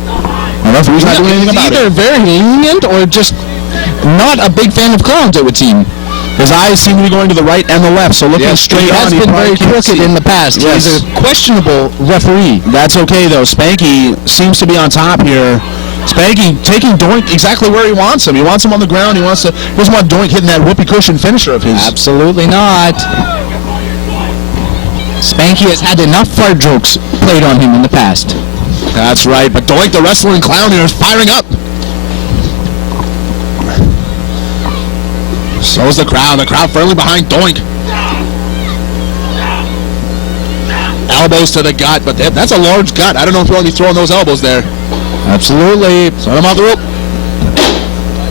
The referee's not doing anything about it. Either very lenient or just not a big fan of clowns, it would seem. His eyes seem to be going to the right and the left, so looking straight on. He has been very crooked in the past. Yes. He's a questionable referee. That's okay, though. Spanky seems to be on top here. Spanky taking Doink exactly where he wants him. He wants him on the ground. He doesn't want Doink hitting that whoopee cushion finisher of his. Absolutely not. Spanky has had enough fart jokes played on him in the past. That's right, but Doink the Wrestling Clown here is firing up. So is the crowd. The crowd firmly behind Doink. Elbows to the gut, but that's a large gut. I don't know if you want to be throwing those elbows there. Absolutely. Set him off the rope.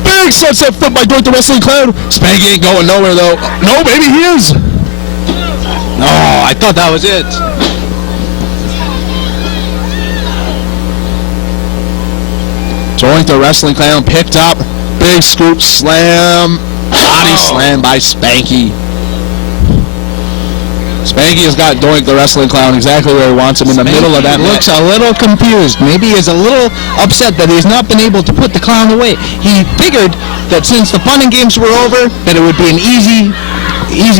Big sunset flip by Doink the Wrestling Clown. Spanky ain't going nowhere, though. No, maybe he is. No, I thought that was it. Doink the Wrestling Clown picked up. Big scoop slam. Body slam by Spanky. Spanky has got Doink the Wrestling Clown exactly where he wants him in the middle of that. Looks a little confused. Maybe he's a little upset that he's not been able to put the clown away. He figured that since the fun and games were over, that it would be an easy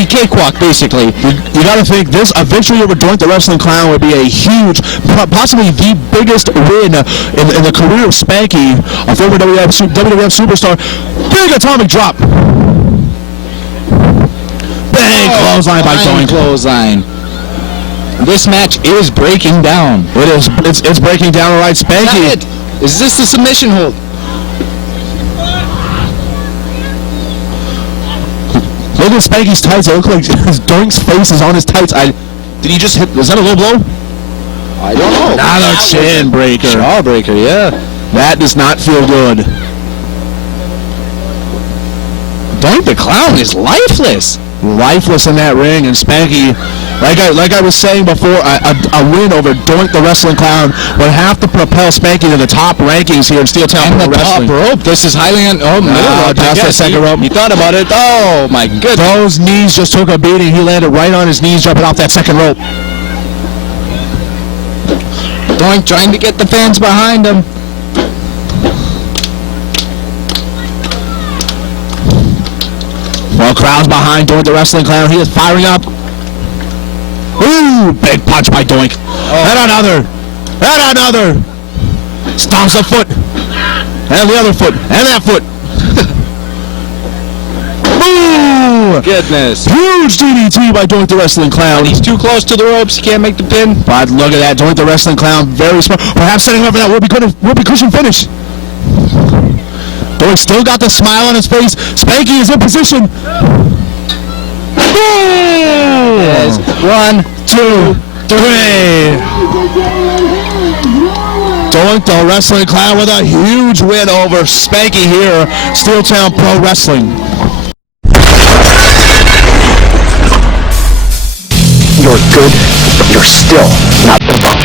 cakewalk, basically. You got to think a victory over Doink the Wrestling Clown would be a huge, possibly the biggest win in the career of Spanky, a former WWF superstar. Big atomic drop. Bang! Clothesline by Doink. Clothesline. This match is breaking down. It is. It's breaking down. All right, Spanky. Is this the submission hold? Look at Spanky's tights. It looks like Doink's face is on his tights. Did he just hit? Was that a low blow? I don't know. Another chin breaker. Jawbreaker, yeah. That does not feel good. Doink the Clown is lifeless. Lifeless in that ring, and Spanky, like I was saying before, a win over Doink the Wrestling Clown would have to propel Spanky to the top rankings here in Steel Town Pro Wrestling. Top rope. This is highly that's the second rope. He thought about it. Oh my goodness. Those knees just took a beating. He landed right on his knees, jumping off that second rope. Doink trying to get the fans behind him. Well, crowd's behind Doink the Wrestling Clown. He is firing up. Ooh, big punch by Doink. And another. Stomps a foot. And the other foot. And that foot. Ooh. Goodness. Huge DDT by Doink the Wrestling Clown. He's too close to the ropes. He can't make the pin. But look at that. Doink the Wrestling Clown. Very smart. Perhaps setting up for that whoopee cushion finish. Doink still got the smile on his face. Spanky is in position. Yes. 1, 2, 3. Doink the Wrestling Clown with a huge win over Spanky here, Steel Town Pro Wrestling. You're good, but you're still not the bomb.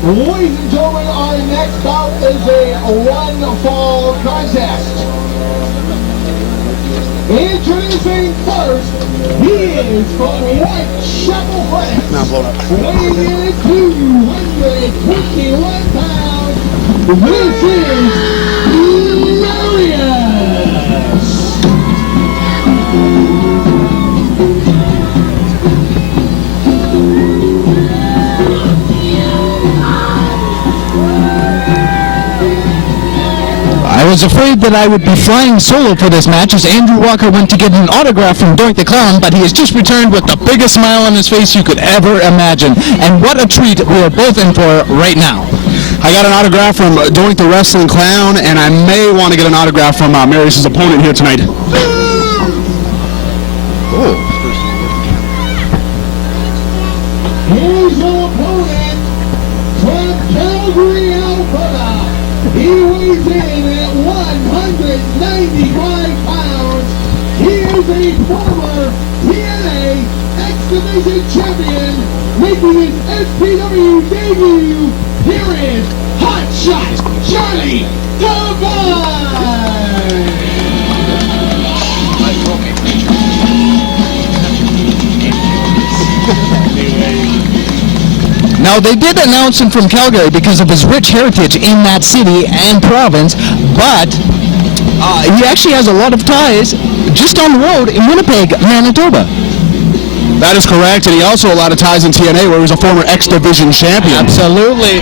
Ladies and gentlemen, our next bout is a one-fall contest. Introducing first, he is from Whitechapel, France. Weighing in at 221 pounds, this is Marius. I was afraid that I would be flying solo for this match as Andrew Walker went to get an autograph from Doink the Clown, but he has just returned with the biggest smile on his face you could ever imagine. And what a treat we are both in for right now. I got an autograph from Doink the Wrestling Clown, and I may want to get an autograph from Marius' opponent here tonight. Here's your opponent from Calgary, Alberta. He weighs in at 195 pounds. He is a former TNA X-Division champion, making his SPW debut. Here is Hotshot Johnny Devine. Now, they did announce him from Calgary because of his rich heritage in that city and province, but he actually has a lot of ties just on the road in Winnipeg, Manitoba. That is correct, and he also a lot of ties in TNA, where he was a former X-Division champion. Absolutely.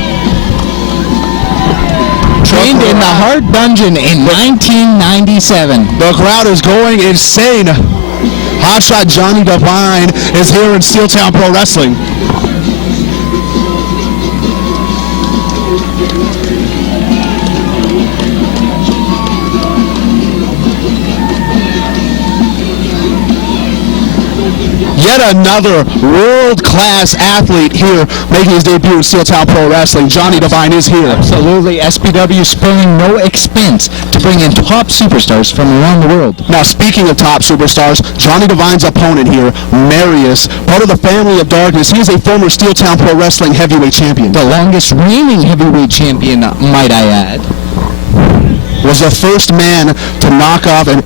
Trained in the Hard Dungeon in 1997. The crowd is going insane. Hotshot Johnny Devine is here in Steeltown Pro Wrestling. Yet another world-class athlete here making his debut in Steeltown Pro Wrestling. Johnny Devine is here. Absolutely. SPW sparing no expense to bring in top superstars from around the world. Now, speaking of top superstars, Johnny Devine's opponent here, Marius, part of the Family of Darkness. He is a former Steeltown Pro Wrestling heavyweight champion. The longest reigning heavyweight champion, might I add. Was the first man to knock off and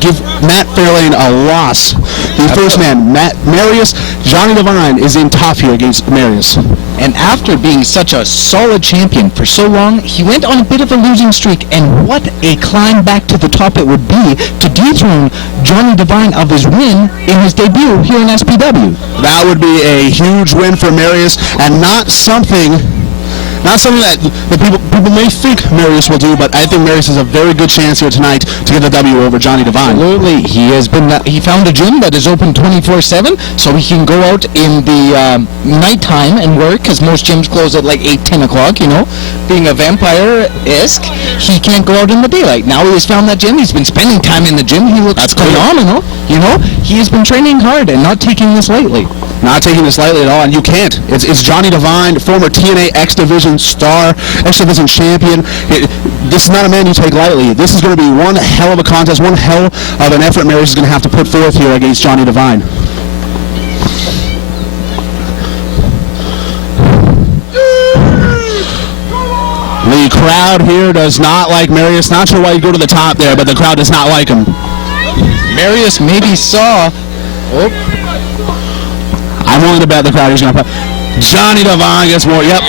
give Matt Fairlane a loss. The first man, Marius. Johnny Devine is in tough here against Marius. And after being such a solid champion for so long, he went on a bit of a losing streak, and what a climb back to the top it would be to dethrone Johnny Devine of his win in his debut here in SPW. That would be a huge win for Marius, and not something that people may think Marius will do, but I think Marius has a very good chance here tonight to get the W over Johnny Devine. Absolutely. He found a gym that is open 24/7, so he can go out in the nighttime and work, because most gyms close at like 8, 10 o'clock, Being a vampire-esque, he can't go out in the daylight. Now he has found that gym. He's been spending time in the gym. He looks phenomenal. He has been training hard and not taking this lightly. Not taking this lightly at all, and you can't. It's Johnny Devine, former TNA X-Division star, X-Division champion. This is not a man you take lightly. This is going to be one hell of a contest, one hell of an effort Marius is going to have to put forth here against Johnny Devine. The crowd here does not like Marius. Not sure why you go to the top there, but the crowd does not like him. Marius maybe saw... I'm willing to bet the crowd is going to put... Johnny Devine gets more. Yep.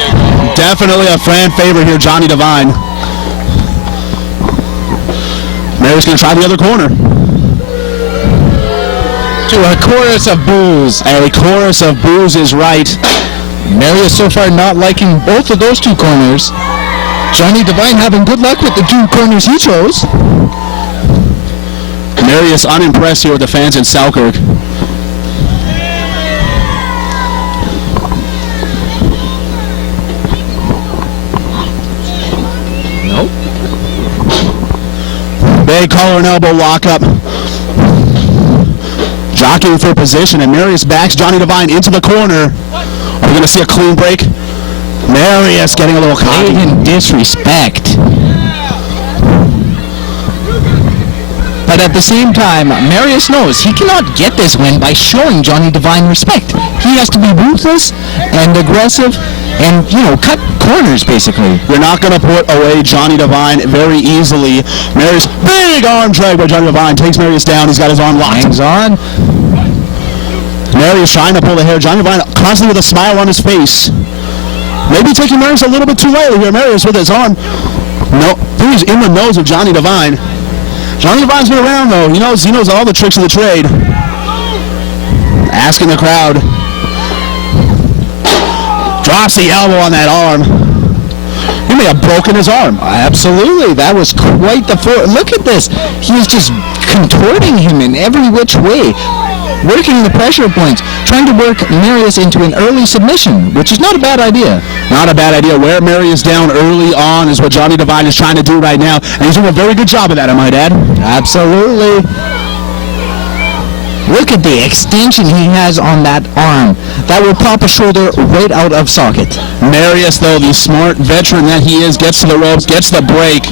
Definitely a fan favorite here, Johnny Devine. Marius going to try the other corner. To a chorus of boos. A chorus of boos is right. Marius so far not liking both of those two corners. Johnny Devine having good luck with the two corners he chose. Marius unimpressed here with the fans in Selkirk. Nope. Big collar and elbow lockup. Jockeying for position, and Marius backs Johnny Devine into the corner. Are we going to see a clean break? Marius getting a little cocky. Blatant disrespect. But at the same time, Marius knows he cannot get this win by showing Johnny Devine respect. He has to be ruthless and aggressive and, cut corners, basically. You're not going to put away Johnny Devine very easily. Marius, big arm drag by Johnny Devine, takes Marius down. He's got his arm locked. Hangs on. Marius trying to pull the hair. Johnny Devine constantly with a smile on his face. Maybe taking Marius a little bit too lightly here. Marius with his arm. No, he's in the nose of Johnny Devine. Johnny Devine's been around though. He knows all the tricks of the trade. Asking the crowd. Drops the elbow on that arm. He may have broken his arm. Absolutely. That was quite the look at this. He's just contorting him in every which way. Working the pressure points, trying to work Marius into an early submission, which is not a bad idea. Not a bad idea. Wear Marius down early on is what Johnny Devine is trying to do right now, and he's doing a very good job of that, I might add. Absolutely. Look at the extension he has on that arm. That will pop a shoulder right out of socket. Marius, though, the smart veteran that he is, gets to the ropes, gets the break.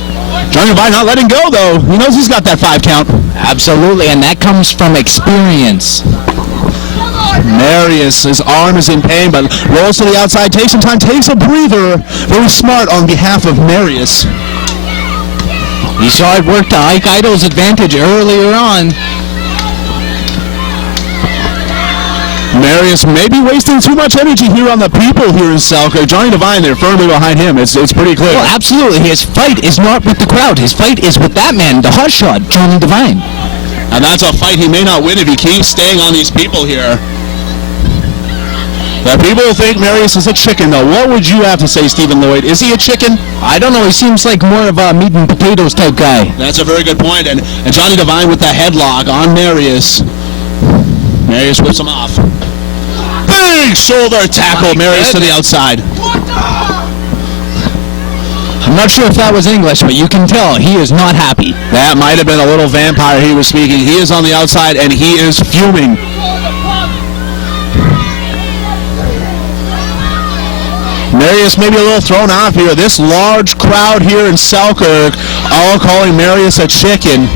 Johnny Devine not letting go, though. He knows he's got that 5 count. Absolutely, and that comes from experience. Marius, his arm is in pain, but rolls to the outside, takes some time, takes a breather. Very smart on behalf of Marius. He saw it work to Ike Idol's advantage earlier on. Marius may be wasting too much energy here on the people here in Selkirk. Johnny Devine, they're firmly behind him. It's pretty clear. Well, absolutely. His fight is not with the crowd. His fight is with that man, the hotshot, Johnny Devine. And that's a fight he may not win if he keeps staying on these people here. The people think Marius is a chicken, though. What would you have to say, Stephen Lloyd? Is he a chicken? I don't know. He seems like more of a meat and potatoes type guy. That's a very good point. And Johnny Devine with the headlock on Marius. Marius whips him off. Big shoulder tackle, Marius to the outside. I'm not sure if that was English, but you can tell he is not happy. That might have been a little vampire he was speaking. He is on the outside, and he is fuming. Marius may be a little thrown off here. This large crowd here in Selkirk all calling Marius a chicken.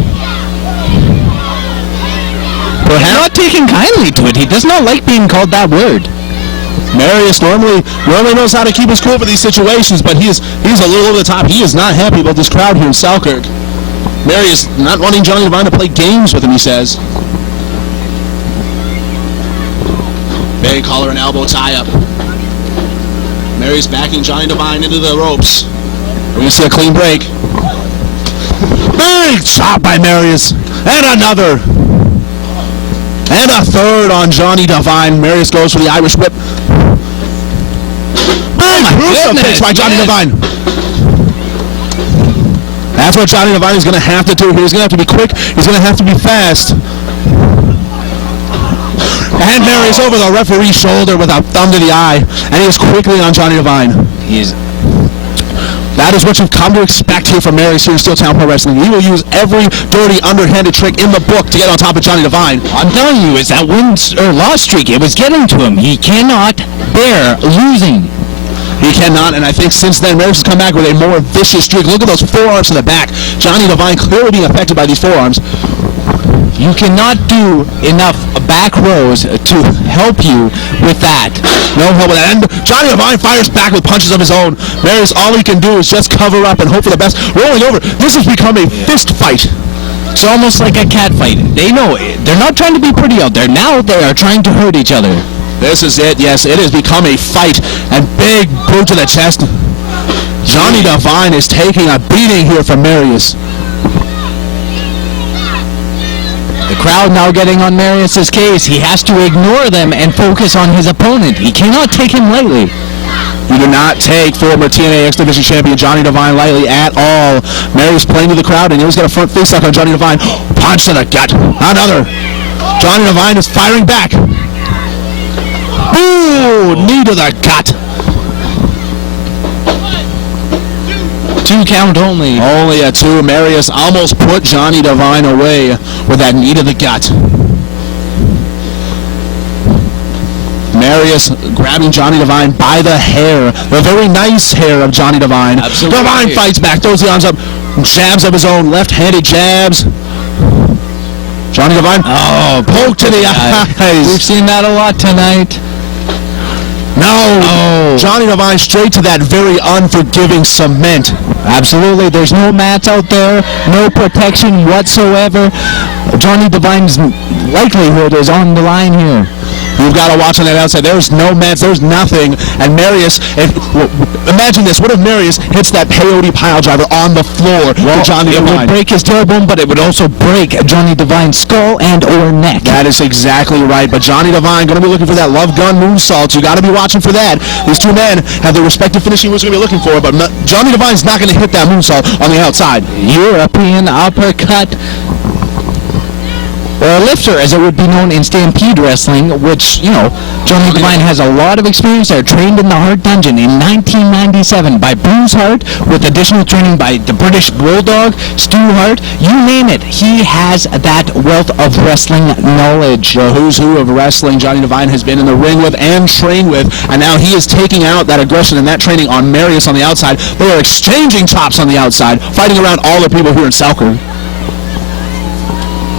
He's not taking kindly to it. He does not like being called that word. Marius normally knows how to keep his cool for these situations, but he's a little over the top. He is not happy about this crowd here in Selkirk. Marius not wanting Johnny Devine to play games with him, he says. Big collar and elbow tie-up. Marius backing Johnny Devine into the ropes. We're going to see a clean break. Big chop by Marius. And another. And a third on Johnny Devine. Marius goes for the Irish whip. Big crucifix by Johnny Devine. That's what Johnny Devine is going to have to do here. He's going to have to be quick. He's going to have to be fast. And Marius over the referee's shoulder with a thumb to the eye. And he is quickly on Johnny Devine. That is what you've come to expect here from Marius here in Steeltown Pro Wrestling. He will use every dirty, underhanded trick in the book to get on top of Johnny Devine. I'm telling you, it's that win or loss streak. It was getting to him. He cannot bear losing. He cannot, and I think since then, Marius has come back with a more vicious streak. Look at those forearms to the back. Johnny Devine clearly being affected by these forearms. You cannot do enough back rows to help you with that. No help with that. And Johnny Devine fires back with punches of his own. Marius, all he can do is just cover up and hope for the best. Rolling over. This has become a fist fight. It's almost like a cat fight. They know it. They're not trying to be pretty out there. Now they are trying to hurt each other. This is it. Yes, it has become a fight. And big boot to the chest. Johnny Devine is taking a beating here from Marius. The crowd now getting on Marius's case. He has to ignore them and focus on his opponent. He cannot take him lightly. You do not take former TNA X Division champion Johnny Devine lightly at all. Marius playing to the crowd, and he's got a front face lock on Johnny Devine. Punch to the gut. Another. Johnny Devine is firing back. Ooh, knee to the gut. 2 count only. Only a 2. Marius almost put Johnny Devine away with that knee to the gut. Marius grabbing Johnny Devine by the hair. The very nice hair of Johnny Devine. Absolutely. Devine fights back, throws the arms up, jabs of his own, left-handed jabs. Johnny Devine, poke to the eyes. We've seen that a lot tonight. No. Johnny Devine straight to that very unforgiving cement. Absolutely. There's no mats out there, no protection whatsoever. Johnny Devine's likelihood is on the line here. You've got to watch on that outside. There's no mats. There's nothing. And Marius, imagine this. What if Marius hits that peyote pile driver on the floor for Johnny Devine? It would break his tailbone, but it would also break Johnny Devine's skull and or neck. That is exactly right. But Johnny Devine going to be looking for that love gun moonsault. You got to be watching for that. These two men have their respective finishing moves going to be looking for, but Johnny Devine's not going to hit that moonsault on the outside. European uppercut. Or a lifter, as it would be known in Stampede Wrestling, which, Johnny Devine has a lot of experience there, trained in the Hart Dungeon in 1997 by Bruce Hart, with additional training by the British Bulldog, Stu Hart, you name it. He has that wealth of wrestling knowledge. The who's who of wrestling Johnny Devine has been in the ring with and trained with, and now he is taking out that aggression and that training on Marius on the outside. They are exchanging chops on the outside, fighting around all the people here in Selkirk.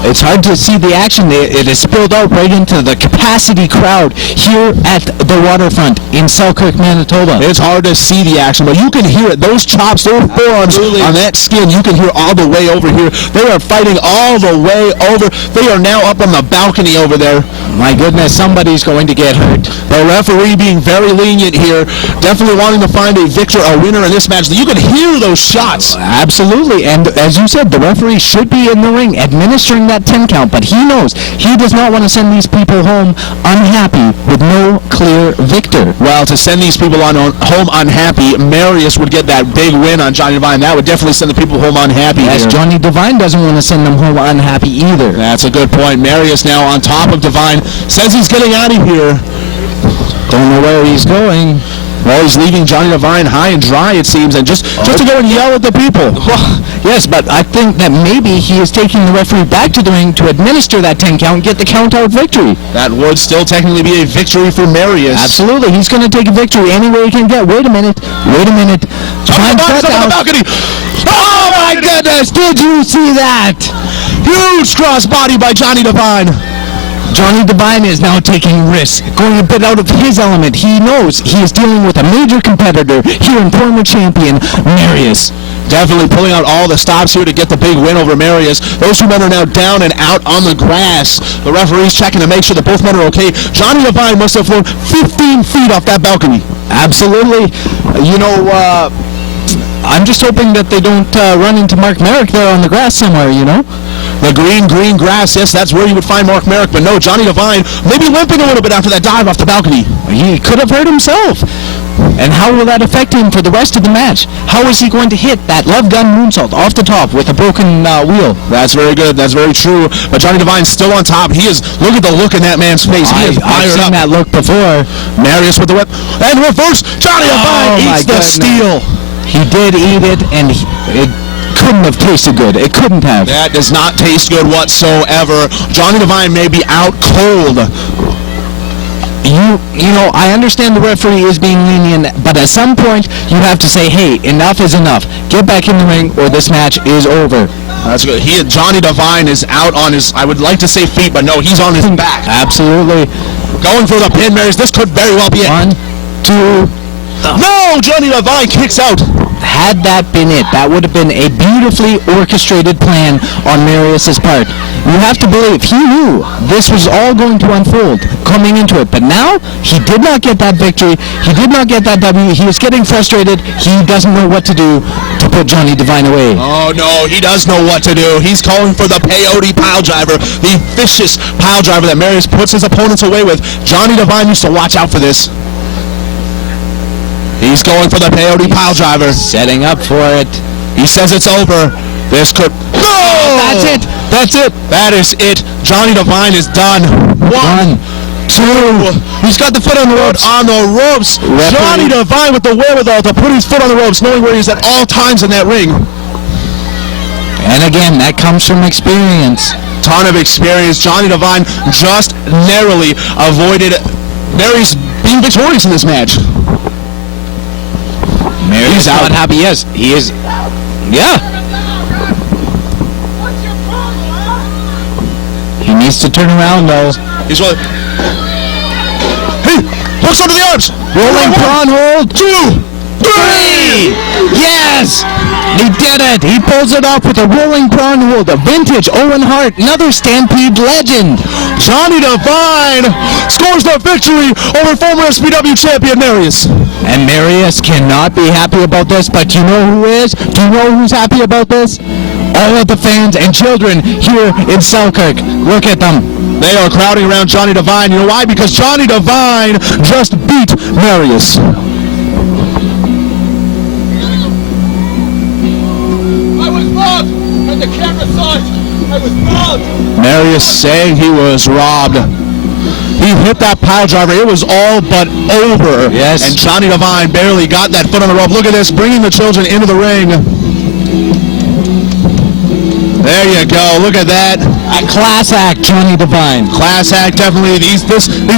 It's hard to see the action. It is spilled out right into the capacity crowd here at the waterfront in Selkirk, Manitoba. It's hard to see the action, but you can hear it. Those chops, those forearms on that skin, you can hear all the way over here. They are fighting all the way over. They are now up on the balcony over there. My goodness, somebody's going to get hurt. The referee being very lenient here, definitely wanting to find a winner in this match. You can hear those shots. Absolutely, and as you said, the referee should be in the ring administering that 10 count, but he knows he does not want to send these people home unhappy with no clear victor. Well, to send these people home unhappy, Marius would get that big win on Johnny Devine. That would definitely send the people home unhappy. Yes, here. Johnny Devine doesn't want to send them home unhappy either. That's a good point. Marius now on top of Devine, says he's getting out of here. Don't know where he's going. Well, he's leaving Johnny Devine high and dry, it seems, and just to go and yell at the people. Well, yes, but I think that maybe he is taking the referee back to the ring to administer that 10 count and get the count-out victory. That would still technically be a victory for Marius. Absolutely. He's going to take a victory any way he can get. Wait a minute. Johnny Devine's up on the balcony. Oh, my goodness. Did you see that? Huge crossbody by Johnny Devine. Johnny Devine is now taking risks, going a bit out of his element. He knows he is dealing with a major competitor here in former champion Marius. Definitely pulling out all the stops here to get the big win over Marius. Those two men are now down and out on the grass. The referee's checking to make sure that both men are okay. Johnny Devine must have flown 15 feet off that balcony. Absolutely. I'm just hoping that they don't run into Mark Merrick there on the grass somewhere, The green grass, yes, that's where you would find Mark Merrick. But no, Johnny Devine maybe limping a little bit after that dive off the balcony. He could have hurt himself. And how will that affect him for the rest of the match? How is he going to hit that love gun moonsault off the top with a broken wheel? That's very good. That's very true. But Johnny Devine's still on top. Look at the look in that man's face. He is fired I've seen up. that look before. Marius with the whip. And reverse. Johnny Devine eats the steel. He did eat it, and it couldn't have tasted good. It couldn't have. That does not taste good whatsoever. Johnny Devine may be out cold. I understand the referee is being lenient, but at some point you have to say, hey, enough is enough. Get back in the ring or this match is over. That's good. Johnny Devine is out on his, I would like to say feet, but no, he's on his back. Absolutely. Going for the pin, Marius. This could very well be it. 1, 2... No! Johnny Devine kicks out. Had that been it, that would have been a beautifully orchestrated plan on Marius's part. You have to believe he knew this was all going to unfold coming into it. But now, he did not get that victory. He did not get that W. He is getting frustrated. He doesn't know what to do to put Johnny Devine away. Oh, no, he does know what to do. He's calling for the peyote pile driver, the vicious pile driver that Marius puts his opponents away with. Johnny Devine needs to watch out for this. He's going for the peyote pile driver. Setting up for it. He says it's over. This could... No! That's it. That's it. That is it. Johnny Devine is done. 1, 2. He's got the foot on the ropes. Referee. Johnny Devine with the wherewithal to put his foot on the ropes, knowing where he's at all times in that ring. And again, that comes from experience. Ton of experience. Johnny Devine just narrowly avoided Marius being victorious in this match. He's out. Happy, yes. He is. Yeah. He needs to turn around, though. He's really... Hey! Hooks under the arms! Rolling prawn hold. 2, 3. Yes! He did it! He pulls it off with a rolling prawn hold. A vintage Owen Hart, another Stampede legend. Johnny Devine scores the victory over former SPW champion Marius. And Marius cannot be happy about this, but you know who is? Do you know who's happy about this? All of the fans and children here in Selkirk. Look at them. They are crowding around Johnny Devine. You know why? Because Johnny Devine just beat Marius. The camera saw it. I was robbed. Marius saying he was robbed. He hit that pile driver. It was all but over. Yes. And Johnny Devine barely got that foot on the rope. Look at this, bringing the children into the ring. There you go. Look at that. A class act, Johnny Devine. Class act, definitely. These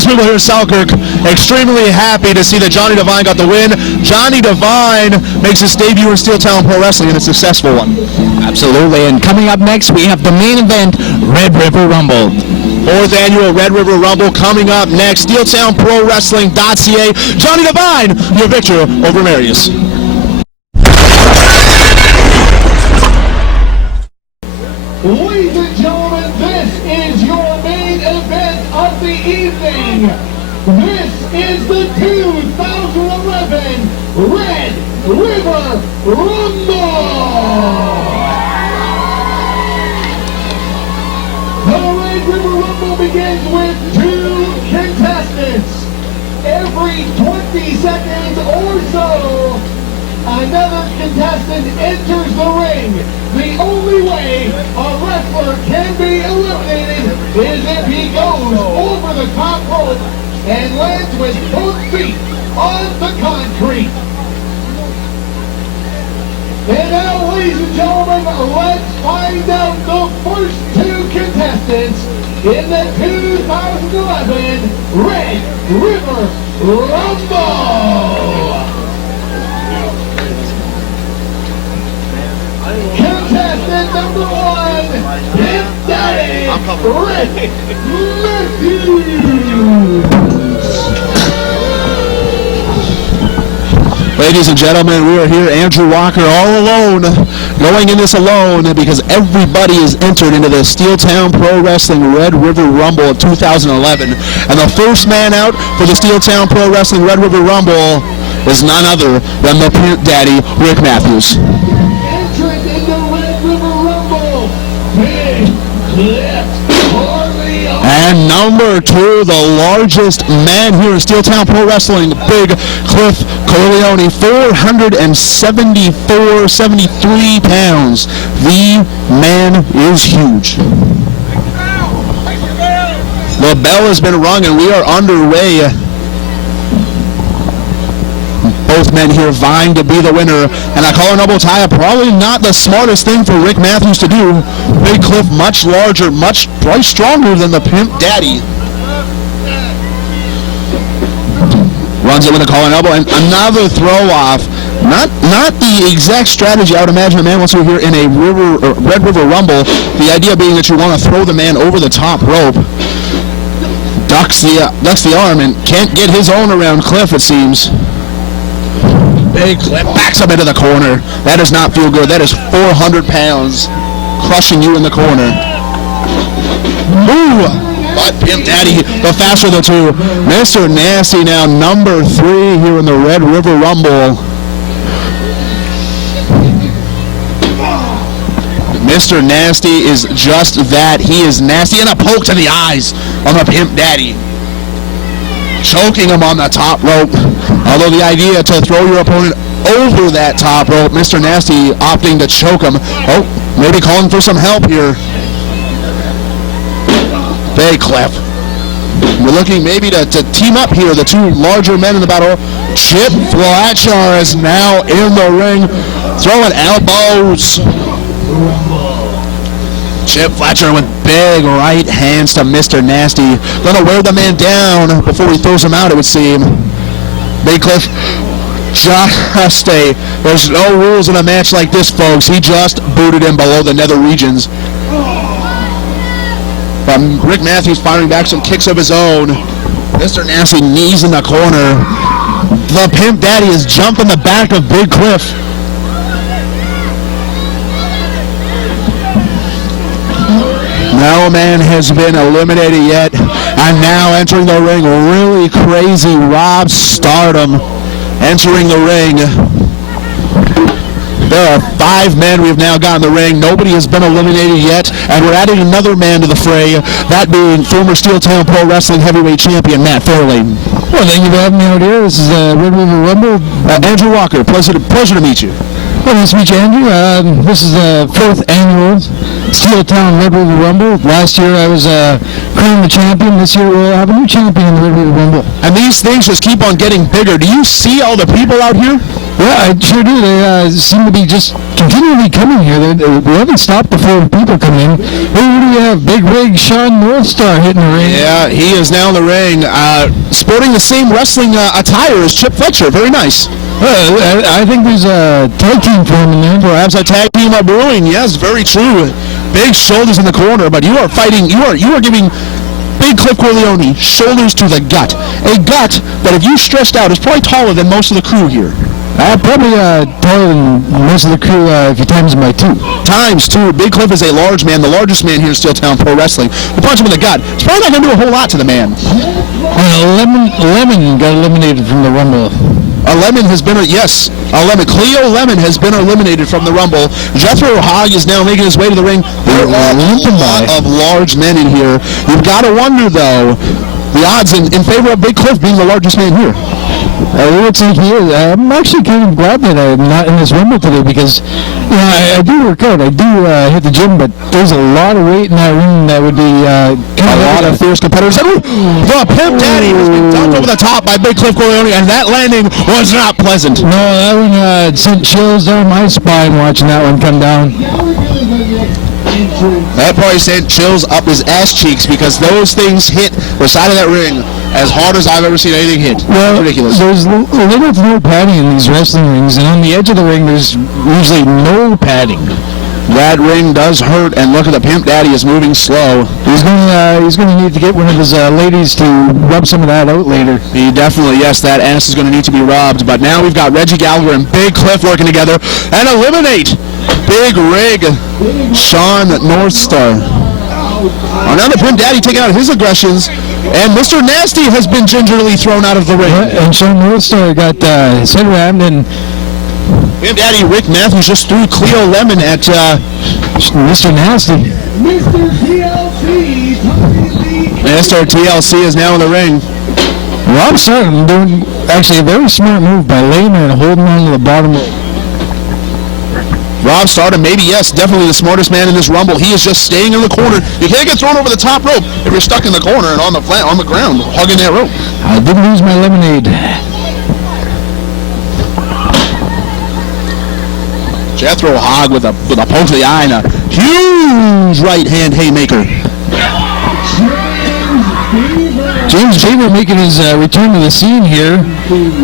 people here in Selkirk extremely happy to see that Johnny Devine got the win. Johnny Devine makes his debut in Steeltown Pro Wrestling, and a successful one. Absolutely. And coming up next, we have the main event, Red River Rumble. 4th annual Red River Rumble coming up next. SteeltownProWrestling.ca. Johnny Devine, your victor over Marius. Ladies and gentlemen, this is your main event of the evening. This is the 2011 Red River Rumble. The Red River Rumble begins with 2 contestants. Every 20 seconds or so, another contestant enters the ring. The only way a wrestler can be eliminated is if he goes over the top rope and lands with both feet on the concrete. And now, ladies and gentlemen, let's find out the first 2 contestants in the 2011 Red River Rumble. Contestant number 1, Pimp Daddy, Rick Matthews. Ladies and gentlemen, we are here, Andrew Walker, all alone, going in this alone because everybody is entered into the Steeltown Pro Wrestling Red River Rumble of 2011. And the first man out for the Steeltown Pro Wrestling Red River Rumble is none other than the Pimp Daddy, Rick Matthews. Entrant in the Red River Rumble, Big Cliff Corleone. And number 2, the largest man here in Steeltown Pro Wrestling, Big Cliff Corleone, 473 pounds. The man is huge. The bell has been rung and we are underway. Both men here vying to be the winner, and a collar and elbow tie-up, probably not the smartest thing for Rick Matthews to do. Big Cliff much larger, probably stronger than the Pimp Daddy. Runs it with a collar and elbow, and another throw off. Not the exact strategy I would imagine a man wants to do here in a Red River Rumble. The idea being that you want to throw the man over the top rope. Ducks the arm and can't get his own around Cliff, it seems. Big Cliff backs up into the corner. That does not feel good. That is 400 pounds crushing you in the corner. Ooh! But Pimp Daddy, the faster of the 2. Mr. Nasty now number 3 here in the Red River Rumble. Mr. Nasty is just that. He is nasty, and a poke to the eyes on the Pimp Daddy. Choking him on the top rope. Although the idea to throw your opponent over that top rope, Mr. Nasty opting to choke him. Oh, maybe calling for some help here. Big Cliff. We're looking maybe to team up here, the 2 larger men in the battle. Chip Fletcher is now in the ring, throwing elbows. Chip Fletcher with big right hands to Mr. Nasty. Gonna wear the man down before he throws him out, it would seem. Big Cliff, there's no rules in a match like this, folks. He just booted him below the nether regions. But Rick Matthews firing back some kicks of his own. Mr. Nasty knees in the corner. The Pimp Daddy is jumping the back of Big Cliff. No man has been eliminated yet, and now entering the ring, really crazy Rob Stardom entering the ring. There are 5 men we've now got in the ring. Nobody has been eliminated yet, and we're adding another man to the fray, that being former Steel Town Pro Wrestling Heavyweight Champion Matt Fairlane. Well, thank you for having me out here. This is Red River Rumble. Andrew Walker, pleasure to meet you. Well, nice to meet you, Andrew. This is the 4th annual Steel Town Red River Rumble. Last year I was crowned the champion. This year we'll have a new champion in the Red River Rumble. And these things just keep on getting bigger. Do you see all the people out here? Yeah, I sure do. They seem to be just continually coming here. We haven't stopped before people come in. Hey, who do we have? Big Rig Sean Northstar hitting the ring. Yeah, he is now in the ring, sporting the same wrestling attire as Chip Fletcher. Very nice. I think there's a tag team for him in there. Perhaps a tag team are brewing. Yes, very true. Big shoulders in the corner, but you are fighting. You are giving Big Cliff Corleone shoulders to the gut. A gut that, if you stretched out, is probably taller than most of the crew here. Probably taller than most of the crew if you times him by 2. Times 2. Big Cliff is a large man, the largest man here in Steel Town Pro Wrestling. You punch him in the gut. It's probably not going to do a whole lot to the man. Lemon got eliminated from the Rumble. Lemon has been, Cleo Lemon has been eliminated from the Rumble. Jethro Hogg is now making his way to the ring. There are a lot of large men in here. You've got to wonder, though, the odds in favor of Big Cliff being the largest man here. Looks like he is. I'm actually kind of glad that I'm not in this Rumble today because, I do work out. I do hit the gym, but there's a lot of weight in that ring that would be a lot of fierce competitors. The Pimp Daddy has been dumped over the top by Big Cliff Corleone, and that landing was not pleasant. No, that one sent chills down my spine watching that one come down. That probably sent chills up his ass cheeks because those things hit the side of that ring as hard as I've ever seen anything hit. Well, ridiculous. There's little to no padding in these wrestling rings, and on the edge of the ring there's usually no padding. That ring does hurt, and look at the Pimp Daddy is moving slow. He's going to need to get one of his ladies to rub some of that out later. He definitely, yes, that ass is going to need to be rubbed. But now we've got Reggie Gallagher and Big Cliff working together and eliminate Big Rig Sean Northstar. Now the Pimp Daddy taking out his aggressions, and Mr. Nasty has been gingerly thrown out of the ring. And Sean Northstar got his head rammed, and Pimp Daddy Rick Matthews just threw Cleo Lemon at Mr. Nasty. Mr. TLC. Mr. TLC is now in the ring. Rob Stardom doing actually a very smart move by laying there and holding on to the bottom. Rob Stardom, maybe, yes, definitely the smartest man in this Rumble. He is just staying in the corner. You can't get thrown over the top rope if you're stuck in the corner and on the ground, hugging that rope. I didn't lose my lemonade. Jethro Hogg with a poke to the eye and a huge right-hand haymaker. James Beaver making his return to the scene here.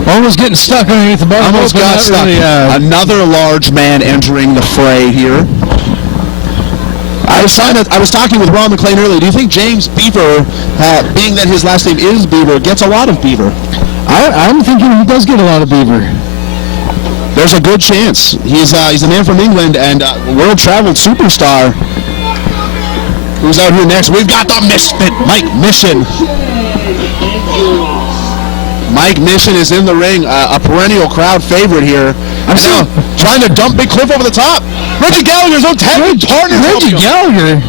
Almost getting stuck underneath the bottom. Almost got stuck. Really, another large man entering the fray here. I was talking with Ron McClain earlier. Do you think James Beaver, being that his last name is Beaver, gets a lot of beaver? I'm thinking he does get a lot of beaver. There's a good chance. He's a man from England and world-traveled superstar. Who's out here next? We've got the Misfit, Mike Mission. Mike Mission is in the ring, a perennial crowd favorite here. I'm now trying to dump Big Cliff over the top. Reggie Gallagher's own tag partner. Reggie Gallagher.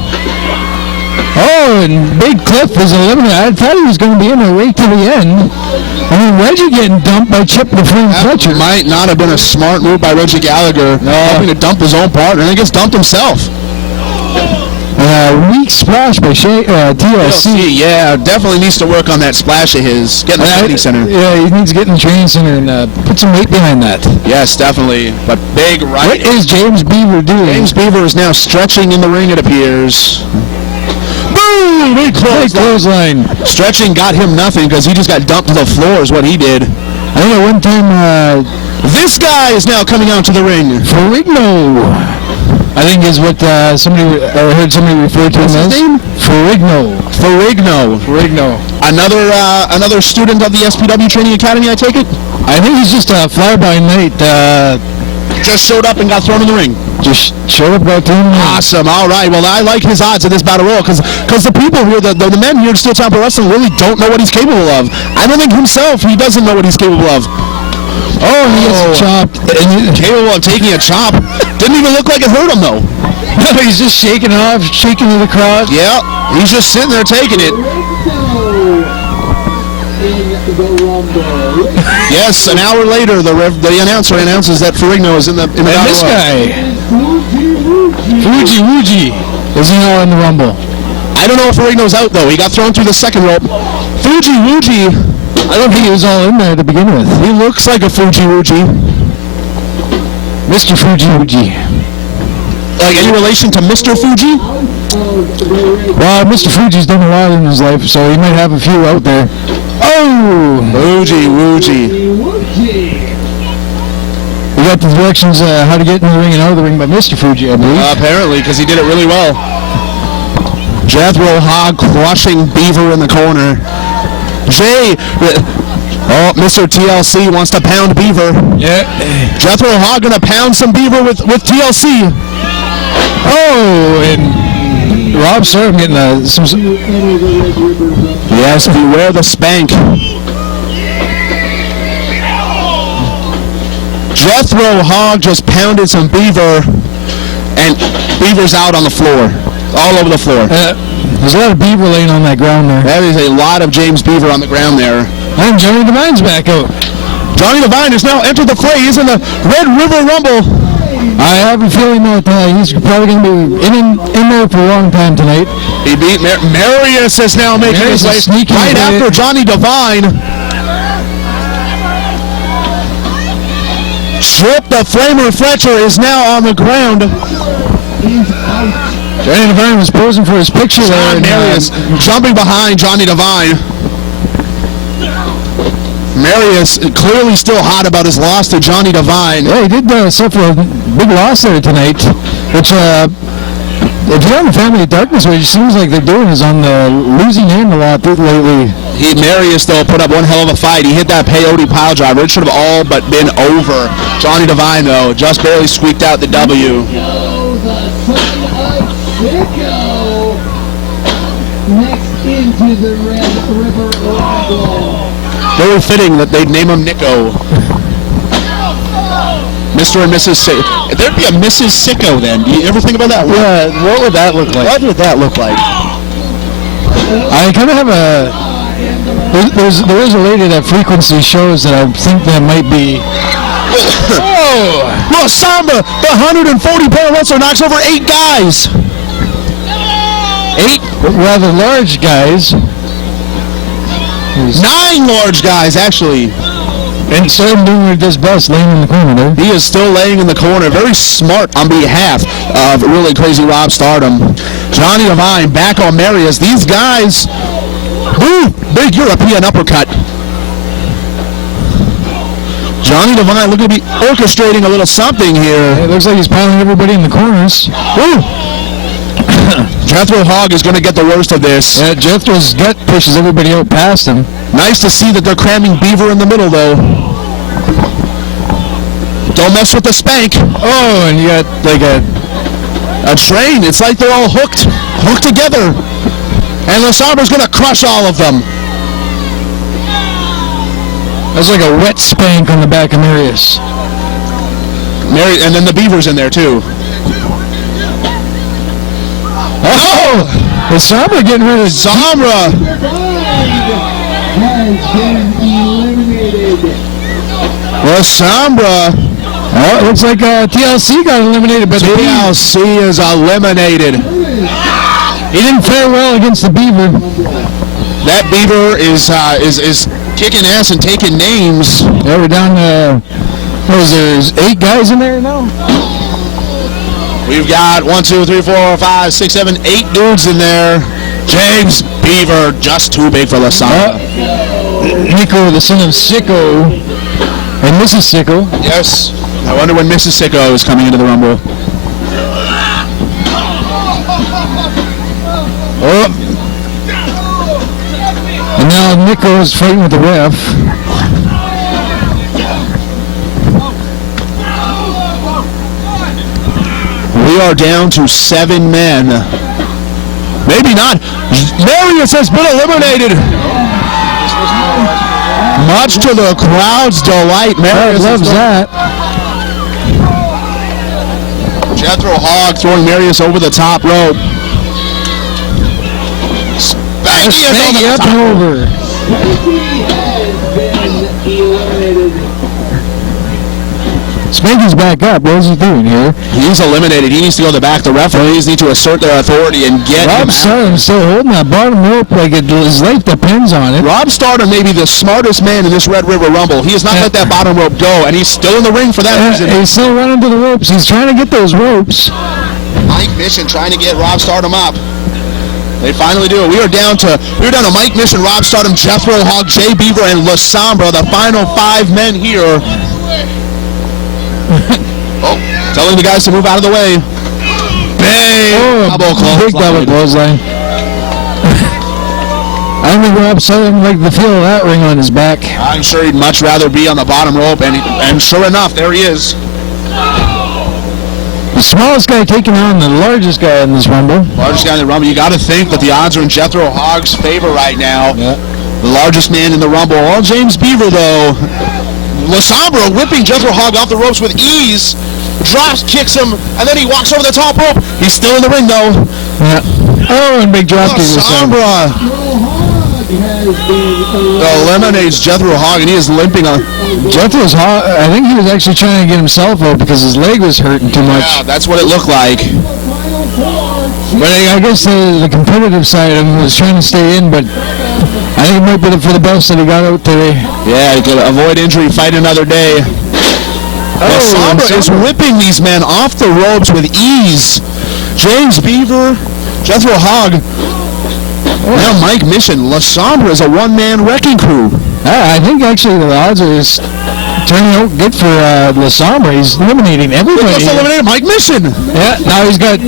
Oh, and Big Cliff was eliminated. I thought he was going to be in there right to the end. I mean, Reggie getting dumped by Chip the Flame Fletcher. Might not have been a smart move by Reggie Gallagher, helping to dump his own partner, and he gets dumped himself. Weak splash by TLC. Yeah, definitely needs to work on that splash of his. Get in the training center. Yeah, he needs to get in the training center and put some weight behind that. Yes, definitely. But big right. What is James Beaver doing? James Beaver is now stretching in the ring, it appears. Boom! Big clothesline. Stretching got him nothing because he just got dumped to the floor is what he did. I think at one time, this guy is now coming out to the ring. Ferrigno, I think is what I heard somebody refer to him as. What's his name? Ferrigno. Another student of the SPW Training Academy, I take it? I think he's just a fly-by night. Just showed up and got thrown in the ring. Just showed up, got thrown in the ring. Awesome. All right. Well, I like his odds in this battle royal because the people here, the men here at Steel Town Pro Wrestling really don't know what he's capable of. I don't think himself, he doesn't know what he's capable of. Oh, he gets chopped. Capable of taking a chop. Didn't even look like it hurt him, though. No, he's just shaking it off, shaking to the crowd. Yeah, he's just sitting there taking it. Yes, an hour later, the announcer announces that Ferrigno is in the and this guy, Fuji Wuji, is he now in the Rumble? I don't know if Ferrigno's out, though. He got thrown through the second rope. Fuji Wuji, I don't think he was all in there to begin with. He looks like a Fuji Wuji. Mr. Fuji Wuji. Like any relation to Mr. Fuji? Well, Mr. Fuji's done a lot in his life, so he might have a few out there. Oh! Wuji, Wuji. We got the directions how to get in the ring and out of the ring by Mr. Fuji, I believe. Apparently, because he did it really well. Jethro Hogg crushing Beaver in the corner. Jay, Mr. TLC wants to pound Beaver. Yeah. Jethro Hogg gonna pound some Beaver with TLC. Oh, and Rob Serve getting some. Yes, beware the spank. Jethro Hogg just pounded some Beaver, and Beaver's out on the floor, all over the floor. There's a lot of Beaver laying on that ground there. That is a lot of James Beaver on the ground there. And Johnny Devine's back out. Johnny Devine has now entered the fray. He's in the Red River Rumble. I have a feeling that he's probably going to be in there for a long time tonight. He beat Marius is now making his way right after Johnny Devine. Trip the Flamer Fletcher is now on the ground. Johnny Devine was posing for his picture there. Marius jumping behind Johnny Devine. Marius clearly still hot about his loss to Johnny Devine. Yeah, he did suffer a big loss there tonight, which if you're on the Family of Darkness, what it seems like they're doing is on the losing end a lot lately. Marius, though, put up one hell of a fight. He hit that peyote pile driver. It should have all but been over. Johnny Devine, though, just barely squeaked out the W. Next into the Red River Rumble. Very fitting that they'd name him Nico. Mr. and Mrs. Sicko. There'd be a Mrs. Sicko then. Do you ever think about that? Yeah, what would that look like? What would that look like? I kind of have a... There is a lady that frequency shows that I think that might be... Oh! Rosamba, the 140-pound wrestler, knocks over 8 guys. 8 rather large guys. 9 large guys, actually. And Sam doing his best, laying in the corner there. He is still laying in the corner. Very smart on behalf of really crazy Rob Stardom. Johnny Devine back on Marius. These guys, ooh, big European uppercut. Johnny Devine looking to be orchestrating a little something here. It looks like he's piling everybody in the corners. Ooh. Jethro Hogg is going to get the worst of this. Yeah, Jethro's gut pushes everybody out past him. Nice to see that they're cramming Beaver in the middle, though. Don't mess with the spank. Oh, and you got like a train. It's like they're all hooked together. And Lasambra's going to crush all of them. That's like a wet spank on the back of Marius. And then the Beaver's in there, too. Oh! Is Sombra getting rid of Sombra? Well, Sombra. Oh, it looks like TLC got eliminated, but TLC is eliminated. He didn't fare well against the Beaver. That Beaver is kicking ass and taking names. Yeah, we're down to, what is there, 8 guys in there now? We've got 1, 2, 3, 4, 5, 6, 7, 8 dudes in there. James Beaver, just too big for Lasana. Nico, the son of Sicko, and Mrs. Sicko. Yes. I wonder when Mrs. Sicko is coming into the Rumble. Oh. And now Nico is fighting with the ref. are down to 7 men. Maybe not. Marius has been eliminated. Much to the crowd's delight. Marius loves that. Jethro Hogg throwing Marius over the top rope. Spanky up and over. Spanky's back up. What is he doing here? He's eliminated. He needs to go to the back. The referees need to assert their authority and get him out. Stardom still holding that bottom rope like his life depends on it. Rob Stardom may be the smartest man in this Red River Rumble. He has not let that bottom rope go, and he's still in the ring for that reason. He's still running to the ropes. He's trying to get those ropes. Mike Mission trying to get Rob Stardom up. They finally do it. We are down to Mike Mission, Rob Stardom, Jethro Hogg, Jay Beaver, and La Sombra, the final 5 men here. Telling the guys to move out of the way. Bang! Big double clothesline. I don't think Rob Stardom liked the feel of that ring on his back. I'm sure he'd much rather be on the bottom rope, and sure enough, there he is. The smallest guy taking on the largest guy in this Rumble. Largest guy in the Rumble. You got to think that the odds are in Jethro Hogg's favor right now. Yeah. The largest man in the Rumble. All James Beaver, though. La Sombra whipping Jethro Hogg off the ropes with ease. Drops, kicks him, and then he walks over the top rope. He's still in the ring, though. Yeah. Oh, and big drop kick. La Sombra eliminates Jethro Hogg, and he is limping on. Jethro's Hogg, I think he was actually trying to get himself out because his leg was hurting too much. Yeah, that's what it looked like. But I guess the competitive side of him was trying to stay in, but I think it might be for the best that he got out today. Yeah, he could avoid injury, fight another day. La Sombra is whipping these men off the ropes with ease. James Beaver, Jethro Hogg. Now Mike Mission. La Sombra is a one-man wrecking crew. I think actually the odds are turning out good for La Sombra. He's eliminating everybody. He just eliminated Mike Mission. Yeah, now he's got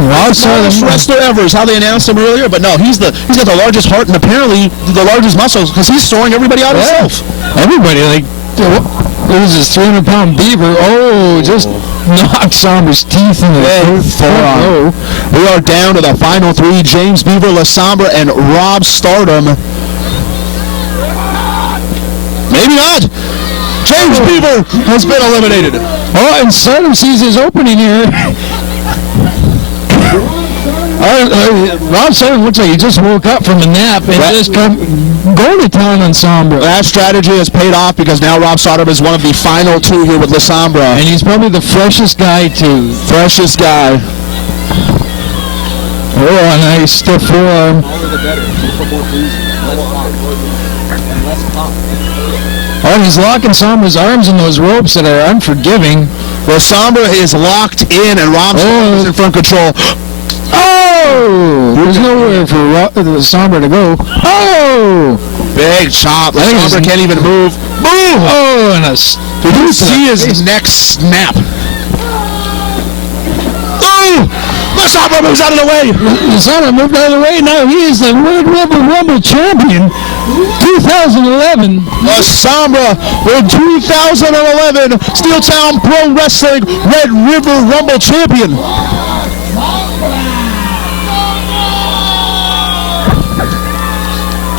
Rob Stardom. Wrestler ever is how they announced him earlier, but no, he's got the largest heart and apparently the largest muscles because he's throwing everybody out himself. Everybody, like, what is this 300-pound Beaver? Oh, just knocked Sombra's teeth in the forearm. We are down to the final 3, James Beaver, La Sombra, and Rob Stardom. Maybe not. James Beaver has been eliminated. Oh, and Stardom sees his opening here. Rob Stardom looks like he just woke up from a nap and just go to town on Sombra. That strategy has paid off because now Rob Stardom is one of the final 2 here with La Sombra. And he's probably the freshest guy, too. Freshest guy. Oh, a nice stiff forearm. Oh, and he's locking Sombra's arms in those ropes that are unforgiving. La Sombra is locked in and Rob Stardom is in front control. Oh! There's nowhere for Sombra to go. Oh! Big chop. La Sombra can't even move. Move! Oh, and did you see his neck snap? Oh! La Sombra moves out of the way. La Sombra moved out of the way. Now he is the Red River Rumble champion. 2011. La Sombra with 2011 Steeltown Pro Wrestling Red River Rumble champion.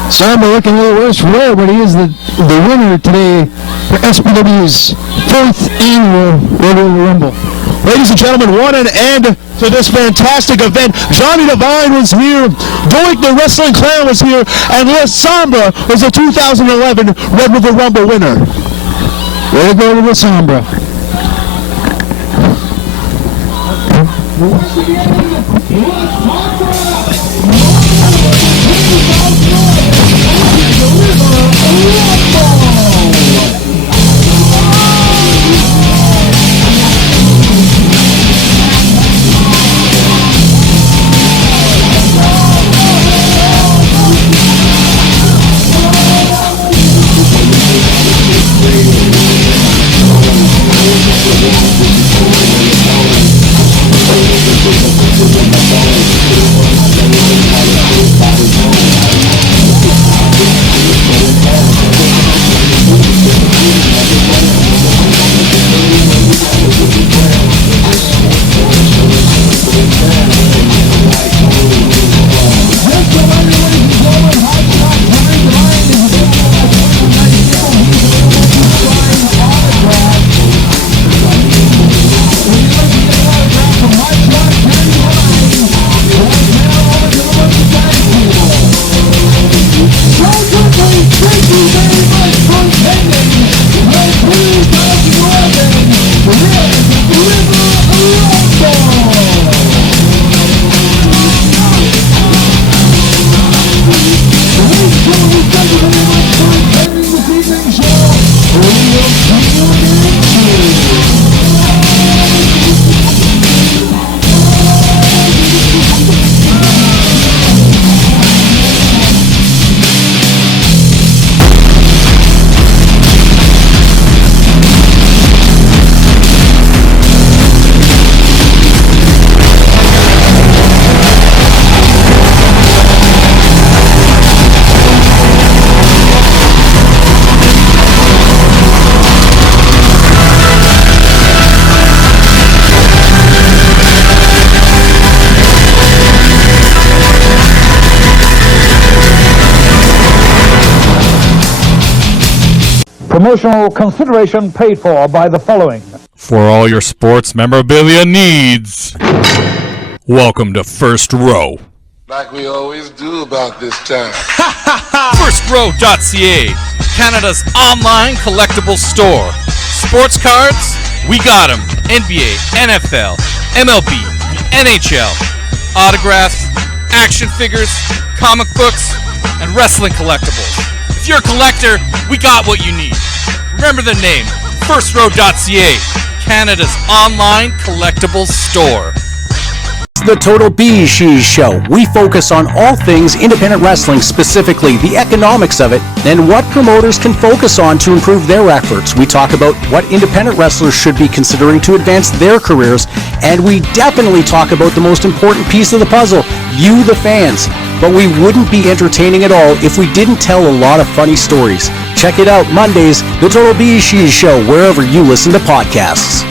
Sombra looking a little worse for wear, but he is the winner today for SPW's 4th annual Red River Rumble. Ladies and gentlemen, what an end to this fantastic event. Johnny Devine was here, Doink the Wrestling Clown was here, and La Sombra was the 2011 Red River Rumble winner. Way to go to La Sombra. Promotional consideration paid for by the following. For all your sports memorabilia needs, welcome to First Row. Like we always do about this time. FirstRow.ca, Canada's online collectible store. Sports cards, we got them. NBA, NFL, MLB, NHL. Autographs, action figures, comic books, and wrestling collectibles. If you're a collector, we got what you need. Remember the name, FirstRow.ca, Canada's online collectibles store. The Total BE Show. We focus on all things independent wrestling, specifically the economics of it and what promoters can focus on to improve their efforts. We talk about what independent wrestlers should be considering to advance their careers, and we definitely talk about the most important piece of the puzzle, you the fans. But we wouldn't be entertaining at all if we didn't tell a lot of funny stories. Check it out Mondays, The Total BE Show, wherever you listen to podcasts.